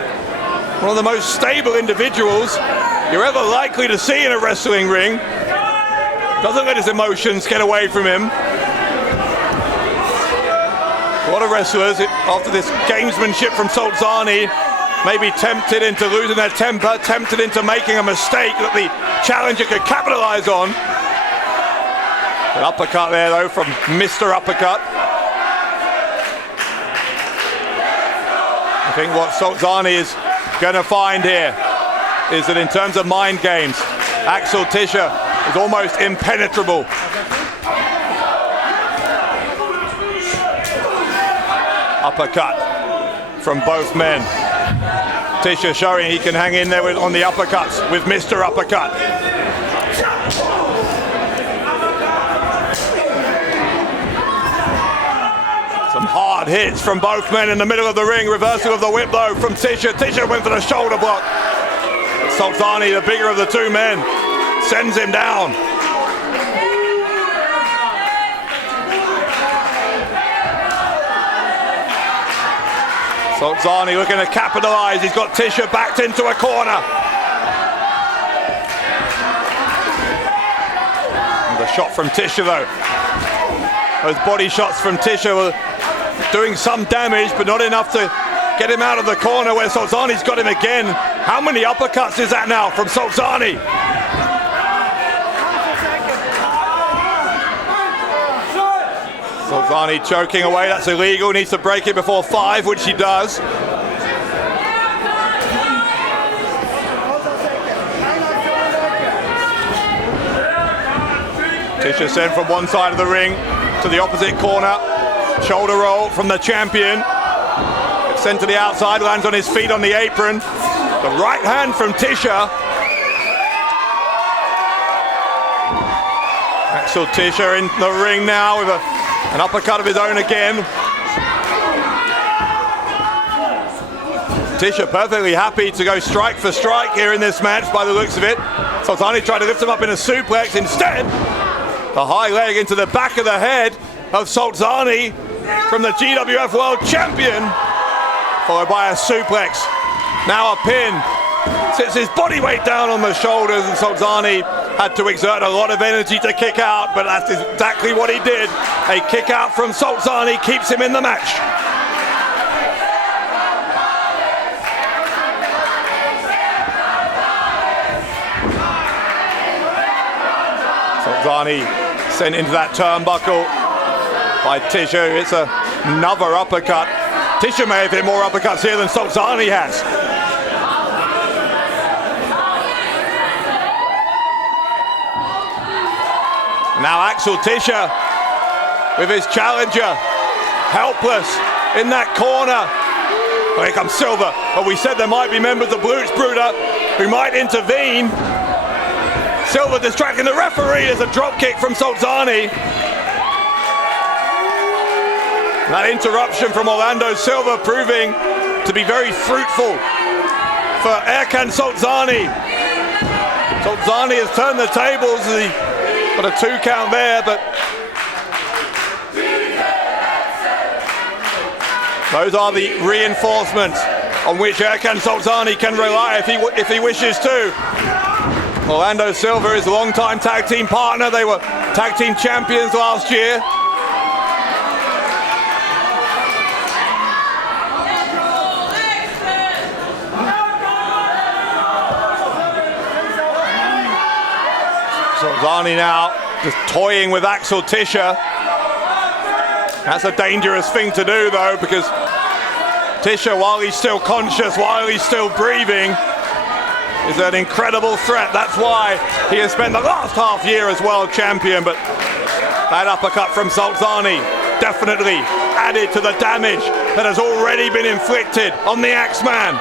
one of the most stable individuals you're ever likely to see in a wrestling ring, doesn't let his emotions get away from him. A lot of wrestlers, after this gamesmanship from Solzani, may be tempted into losing their temper, tempted into making a mistake that the challenger could capitalize on. An uppercut there, though, from Mr. Uppercut. I think what Solzani is going to find here is that in terms of mind games, Axel Tischer is almost impenetrable. Uppercut from both men. Tischer showing he can hang in there on the uppercuts with Mr. Uppercut. Some hard hits from both men in the middle of the ring. Reversal of the whip though from Tischer. Tischer went for the shoulder block. Solzani, the bigger of the two men, sends him down. Solzani looking to capitalize. He's got Tischer backed into a corner. And the shot from Tischer though. Those body shots from Tischer were doing some damage, but not enough to get him out of the corner where Solzani's got him again. How many uppercuts is that now from Solzani? Sultani choking away, that's illegal, needs to break it before 5, which he does. Tisha sent from one side of the ring to the opposite corner. Shoulder roll from the champion. It's sent to the outside, lands on his feet on the apron. The right hand from Tisha. Axel Tisha in the ring now with an uppercut of his own again. Tisha perfectly happy to go strike for strike here in this match by the looks of it. Sultani tried to lift him up in a suplex. Instead, the high leg into the back of the head of Sultani from the GWF World Champion, followed by a suplex. Now a pin. Sits his body weight down on the shoulders, and Sultani had to exert a lot of energy to kick out, but that's exactly what he did. A kick out from Sultani keeps him in the match. Sultani sent into that turnbuckle by Tisha. It's another uppercut. Tisha may have hit more uppercuts here than Sultani has. Now Axel Tisha with his challenger, helpless in that corner. Here comes Silver, but we said there might be members of Blutsbrüder who might intervene. Silver distracting the referee as a drop kick from Sultani. That interruption from Orlando Silva proving to be very fruitful for Erkan Sultani. Sultani has turned the tables. He got a 2 count there, but those are the reinforcements on which Erkan Sultani can rely if he wishes to. Orlando Silva is a long-time tag team partner. They were tag team champions last year. Sultani now just toying with Axel Tisha. That's a dangerous thing to do though, because Tisha, while he's still conscious, while he's still breathing, is an incredible threat. That's why he has spent the last half year as world champion, but that uppercut from Sultani definitely added to the damage that has already been inflicted on the Axeman.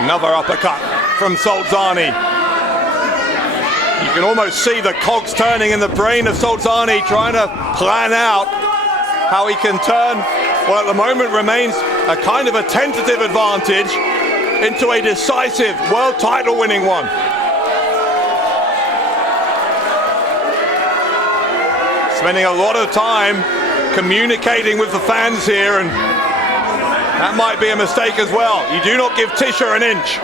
Another uppercut from Sultani. You can almost see the cogs turning in the brain of Sultani, trying to plan out how he can turn what at the moment remains a kind of a tentative advantage into a decisive world title winning one. Spending a lot of time communicating with the fans here, and that might be a mistake as well. You do not give Tisha an inch.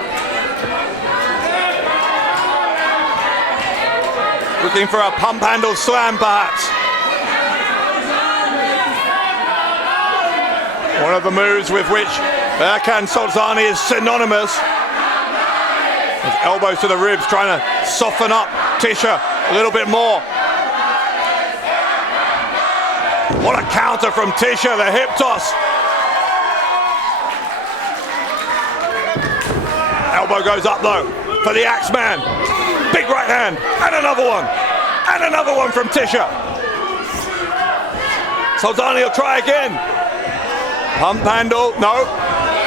Looking for a pump handle slam perhaps. One of the moves with which Erkan Sultani is synonymous. His elbows to the ribs, trying to soften up Tisha a little bit more. What a counter from Tisha, the hip toss. Elbow goes up though for the Axeman. Big right hand, and another one. And another one from Tisha. Sultani will try again. Pump handle, no.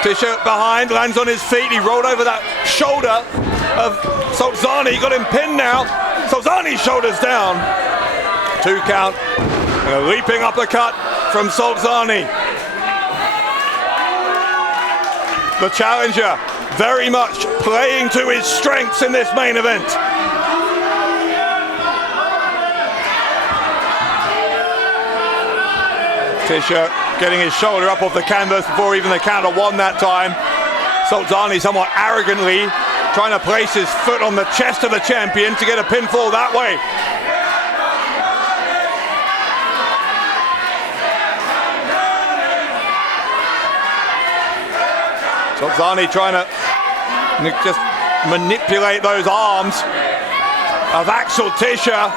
Tisha behind, lands on his feet. He rolled over that shoulder of Sultani. He got him pinned now. Sultani's shoulders down. 2 count. And a leaping uppercut from Sultani. The challenger very much playing to his strengths in this main event. Tisha getting his shoulder up off the canvas before even the count of 1 that time. Sultani somewhat arrogantly trying to place his foot on the chest of the champion to get a pinfall that way. Solzani trying to just manipulate those arms of Axel Tischer.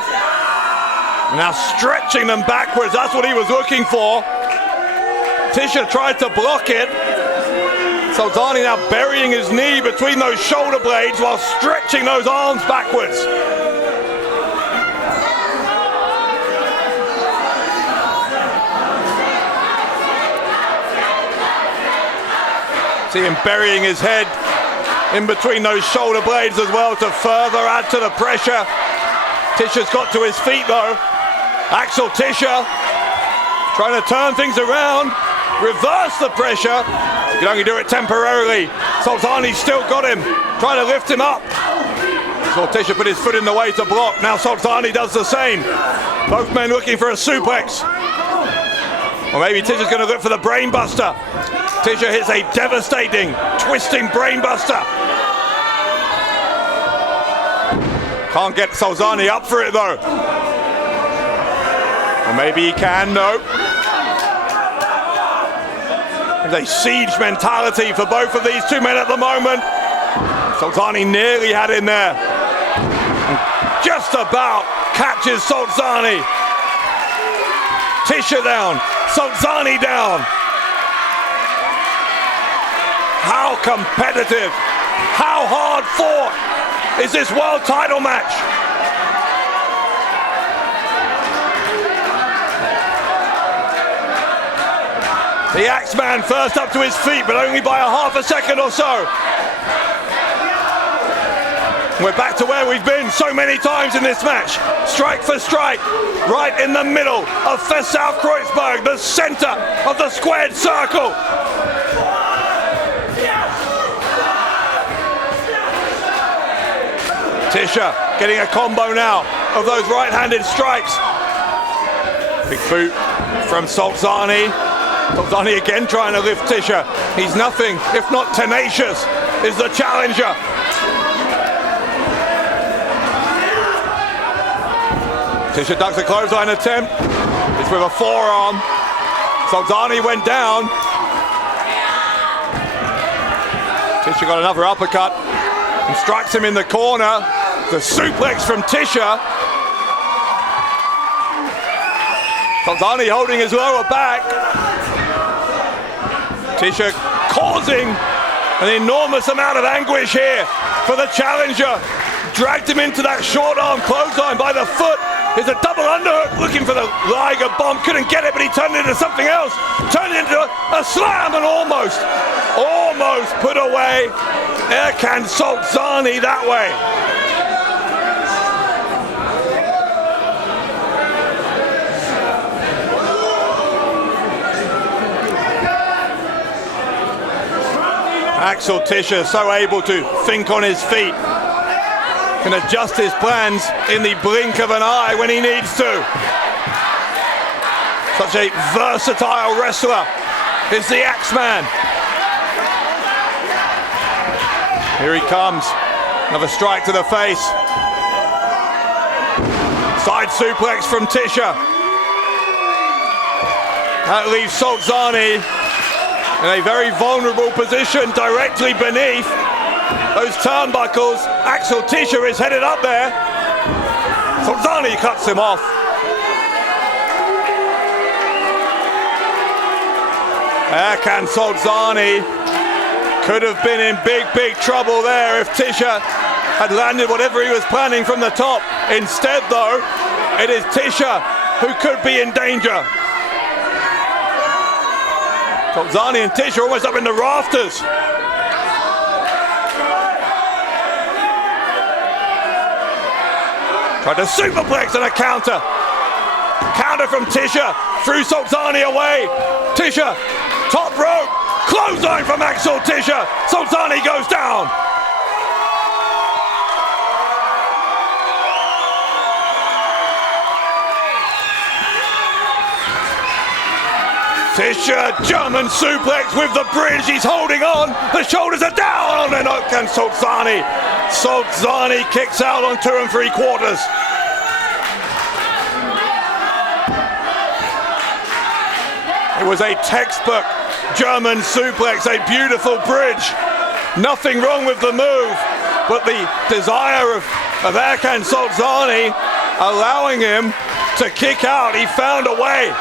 Now stretching them backwards, that's what he was looking for. Tischer tried to block it. Solzani now burying his knee between those shoulder blades while stretching those arms backwards. See him burying his head in between those shoulder blades as well to further add to the pressure. Tischer's got to his feet though. Axel Tischer trying to turn things around, reverse the pressure. You can only do it temporarily. Solzani's still got him, trying to lift him up. So Tischer put his foot in the way to block. Now Solzani does the same. Both men looking for a suplex. Or maybe Tischer's going to look for the brainbuster. Tischer hits a devastating, twisting brainbuster. Can't get Solzani up for it though. Or maybe he can, no. There's a siege mentality for both of these two men at the moment. Solzani nearly had in there. And just about catches Solzani. Tischer down, Solzani down. How competitive, how hard fought is this world title match? The Axeman first up to his feet, but only by a half a second or so. We're back to where we've been so many times in this match. Strike for strike, right in the middle of Kreuzberg, the center of the squared circle. Tischer getting a combo now of those right-handed strikes. Big boot from Solzani. Solzani again trying to lift Tischer. He's nothing if not tenacious, is the challenger. Tischer ducks a clothesline attempt. It's with a forearm. Solzani went down. Tischer got another uppercut and strikes him in the corner. The suplex from Tischer. Solzani holding his lower back. Tischer causing an enormous amount of anguish here for the challenger. Dragged him into that short arm clothesline by the foot. There's a double underhook looking for the Liger bomb. Couldn't get it, but he turned it into something else. Turned it into a slam and almost put away. There can Solzani that way. Axel Tischer so able to think on his feet, can adjust his plans in the blink of an eye when he needs to. Such a versatile wrestler is the Axeman. Here he comes, another strike to the face. Side suplex from Tischer. That leaves Solzani in a very vulnerable position directly beneath those turnbuckles. Axel Tischer is headed up there. Solzani cuts him off. There can Solzani. Could have been in big trouble there if Tischer had landed whatever he was planning from the top. Instead though, it is Tischer who could be in danger. Solzani and Tischer almost up in the rafters. Tried to superplex and a counter. Counter from Tischer, threw Solzani away. Tischer, top rope, clothesline from Axel Tischer. Solzani goes down. Tischer, German suplex with the bridge, he's holding on, the shoulders are down, and out can Solzani. Solzani kicks out on 2 3/4. It was a textbook German suplex, a beautiful bridge. Nothing wrong with the move, but the desire of Erkan Solzani allowing him to kick out. He found a way.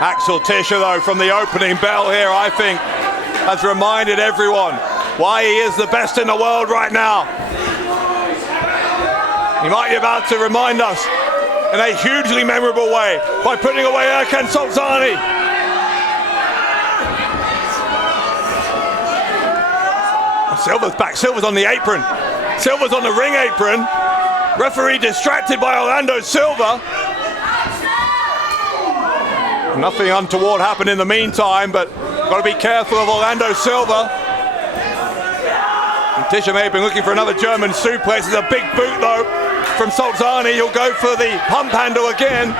Axel Tischer, though, from the opening bell here, I think, has reminded everyone why he is the best in the world right now. He might be about to remind us in a hugely memorable way by putting away Erkan Solzani. Silver's back, Silver's on the apron. Silver's on the ring apron. Referee distracted by Orlando Silva. Nothing untoward happened in the meantime, but got to be careful of Orlando Silva. And Tischer may have been looking for another German suplex. It's a big boot though from Solzani. He'll go for the pump handle again.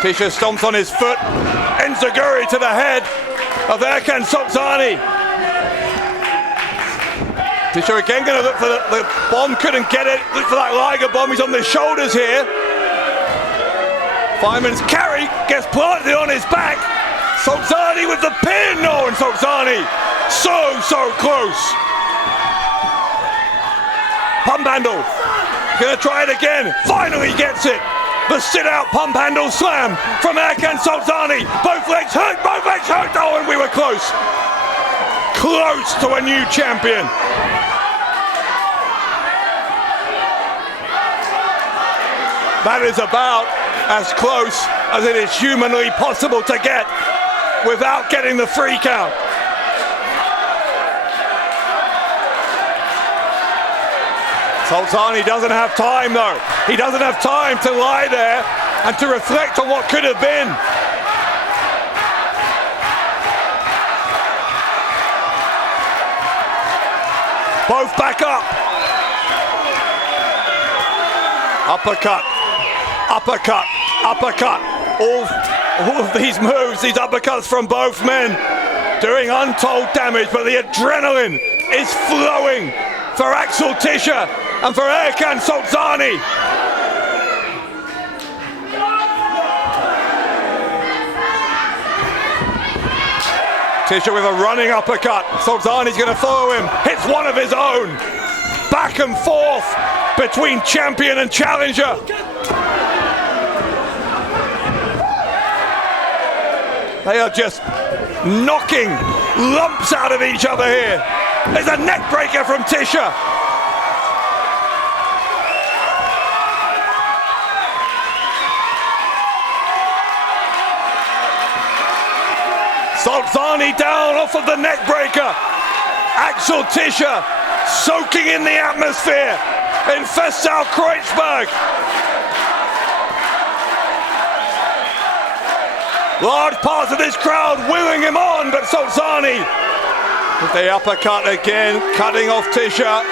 Tischer stomps on his foot. Enziguri to the head of Erkan Solzani. Tischer again going to look for the bomb, couldn't get it. Look for that Liger bomb, he's on the shoulders here. Fireman's carry gets planted on his back. Solzani with the pin. No, and Solzani so close. Pump handle. Gonna try it again. Finally gets it. The sit out pump handle slam from Erkan Solzani. Both legs hurt. Oh, and we were close. Close to a new champion. That is about as close as it is humanly possible to get without getting the free count. Solzani doesn't have time though. He doesn't have time to lie there and to reflect on what could have been. Both back up. Uppercut. Uppercut, uppercut. All of these moves, these uppercuts from both men, doing untold damage, but the adrenaline is flowing for Axel Tischer and for Erkan Solzani. Tischer with a running uppercut. Solzani's going to follow him. Hits one of his own. Back and forth between champion and challenger. They are just knocking lumps out of each other here. There's a neck breaker from Tischer. Solzani down off of the neck breaker. Axel Tischer soaking in the atmosphere in Festal Kreuzberg. Large parts of this crowd willing him on, but Solzani with the uppercut again, cutting off Tischer.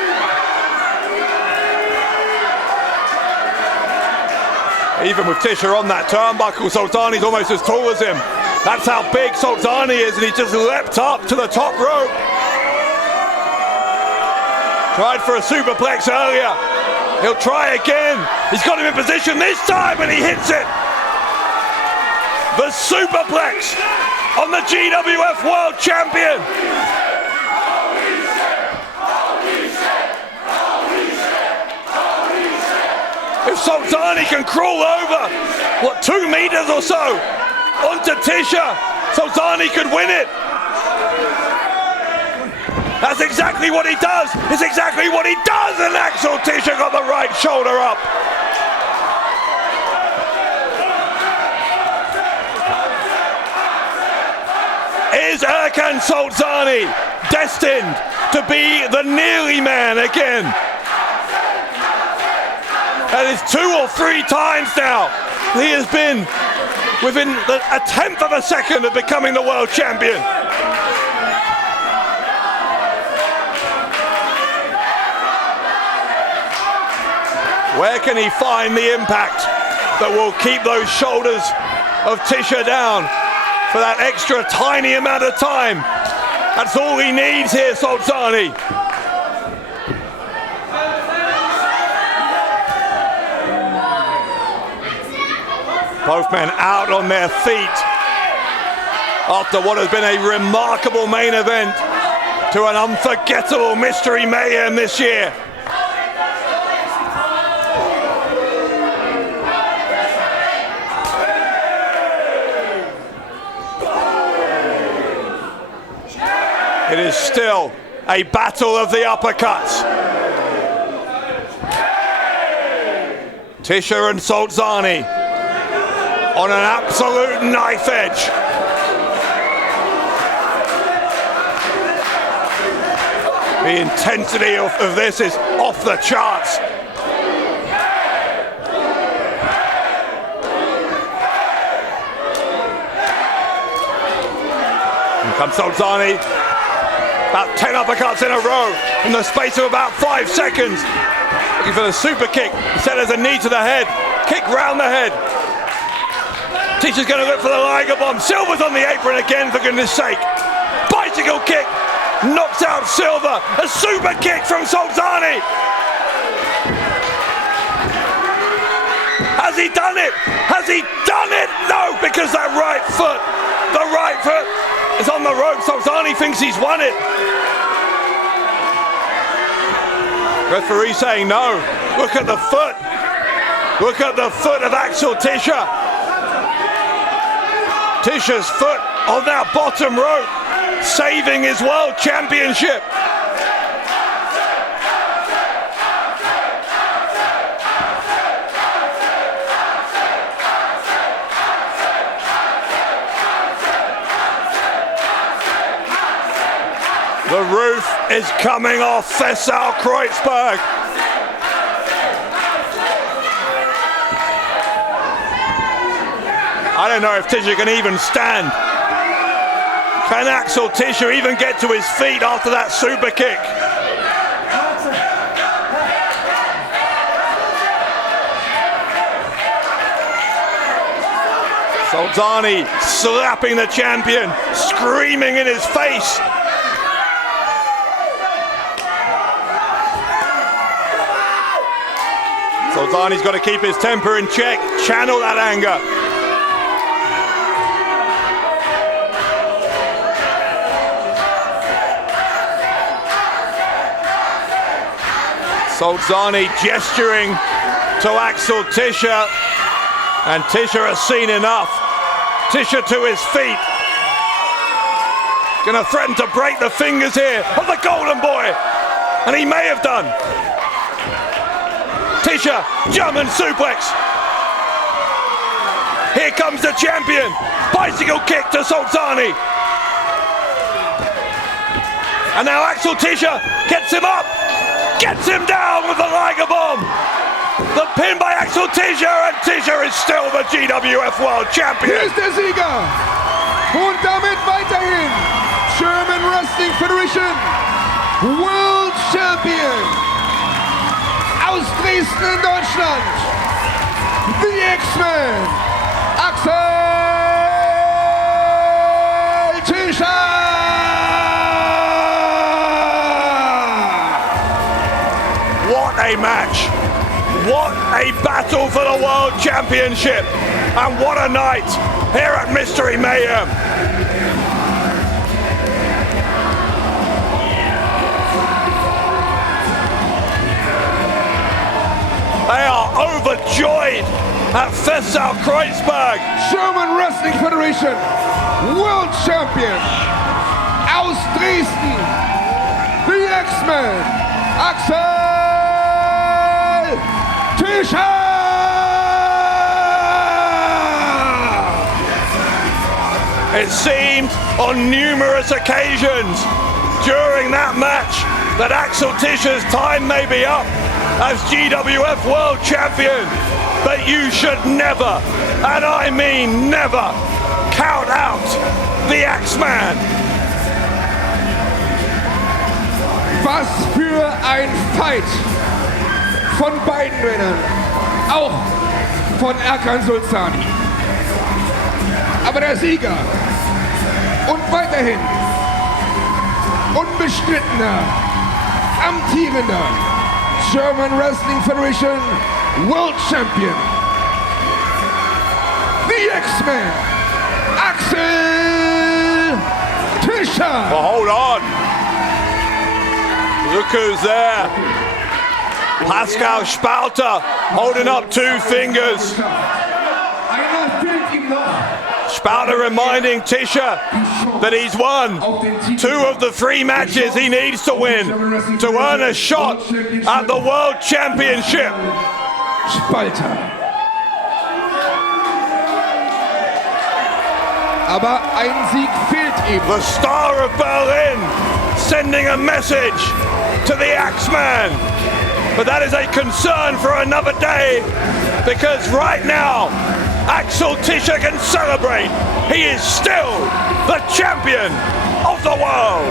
Even with Tischer on that turnbuckle, Solzani's almost as tall as him. That's how big Solzani is, and he just leapt up to the top rope. Tried for a superplex earlier. He'll try again. He's got him in position this time, and he hits it. The superplex on the GWF World Champion. If Solzani can crawl over, 2 meters or so onto Tischer, Solzani could win it. That's exactly what he does. It's exactly what he does, and Axel Tischer got the right shoulder up. Is Erkan Solzani destined to be the nearly man again? That is 2 or 3 times now he has been within a tenth of a second of becoming the world champion. Where can he find the impact that will keep those shoulders of Tischer down for that extra tiny amount of time? That's all he needs here, Sultani. Both men out on their feet after what has been a remarkable main event to an unforgettable Mystery Mayhem this year. It is still a battle of the uppercuts. Tisha and Sultani on an absolute knife edge. The intensity of this is off the charts. Here comes Sultani. About 10 uppercuts in a row in the space of about 5 seconds. Looking for the super kick. Instead there's a knee to the head. Kick round the head. Tisha's going to look for the Liger Bomb. Silver's on the apron again, for goodness sake. Bicycle kick. Knocks out Silver. A super kick from Sultani. Has he done it? Has he done it? No, because that right foot, the right foot is on the rope. Sultani thinks he's won it. Referee saying no. Look at the foot. Look at the foot of Axel Tisha. Tisha's foot on that bottom rope, saving his world championship. The roof is coming off Fessal Kreuzberg. I don't know if Tisha can even stand. Can Axel Tisha even get to his feet after that super kick? Sultani slapping the champion, screaming in his face. Sultani's got to keep his temper in check, channel that anger. Sultani gesturing to Axel Tisha, and Tisha has seen enough. Tisha to his feet. Gonna threaten to break the fingers here of the Golden Boy, and he may have done. Tisha, German suplex. Here comes the champion. Bicycle kick to Sultani. And now Axel Tisha gets him up. Gets him down with the Liger Bomb. The pin by Axel Tisha, and Tisha is still the GWF World Champion. Hier ist der Sieger. Und damit weiterhin German Wrestling Federation World Champion. Aus Dresden in Deutschland, the X-Men, Axel Tisha! What a match! What a battle for the World Championship! And what a night here at Mystery Mayhem! They are overjoyed at Fessal Kreuzberg. German Wrestling Federation World Champion aus Dresden, the X-Men, Axel Tisha! It seemed on numerous occasions during that match that Axel Tisha's time may be up as GWF World Champion, but you should never, and I mean never, count out the X-Man. Was für ein Fight von beiden Männern, auch von Erkan Sultani. Aber der Sieger und weiterhin unbestrittener, amtierender German Wrestling Federation World Champion, the X-Man, Axel Tischer. Well, hold on. Look who's there. Pascal Spalter holding up 2 fingers. Einer fehlt ihm noch. Spalter reminding Tischer that he's won 2 of the 3 matches he needs to win to earn a shot at the World Championship. Spalter. Aber ein Sieg fehlt ihm. The Star of Berlin sending a message to the Axeman. But that is a concern for another day, because right now, Axel Tischer can celebrate. He is still the champion of the world.